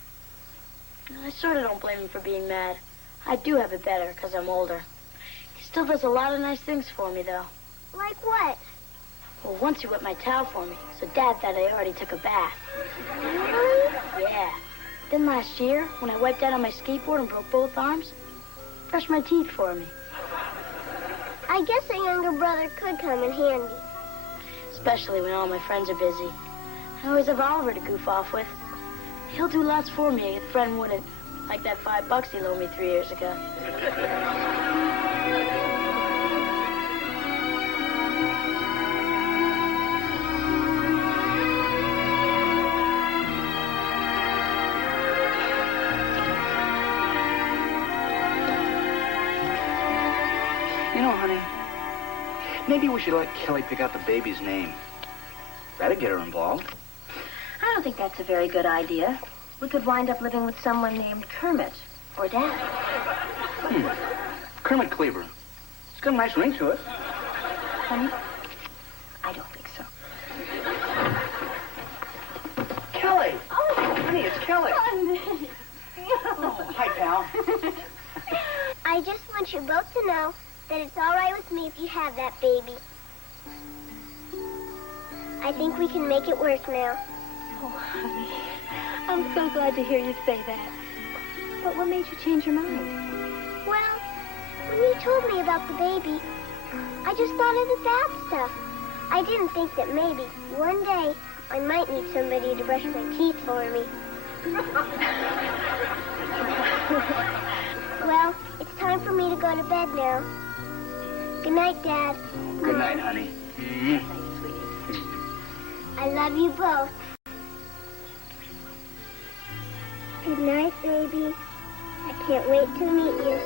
I sort of don't blame him for being mad. I do have it better because I'm older. He still does a lot of nice things for me, though. Like what? Well, once he wet my towel for me, so Dad thought I already took a bath. Really? Yeah. Then last year, when I wiped out on my skateboard and broke both arms, brushed my teeth for me. I guess a younger brother could come in handy. Especially when all my friends are busy. I always have Oliver to goof off with. He'll do lots for me a friend wouldn't, like that $5 he loaned me 3 years ago. You know, honey, maybe we should let Kelly pick out the baby's name. That'd get her involved. I don't think that's a very good idea. We could wind up living with someone named Kermit or Dad. Kermit Cleaver. It's got a nice ring to it. Honey, I don't think so. Kelly! Oh, honey, it's Kelly. Honey. Oh, hi, pal. I just want you both to know that it's all right with me if you have that baby. I think we can make it work now. Oh, honey, I'm so glad to hear you say that. But what made you change your mind? Well, when you told me about the baby, I just thought of the bad stuff. I didn't think that maybe one day I might need somebody to brush my teeth for me. Well, it's time for me to go to bed now. Good night, Dad. Good night, honey. I love you both. Good night, baby. I can't wait to meet you.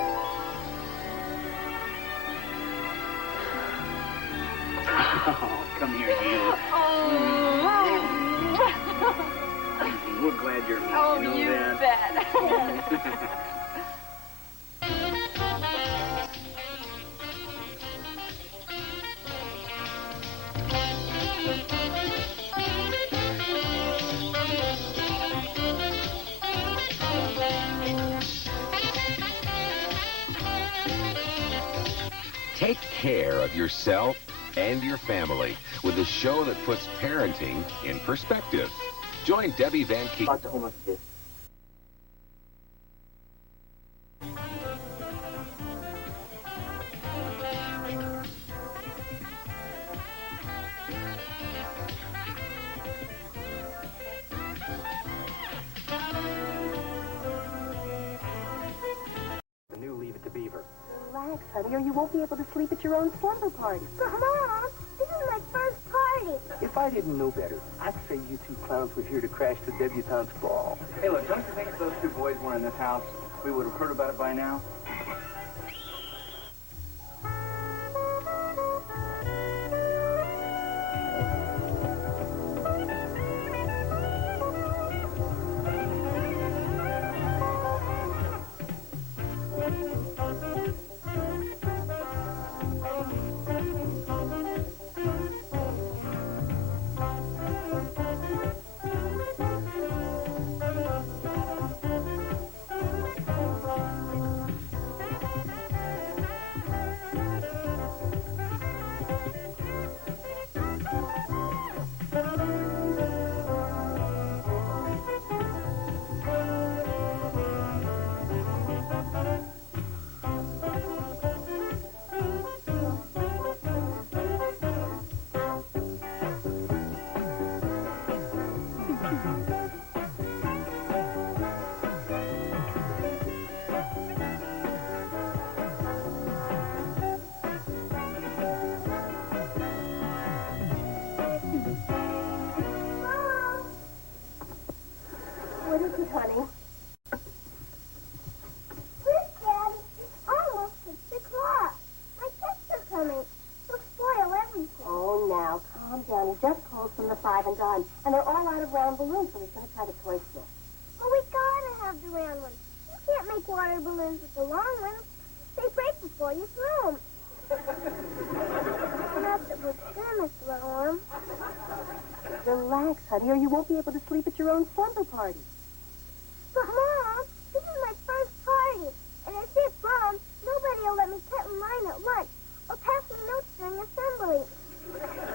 Oh, come here, you. We're glad you're here. Oh, you know you that? bet. Take care of yourself and your family with a show that puts parenting in perspective. Join Debbie Van Keek. The new Leave It to Beaver. Relax, honey, or you won't be able to sleep at your own slumber party. But, Mom, this is my first party. If I didn't know better, I'd say you two clowns were here to crash the debutante's ball. Hey, look, don't you think if those two boys were in this house, we would have heard about it by now? haven't gone. And they're all out of round balloons, so he's going to try the toy store. Well, we gotta have the round ones. You can't make water balloons with the long ones. They break before you throw them. Not that we're gonna throw them. Relax, honey, or you won't be able to sleep at your own slumber party. But, Mom, this is my first party. And if it bombs, nobody will let me cut in line at lunch or pass me notes during assembly.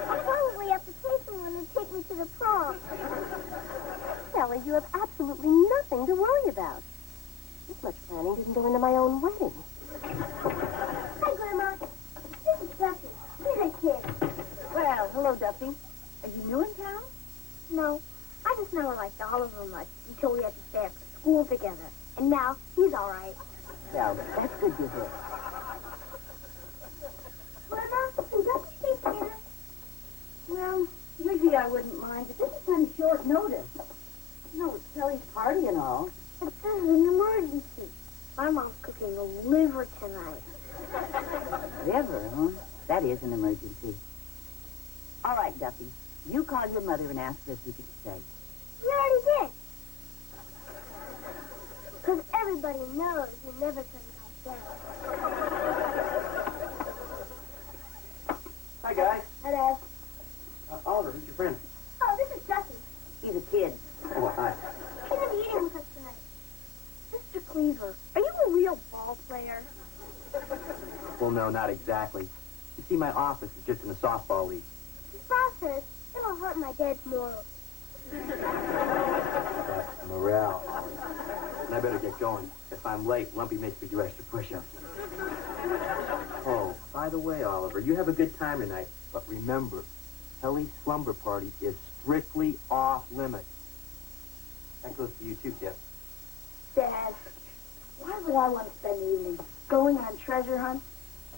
I'll probably have to pay someone to take me to the prom. Sally, you have absolutely nothing to worry about. This much planning didn't go into my own wedding. Hi, Grandma. This is Duffy. He's a kid. Well, hello, Duffy. Are you new in town? No, I just never liked Oliver much until we had to stay after school together. And now he's all right. Well, that's good to hear. Grandma, can Duffy stay here? Well, usually I wouldn't mind, but this is kind of short notice. You know, it's Kelly's party and all. But this is an emergency. My mom's cooking a liver tonight. Liver, huh? That is an emergency. All right, Duffy. You call your mother and ask her if you can stay. We already did. Because everybody knows you never turn us down. Hi, guys. Hi, Dad. Oliver, who's your friend? Oh, this is Duffy. He's a kid. Oh, hi. He's going to be eating with us tonight. Mr. Cleaver, are you a real ball player? Well, no, not exactly. You see, my office is just in a softball league. His boss says it'll hurt my dad's morals. That's morale. And I better get going. If I'm late, Lumpy makes me do extra push-ups. Oh, by the way, Oliver, you have a good time tonight. But remember, Kelly's slumber party is strictly off-limits. That goes to you, too, Jeff. Dad, why would I want to spend the evening going on treasure hunts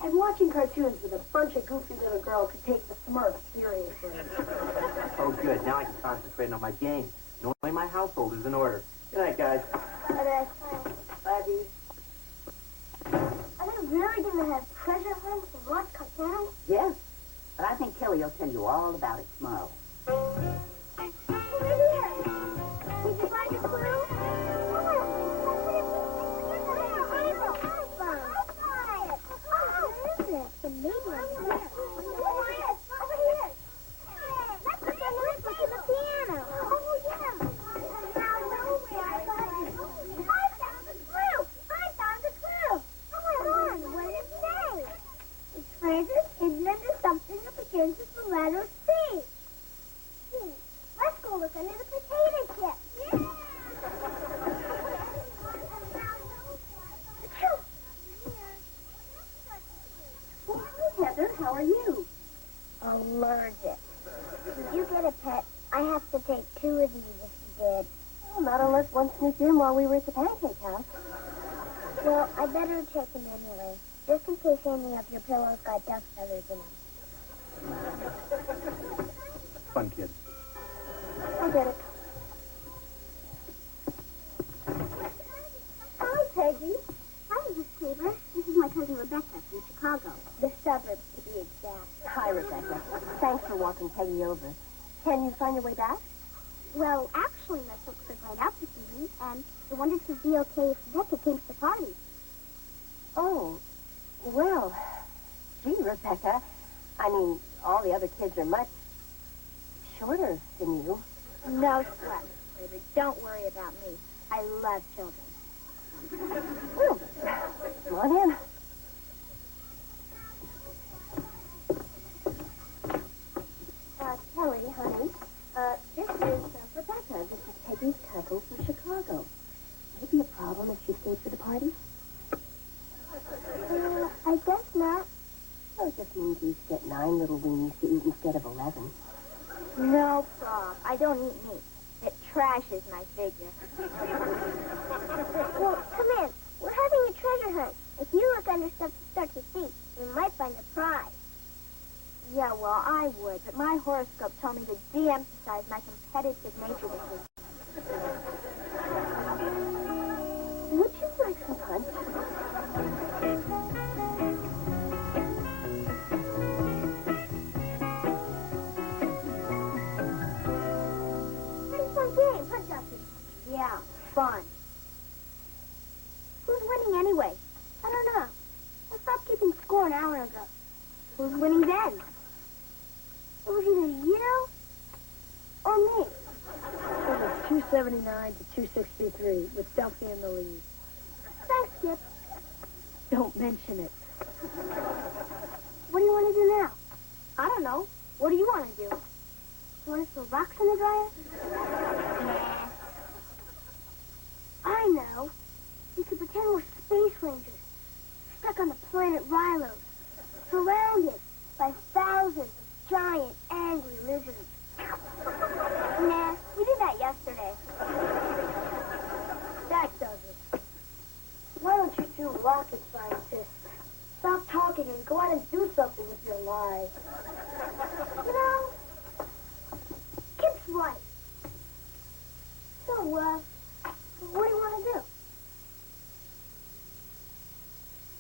and watching cartoons with a bunch of goofy little girls who take the Smurfs seriously? Oh, good. Now I can concentrate on my game. Normally my household is in order. Good night, guys. Bye, Dad. Buddy. Are they really going to have treasure hunts and watch cartoons? Yes. But I think Kelly will tell you all about it tomorrow. Over here. Did you find a clue? Something that begins with the letter C. Let's go look under the potato chip. Hi, Heather. How are you? Allergic. Did you get a pet? I have to take 2 of these if you did. Well, not unless one sneaked in while we were at the pancake house. Well, I better check them anyway, just in case any of your pillows got duck feathers in them. Fun kid. I get it. Hi, Peggy. Hi, Mrs. Cleaver. This is my cousin Rebecca from Chicago. The suburbs, to be exact. Hi, Rebecca. Thanks for walking Peggy over. Can you find your way back? Well, actually, my folks are right out this evening, and I wondered if it would be okay if Rebecca came to the party. Oh, well, gee, Rebecca. I mean, all the other kids are much shorter than you. No sweat, Mrs. Cleaver. Don't worry about me. I love children. Well, come on in. Kelly, honey, this is Rebecca. This is Peggy's cousin from Chicago. Would it be a problem if she stayed for the party? I guess not. Well, it just means you get 9 little weenies to eat instead of 11. No problem. I don't eat meat. It trashes my figure. Well, come in. We're having a treasure hunt. If you look under stuff to start to see, we might find a prize. Yeah, well, I would, but my horoscope told me to de-emphasize my competitive nature this week. Would you like some punch? didn't score an hour ago. Who was winning then? It was either you or me. It was 279 to 263 with Duffy in the lead. Thanks, Skip. Don't mention it. What do you want to do now? I don't know. What do you want to do? You want to throw rocks in the dryer? I know. We could pretend we're space rangers, stuck on the planet Rilo, surrounded by thousands of giant, angry lizards. Nah, we did that yesterday. That does it. Why don't you two rocket scientists stop talking and go out and do something with your lives? You know, Kip's right. So, what do you want to do?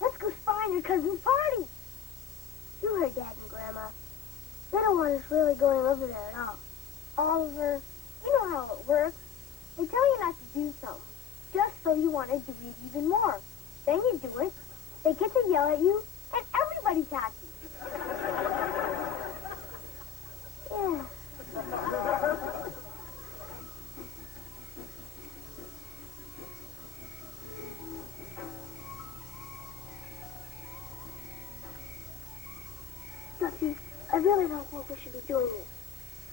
Let's go spy your cousin's party. You heard Dad and Grandma. They don't want us really going over there at all. Oliver, you know how it works. They tell you not to do something, just so you want to do it even more. Then you do it, they get to yell at you, and everybody's happy. Yeah. Duffy, I really don't think we should be doing this.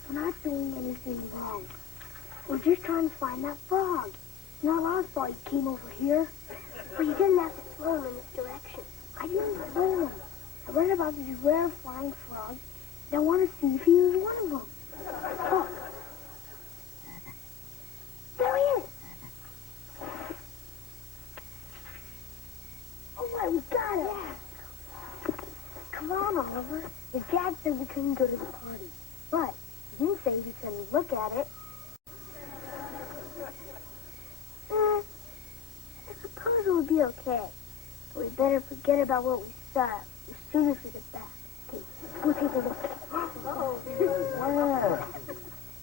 We're not doing anything wrong. We're just trying to find that frog. It's not our fault he came over here. But you didn't have to throw him in this direction. I didn't throw him. I read about these rare flying frogs, and I want to see if he was one of them. Look. There he is. Oh, my, we got him. Yeah. Come on, Oliver. Your dad said we couldn't go to the party, but he didn't say we couldn't look at it. I suppose it would be okay. But we better forget about what we saw as soon as we get back. Okay, go take a look. Wow.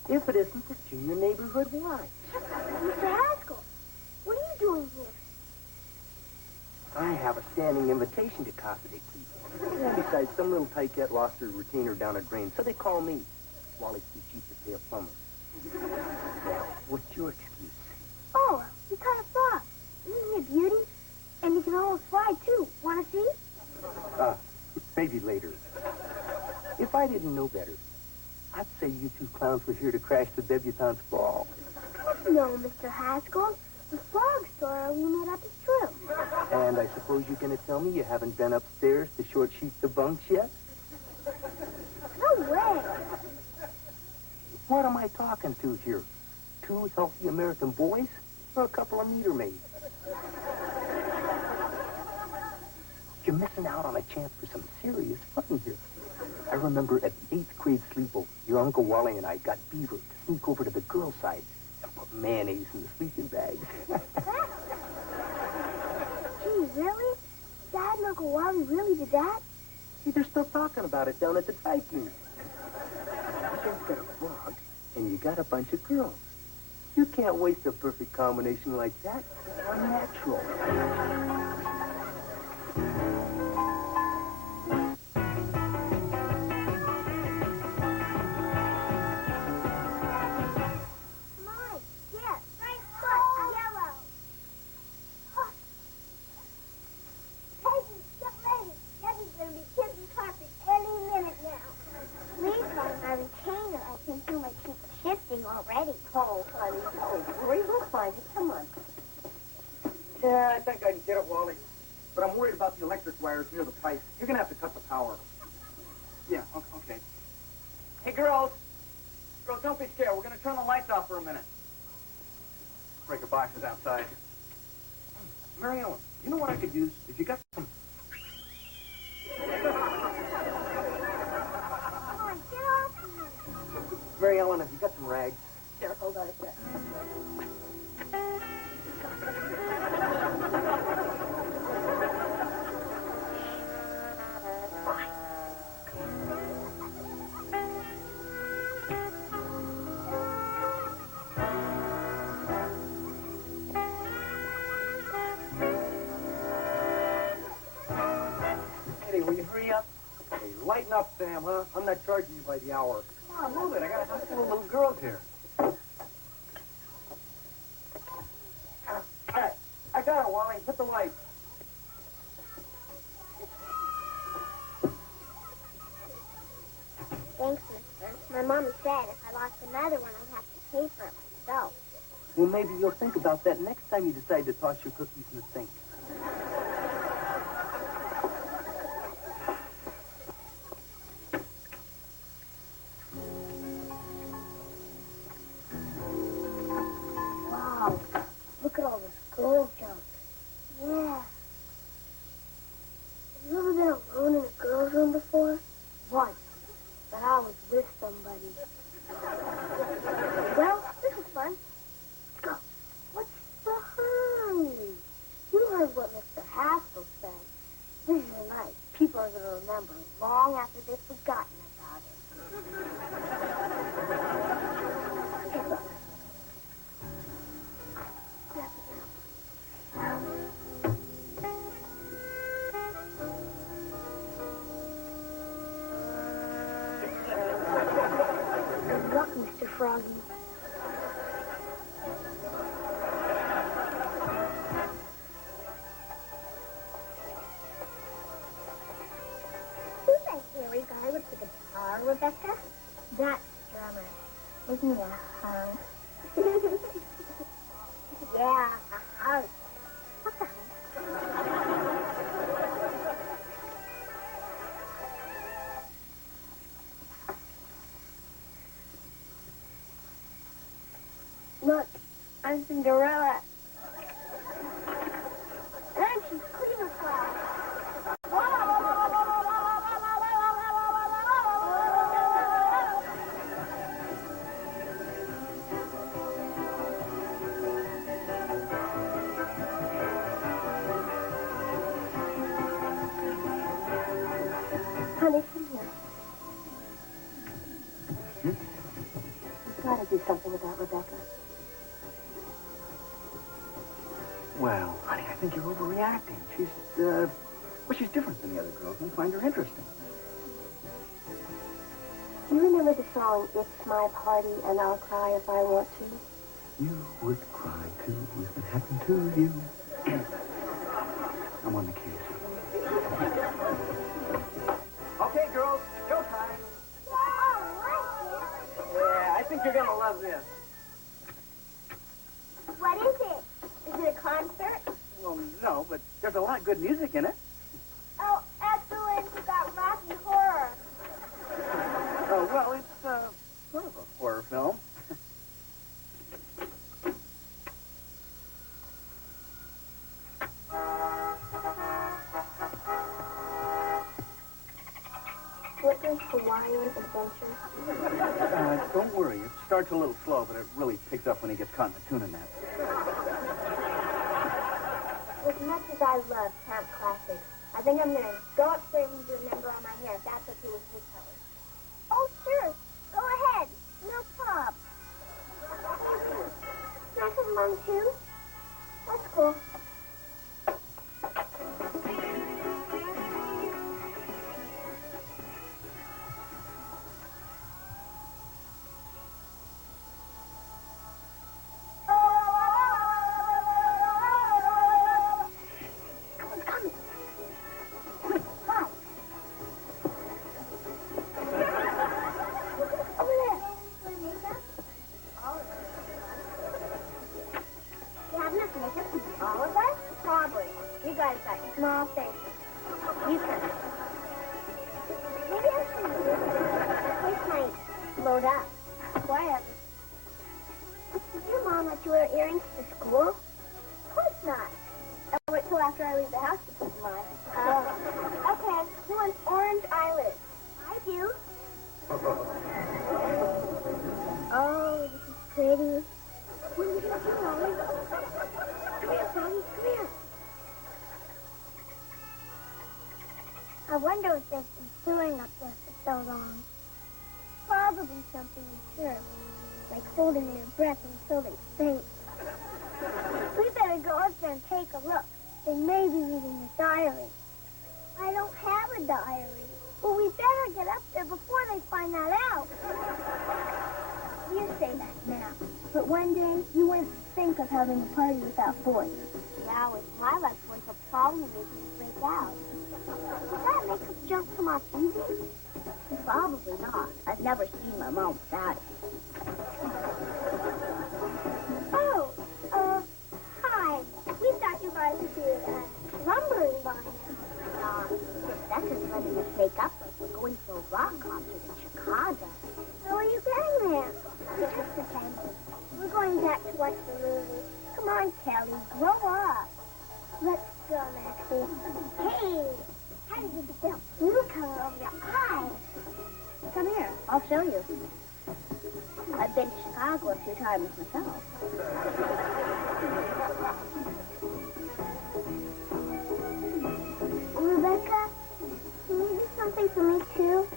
If it isn't the Junior Neighborhood Watch. Mr. Haskell, what are you doing here? I have a standing invitation to Casa de Keith. And besides, some little tyke lost her retainer down a drain, so they call me. Wally's too cheap to pay a plumber. Now, what's your excuse? Oh, we caught a frog. Isn't he a beauty? And he can almost fly, too. Want to see? Maybe later. If I didn't know better, I'd say you two clowns were here to crash the debutante's ball. No, Mr. Haskell. The frog story we made up is true. And I suppose you're going to tell me you haven't been upstairs to short sheet the bunks yet? No way. What am I talking to here? Two healthy American boys or a couple of meter maids? You're missing out on a chance for some serious fun here. I remember at the 8th grade sleepover, your Uncle Wally and I got Beaver to sneak over to the girls' side and put mayonnaise in the sleeping bags. Gee, really? Dad and Uncle Wally really did that? See, they're still talking about it down at the Viking. You just got a frog, and you got a bunch of girls. You can't waste a perfect combination like that. Unnatural. Already. Oh, honey. Oh, great. We'll find it. Come on. Yeah, I think I can get it, Wally. But I'm worried about the electric wires near the pipe. You're going to have to cut the power. Yeah, okay. Hey, girls. Girls, don't be scared. We're going to turn the lights off for a minute. Breaker box is outside. Mary Ellen, you know what I could use? If you got some... Mary Ellen, have you got some rags? Here, hold on a sec. lighten up, Sam, huh? I'm not charging you by the hour. Come on, move it. I got a handful of little girls here. All right. I got it, Wally. Hit the light. Thanks, mister. My mom said if I lost another one, I'd have to pay for it myself. Well, maybe you'll think about that next time you decide to toss your cookies in the sink. Wow, look at all this gold junk. Yeah. Have you ever been alone in a girl's room before? Once. But I was with somebody. Well, this is fun. Let's go. What's behind? You heard what Mr. Haskell said. This is a night people are going to remember long after they've forgotten about it. Hey, look. Grab it now. Good luck, Mr. Froggy. Who's that hairy guy with the guitar, Rebecca? That's drummer. Give me a hug. Yeah, a hug. What's a hug? Look, I'm Cinderella. And she's Queen of Frogs. Honey, come here. You've got to do something about Rebecca. Well, honey, I think you're overreacting. She's different than the other girls, and I find her interesting. Do you remember the song, It's My Party and I'll Cry If I Want to? You would cry, too, if it happened to you. I'm on the case. Okay, girls, showtime. Yeah, I think you're going to love this. What is it? Is it a concert? Well, no, but there's a lot of good music in it. Oh, excellent. You got Rocky Horror. Oh, well, it's sort of a horror film. Flicker's Hawaiian Adventure. Don't worry. It starts a little slow, but it really picks up when he gets caught in the tuna net. As much as I love camp classics, I think I'm going to go upstairs and do a number on my hair if that's okay with you, Kelly. Oh, sure. Go ahead. No problem. Can I come along, too? That's cool. Small faces. You can. Maybe I should do this. The place might load up. Whatever. Did your mom let you wear earrings to school? Of course not. I'll wait till after I leave the house to put them on. Okay. Who wants orange eyelids? I do. Oh, this is pretty. What are you going to do, Molly? Come here, Molly. Come here. I wonder what they've been doing up there for so long. Probably something absurd, like holding their breath until they faint. We better go up there and take a look. They may be reading the diary. I don't have a diary. Well, we better having a party without boys. Yeah, with my luck, boys will probably make me break out. Would that makeup junk come off easy? Probably not. I've never seen my mom without it. Oh, hi. We thought you guys would be lumbering by now. Rebecca's letting us make up like we're going to a rock concert in Chicago. How are you getting there? We're just pretending. We're going back to watch the movie. Come on, Kelly, grow up. Let's go, Maxie. Hey, how did you get that blue color over your eyes? Come here, I'll show you. I've been to Chicago a few times myself. Rebecca, can you do something for me, too?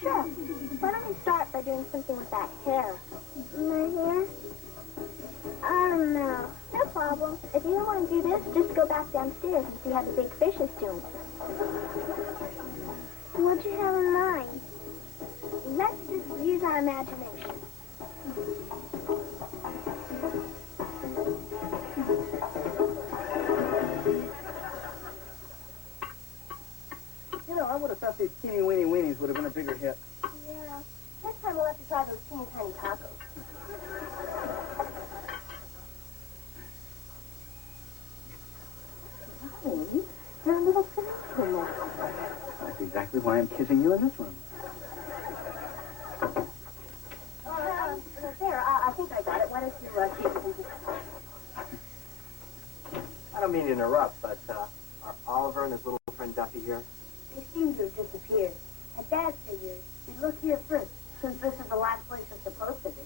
Sure. Why don't you start by doing something with that hair? My hair? I don't know. No problem. If you don't want to do this, just go back downstairs and see how the big fish is doing. What'd you have in mind? Let's just use our imagination. You know, I would have thought these teeny weeny weenies would have been a bigger hit. Yeah. Next time we'll have to try those teeny tiny tacos. Darling, you're a little sensual. That's exactly why I'm kissing you in this room. There, I think I got it. Why don't you take it into... I don't mean to interrupt, but are Oliver and his little friend Duffy here? They seem to have disappeared. My dad figured we'd look here first, since this is the last place we're supposed to be.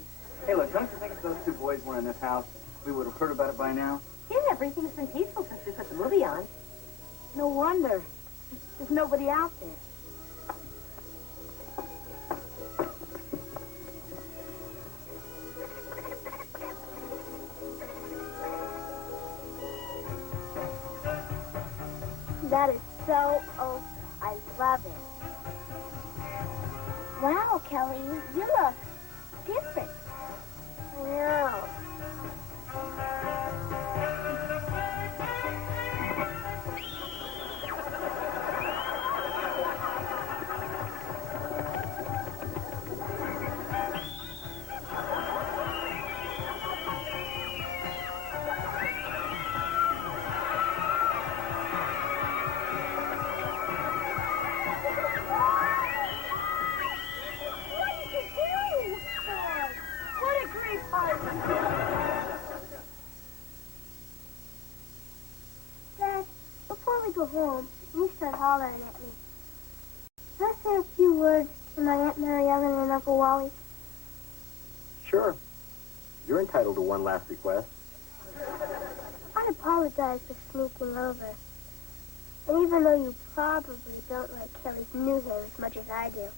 Hey, look, don't you think if those two boys were in this house, we would have heard about it by now? Yeah, everything's been peaceful since we put the movie on. No wonder. There's nobody out there. That is so old. I love it. Wow, Kelly, you look different. I know. Dad, before we go home, you start hollering at me. Can I say a few words to my Aunt Mary Ellen and Uncle Wally? Sure. You're entitled to one last request. I apologize for sneaking over. And even though you probably don't like Kelly's new hair as much as I do,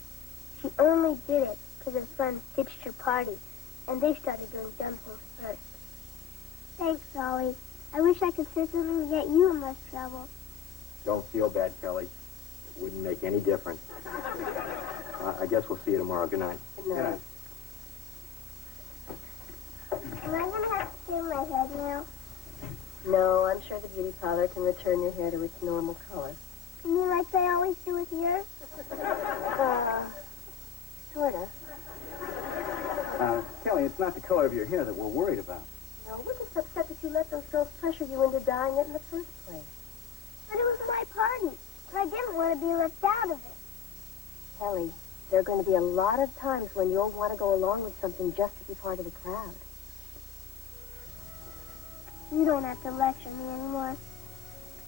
she only did it because her friends ditched her party, and they started doing dumb things first. Thanks, Ollie. I wish I could say something to get you in less trouble. Don't feel bad, Kelly. It wouldn't make any difference. I guess we'll see you tomorrow. Good night. Good night. Am I going to have to shave my head now? No, I'm sure the beauty parlor can return your hair to its normal color. You mean like they always do with yours? Sort of. Kelly, it's not the color of your hair that we're worried about. No, we're just upset that you let those girls pressure you into dyeing it in the first place. But it was my party, and I didn't want to be left out of it. Kelly, there are going to be a lot of times when you'll want to go along with something just to be part of the crowd. You don't have to lecture me anymore,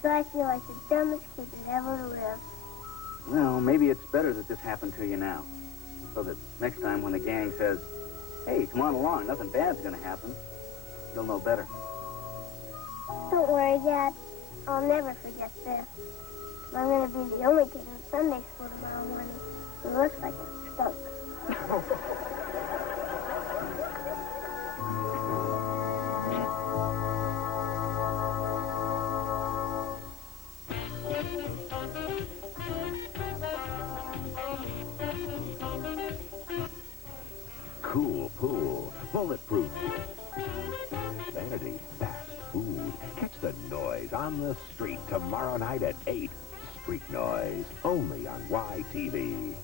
but I feel like the dumbest kid that ever lived. Well, maybe it's better that this happened to you now, so that next time when the gang says, hey, come on along, nothing bad's going to happen, you'll know better. Don't worry, Dad. I'll never forget this. I'm going to be the only kid in Sunday school tomorrow morning who looks like a skunk. Cool pool, bulletproof. Vanity, fast. Noise on the street tomorrow night at 8. Street Noise, only on YTV.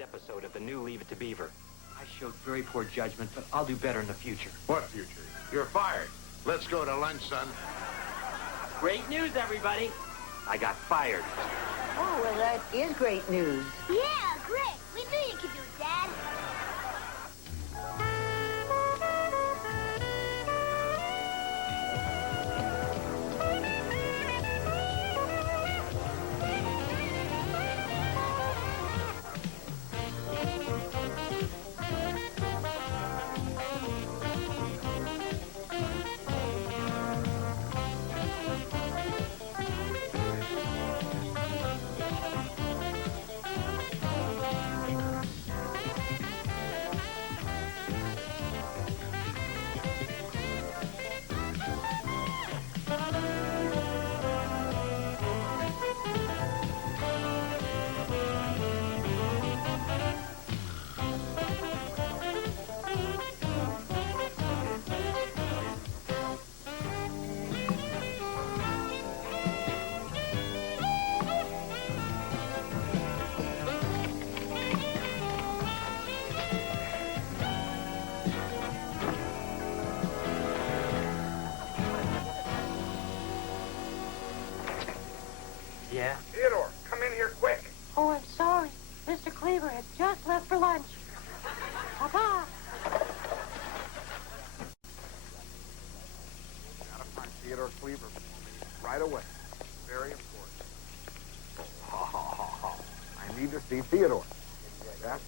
Episode of the new Leave It to Beaver. I showed very poor judgment, but I'll do better in the future. What future? You're fired. Let's go to lunch, son. Great news, everybody. I got fired. Oh, well, that is great news. Yeah, great. We knew you could do it, Dad. Yeah? Theodore, come in here quick. Oh, I'm sorry. Mr. Cleaver has just left for lunch. Papa! Gotta find Theodore Cleaver for me right away. Very important. Ha, ha, ha, ha. I need to see Theodore. That's right.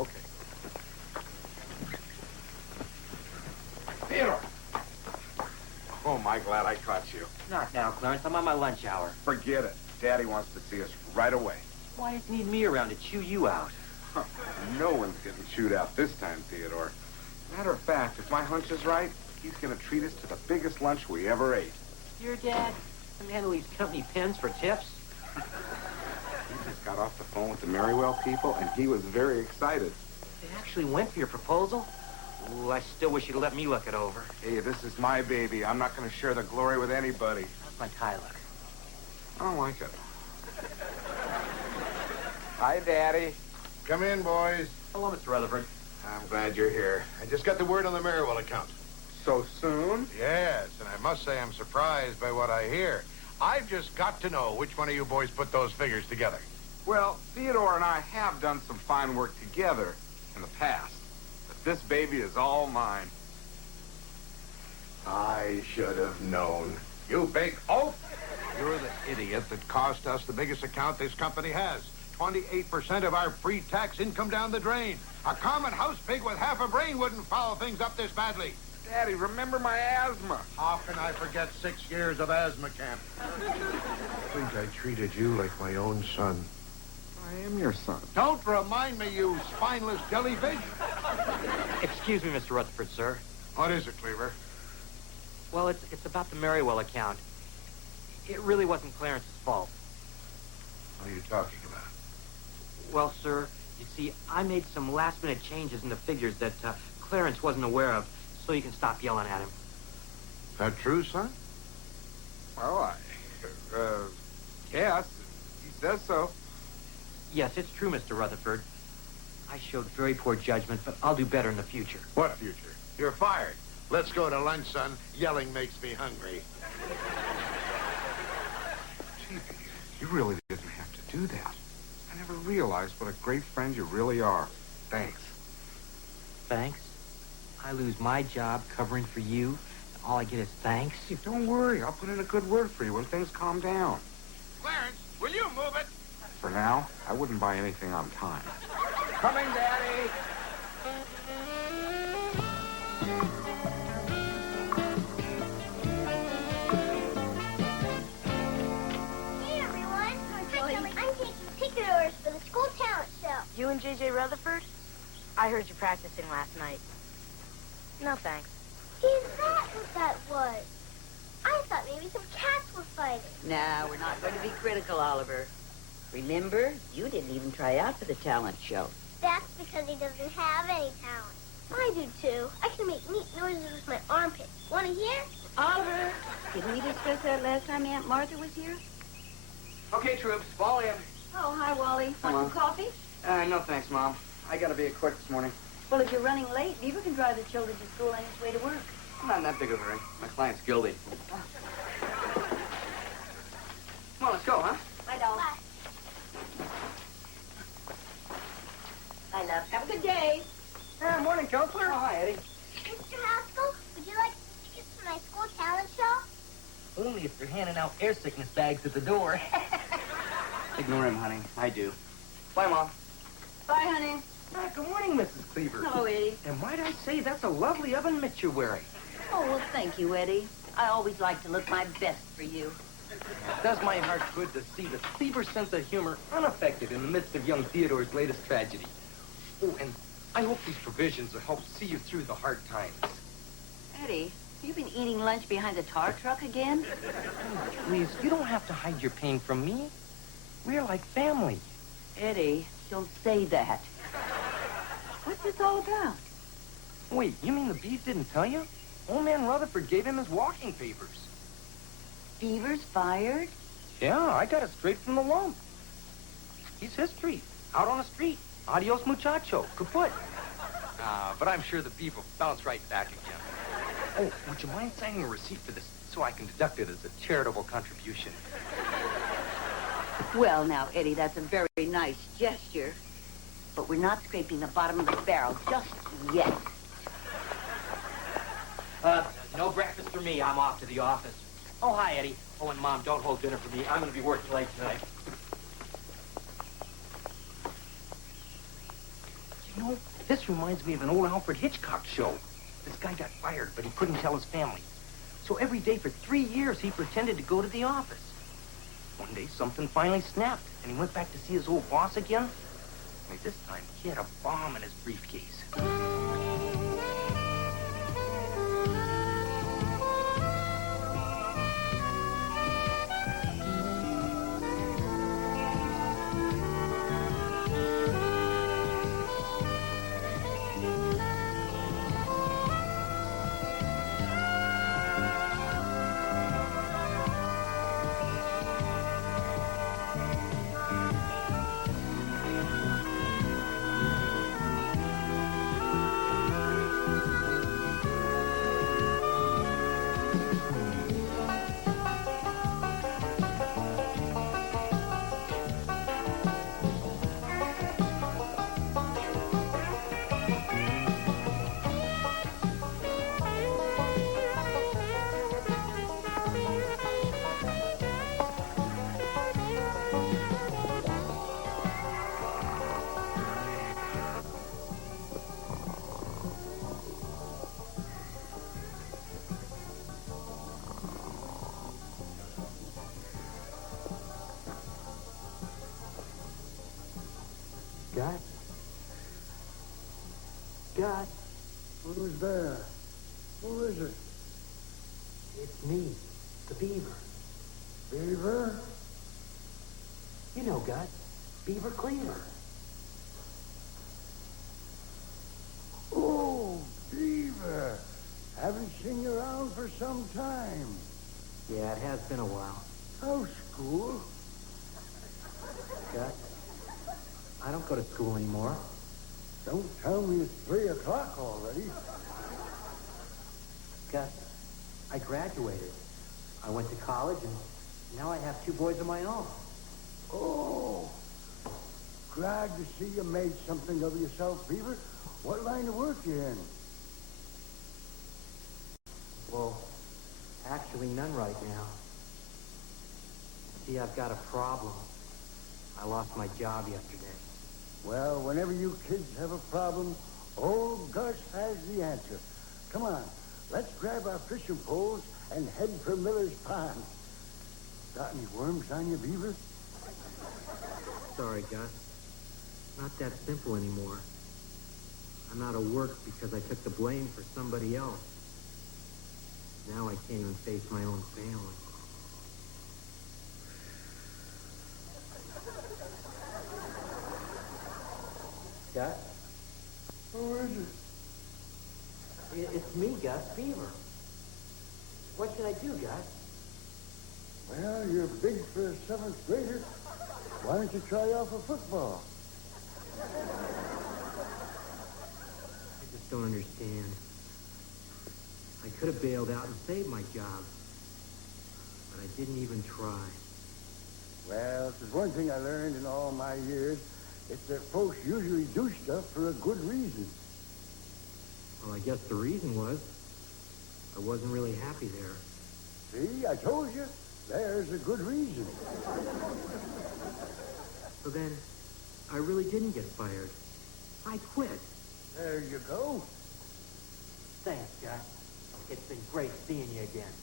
Okay. Theodore! Oh, my glad I caught you. Not now, Clarence. I'm on my lunch hour. Forget it. Daddy wants to see us right away. Why does he need me around to chew you out? Huh. No one's getting chewed out this time, Theodore. Matter of fact, if my hunch is right, he's going to treat us to the biggest lunch we ever ate. Your dad? The man who leaves company pens for tips? He just got off the phone with the Merrywell people, and he was very excited. They actually went for your proposal? Ooh, I still wish you'd let me look it over. Hey, this is my baby. I'm not going to share the glory with anybody. How's my tie look? I don't like it. Hi, Daddy. Come in, boys. Hello, Mr. Rutherford. I'm glad you're here. I just got the word on the Merrywell account. So soon? Yes, and I must say I'm surprised by what I hear. I've just got to know which one of you boys put those figures together. Well, Theodore and I have done some fine work together in the past. But this baby is all mine. I should have known. You big oaf! You're the idiot that cost us the biggest account this company has. 28% of our pre-tax income down the drain. A common house pig with half a brain wouldn't foul things up this badly. Daddy, remember my asthma. How can I forget 6 years of asthma camp? I think I treated you like my own son. I am your son. Don't remind me, you spineless jellyfish. Excuse me, Mr. Rutherford, sir. What is it, Cleaver? Well, it's about the Merrywell account. It really wasn't Clarence's fault. What are you talking about? Well, sir, you see, I made some last-minute changes in the figures that Clarence wasn't aware of, so you can stop yelling at him. That true, son? Well, yes. He says so. Yes, it's true, Mr. Rutherford. I showed very poor judgment, but I'll do better in the future. What future? You're fired. Let's go to lunch, son. Yelling makes me hungry. Gee, you really didn't have to do that. I never realized what a great friend you really are. Thanks. Thanks? I lose my job covering for you, and all I get is thanks? Hey, don't worry. I'll put in a good word for you when things calm down. Clarence, will you move it? For now, I wouldn't buy anything on time. Coming, Daddy. Hey, everyone. I'm taking ticket orders for the school talent show. You and J.J. Rutherford? I heard you practicing last night. No, thanks. Is that what that was? I thought maybe some cats were fighting. Nah, we're not going to be critical, Oliver. Remember, you didn't even try out for the talent show. That's because he doesn't have any talent. I do, too. I can make neat noises with my armpits. Want to hear? Oliver, didn't we discuss that last time Aunt Martha was here? Okay, troops, fall in. Oh, hi, Wally. Want some coffee? No thanks, Mom. I gotta be at court this morning. Well, if you're running late, Beaver can drive the children to school on his way to work. I'm not in that big of a hurry. My client's guilty. Come on, let's go, huh? Bye, doll. Bye, love. Have a good day. Morning, Counselor. Oh, hi, Eddie. Mr. Haskell, would you like tickets for my school talent show? Only if they're handing out air sickness bags at the door. Ignore him, honey. I do. Bye, Mom. Bye, honey. Good morning, Mrs. Cleaver. Hello, Eddie. And might I say, that's a lovely oven mitt you're wearing. Oh, well, thank you, Eddie. I always like to look my best for you. It does my heart good to see the Cleaver sense of humor unaffected in the midst of young Theodore's latest tragedy. Oh, and I hope these provisions will help see you through the hard times. Eddie, you been eating lunch behind the tar truck again? Please, you don't have to hide your pain from me. We're like family. Eddie, don't say that. What's this all about? Wait, you mean the Beef didn't tell you? Old man Rutherford gave him his walking papers. Beaver's fired? Yeah, I got it straight from the lump. He's history. Out on the street. Adios, muchacho. Kaput. But I'm sure the Beef will bounce right back again. Oh, would you mind signing a receipt for this so I can deduct it as a charitable contribution? Well, now, Eddie, that's a very nice gesture. But we're not scraping the bottom of the barrel just yet. No breakfast for me. I'm off to the office. Oh, hi, Eddie. Oh, and Mom, don't hold dinner for me. I'm going to be working late tonight. You know, this reminds me of an old Alfred Hitchcock show. This guy got fired, but he couldn't tell his family. So every day for 3 years, he pretended to go to the office. One day, something finally snapped, and he went back to see his old boss again. Only this time, he had a bomb in his briefcase. God? Who's there? Who is it? It's me, the Beaver. Beaver? You know, God, Beaver Cleaver. Oh, Beaver. Haven't seen you around for some time. Yeah, it has been a while. How's school? God, I don't go to school anymore. Don't tell me it's 3 o'clock already. Gus, I graduated. I went to college, and now I have 2 boys of my own. Oh, glad to see you made something of yourself, Beaver. What line of work you in? Well, actually none right now. See, I've got a problem. I lost my job yesterday. Well, whenever you kids have a problem, old Gus has the answer. Come on, let's grab our fishing poles and head for Miller's Pond. Got any worms on you, Beaver? Sorry, Gus. Not that simple anymore. I'm out of work because I took the blame for somebody else. Now I can't even face my own family. Gus? Who is it? It's me, Gus, Beaver. What should I do, Gus? Well, you're big for a 7th grader. Why don't you try out for football? I just don't understand. I could have bailed out and saved my job, but I didn't even try. Well, if there's one thing I learned in all my years, it's that folks usually do stuff for a good reason. Well, I guess the reason was I wasn't really happy there. See, I told you. There's a good reason. So then, I really didn't get fired. I quit. There you go. Thanks, Gus. It's been great seeing you again.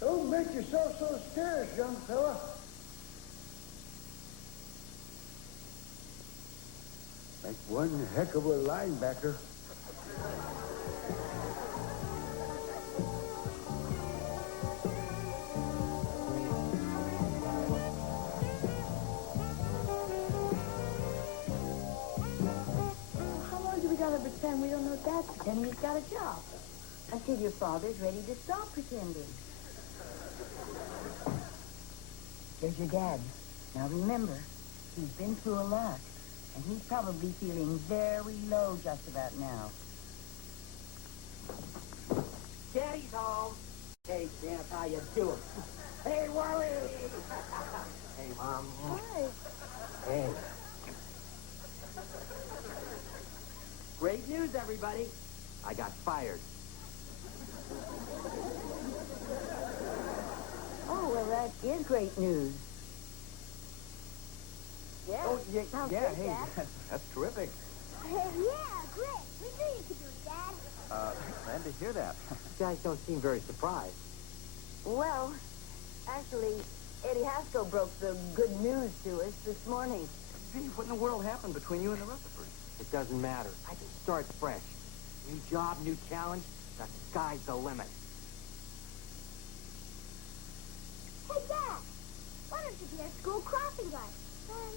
Don't make yourself so scarce, young fella. Make one heck of a linebacker. Pretend we don't know Dad's pretending he's got a job. Until your father's ready to stop pretending. There's your dad. Now remember, he's been through a lot, and he's probably feeling very low just about now. Daddy's home. Hey, Champ, how you doing? Hey, Wally! Hey, Mom. Hi. Hey. Great news, everybody. I got fired. Oh, well, that is great news. Yeah. Oh, yeah, Sounds yeah, good, hey, Dad. that's terrific. Yeah, great. We knew you could do it, Dad. Glad to hear that. You guys don't seem very surprised. Well, actually, Eddie Haskell broke the good news to us this morning. Gee, what in the world happened between you and the Rutherfords? It doesn't matter. I can start fresh. New job, new challenge. The sky's the limit. Hey, Dad, why don't you be our school crossing guard?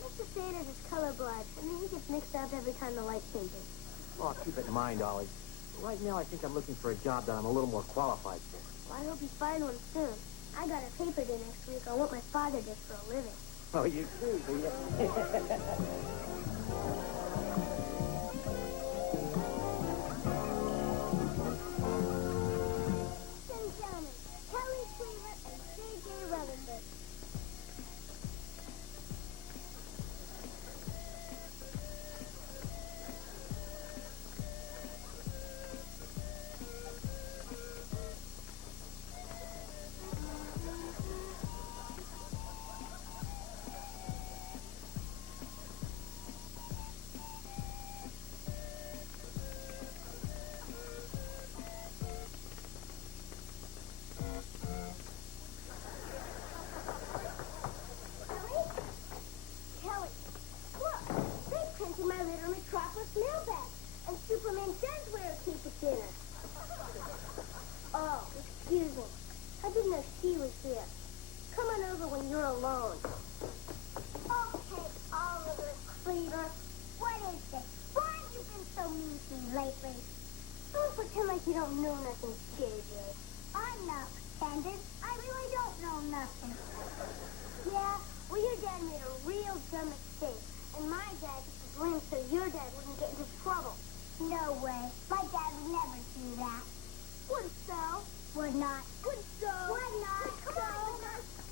Mr. Sanders is colorblind, and then he gets mixed up every time the light changes. Oh, keep it in mind, Ollie. Right now, I think I'm looking for a job that I'm a little more qualified for. Well, I hope you find one soon. I got a paper due next week on what my father did for a living. Oh, you too, do you? My little Metropolis mailbag. And Superman does wear a cape at dinner. Oh, excuse me. I didn't know she was here. Come on over when you're alone. Okay, Oliver Cleaver. What is this? Why have you been so mean to me lately? Don't pretend like you don't know nothing, KJ. I'm not pretending. I really don't know nothing. Yeah, well, your dad made a real dumb mistake. And my dad took the blame so your dad wouldn't get into trouble. No way. My dad would never do that. Would so? Would not. Would so? Would not. Come on,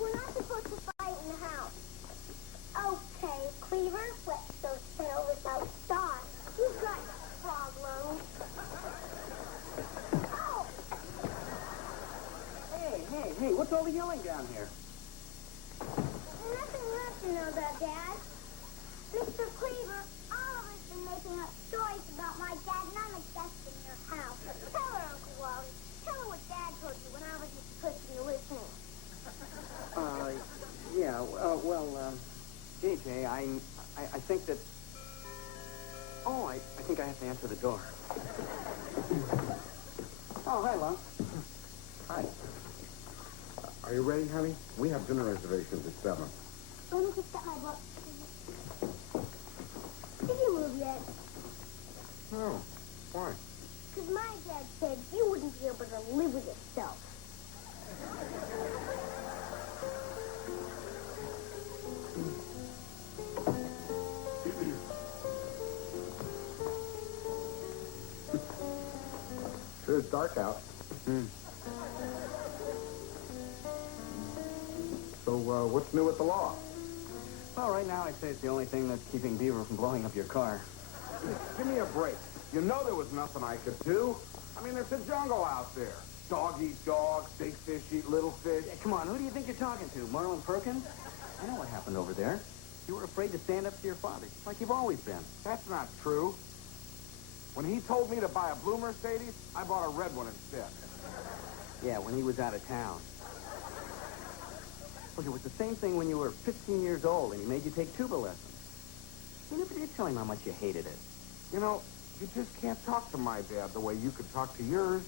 we're not supposed to fight in the house. Okay, Cleaver, let's go settle this outside. You've got problems. Oh! Hey, what's all the yelling down here? Nothing left to know about, Dad. Mr. Cleaver, Oliver's been making up stories about my dad, and I'm a guest in your house. Tell her, Uncle Wally. Tell her what Dad told you when I wasn't supposed to be listening. Yeah, JJ, I think that think I have to answer the door. Oh, hi, Lon. Hi. Are you ready, honey? We have dinner reservations at 7. Let me just get my book. Did you move yet? No. Why? Because my dad said you wouldn't be able to live with yourself. Sure is dark out. So, what's new with the law? Well, right now I'd say it's the only thing that's keeping Beaver from blowing up your car. Give me a break. You know there was nothing I could do. I mean, it's a jungle out there. Dog eat dog, big fish eat little fish. Yeah, come on, who do you think you're talking to? Marlon Perkins? I know what happened over there. You were afraid to stand up to your father, like you've always been. That's not true. When he told me to buy a blue Mercedes, I bought a red one instead. Yeah, when he was out of town. Look, it was the same thing when you were 15 years old and he made you take tuba lessons. You never did tell him how much you hated it. You know, you just can't talk to my dad the way you could talk to yours.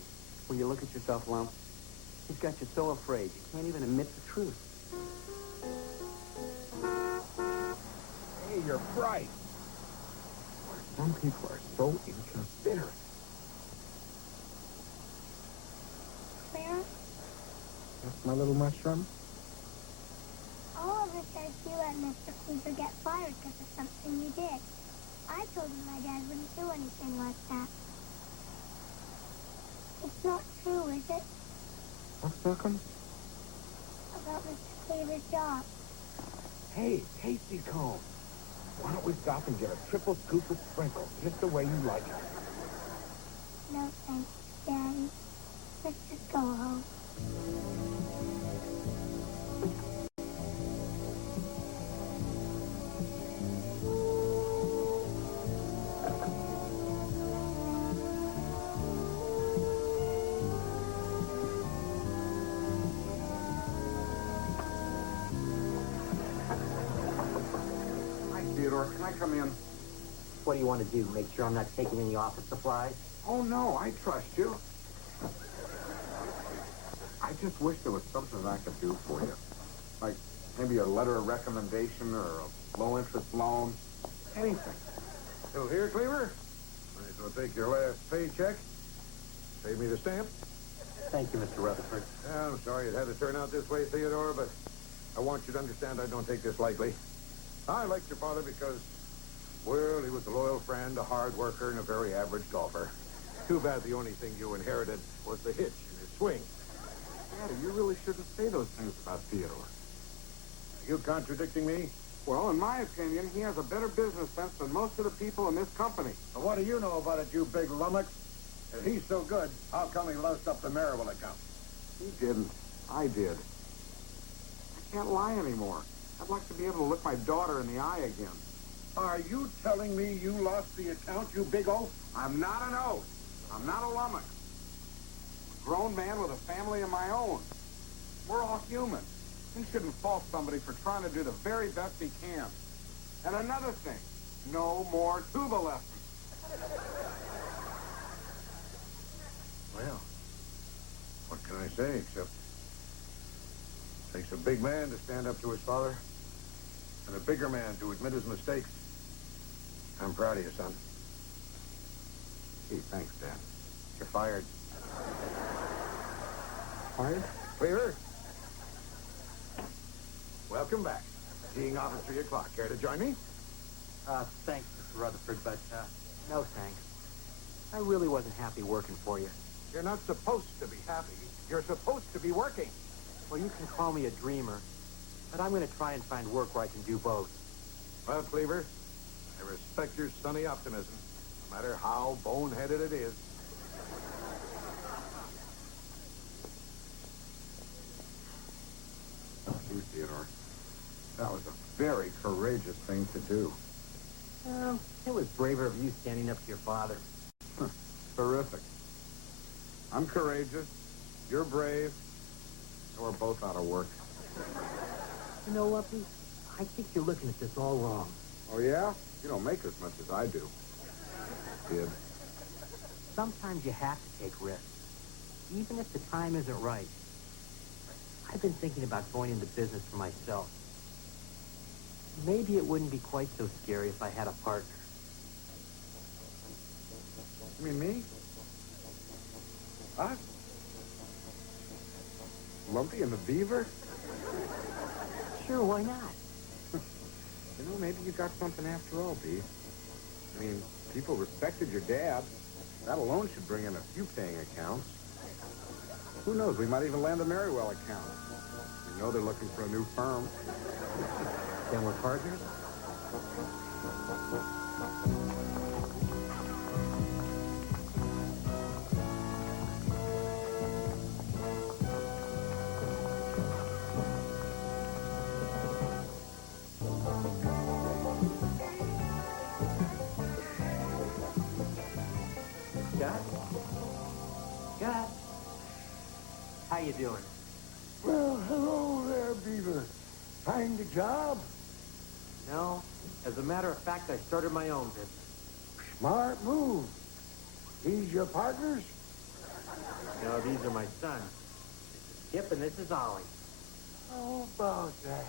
Will you look at yourself, Lump? He's got you so afraid you can't even admit the truth. Hey, you're bright. Some people are so inconsiderate. Clara? That's my little mushroom? All of us said you and Mr. Cleaver get fired because of something you did. I told him my dad wouldn't do anything like that. It's not true, is it? What's Sitcom? About Mr. Cleaver's job. Hey, Tasty Cone. Why don't we stop and get a triple scoop of sprinkles, just the way you like it? No thanks, Daddy. Let's just go home. Theodore, can I come in? What do you want to do? Make sure I'm not taking any office supplies? Oh, no, I trust you. I just wish there was something that I could do for you. Like maybe a letter of recommendation or a low-interest loan. Anything. So here, Cleaver. Might as well take your last paycheck. Save me the stamp. Thank you, Mr. Rutherford. Yeah, I'm sorry it had to turn out this way, Theodore, but I want you to understand I don't take this lightly. I liked your father because, well, he was a loyal friend, a hard worker, and a very average golfer. Too bad the only thing you inherited was the hitch in his swing. Daddy, you really shouldn't say those things about Theodore. Are you contradicting me? Well, in my opinion, he has a better business sense than most of the people in this company. Well, what do you know about it, you big lummox? If he's so good, how come he lost up the Maryville account? He didn't. I did. I can't lie anymore. I'd like to be able to look my daughter in the eye again. Are you telling me you lost the account, you big oaf? I'm not an oaf. I'm not a lummox. I'm a grown man with a family of my own. We're all human. He shouldn't fault somebody for trying to do the very best he can. And another thing, no more tuba lessons. Well, what can I say except it takes a big man to stand up to his father and a bigger man to admit his mistakes. I'm proud of you, son. Gee, thanks, Dad. You're fired. Fired? Cleaver? Welcome back. Teeing off at 3 o'clock. Care to join me? Thanks, Mr. Rutherford, but, no thanks. I really wasn't happy working for you. You're not supposed to be happy. You're supposed to be working. Well, you can call me a dreamer, but I'm going to try and find work where I can do both. Well, Cleaver, I respect your sunny optimism, no matter how boneheaded it is. Gee, Theodore, that was a very courageous thing to do. Well, it was braver of you standing up to your father. Terrific. I'm courageous. You're brave. And we're both out of work. You know, Lumpy, I think you're looking at this all wrong. Oh, yeah? You don't make as much as I do. kid. Sometimes you have to take risks, even if the time isn't right. I've been thinking about going into business for myself. Maybe it wouldn't be quite so scary if I had a partner. You mean me? Us? Lumpy and the Beaver? Sure, why not? You know, maybe you got something after all, B. I mean, people respected your dad. That alone should bring in a few paying accounts. Who knows, we might even land a Merriwell account. You know they're looking for a new firm. Then we're partners? Scott? How you doing? Well, hello there, Beaver. Find a job? No. As a matter of fact, I started my own business. Smart move. These your partners? No, these are my sons. This is Skip and this is Ollie. How about that?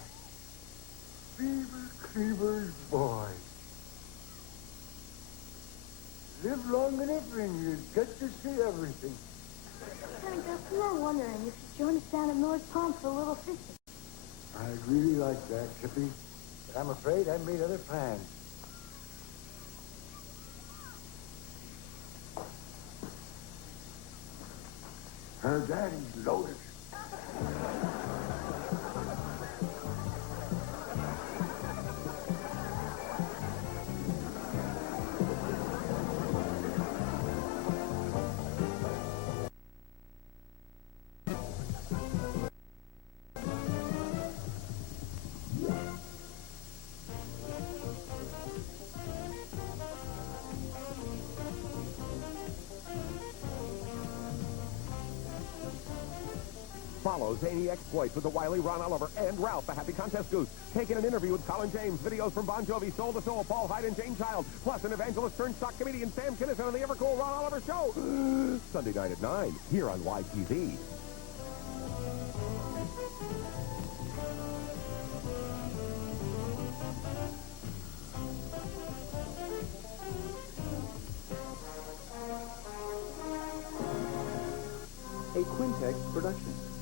Beaver Cleaver's boy. Live long enough and you get to see everything. We were wondering if you'd join us down at North Pond for a little fishing. I'd really like that, Chippy. But I'm afraid I made other plans. Her daddy's loaded. Follow zany exploits with the wily Ron Oliver and Ralph, the happy contest goose. Taking an interview with Colin James, videos from Bon Jovi, Soul to Soul, Paul Hyde, and Jane Child, plus an evangelist turned stock comedian, Sam Kinison, on the ever-cool Ron Oliver Show. Sunday night at 9, here on YTV. A Quintex production.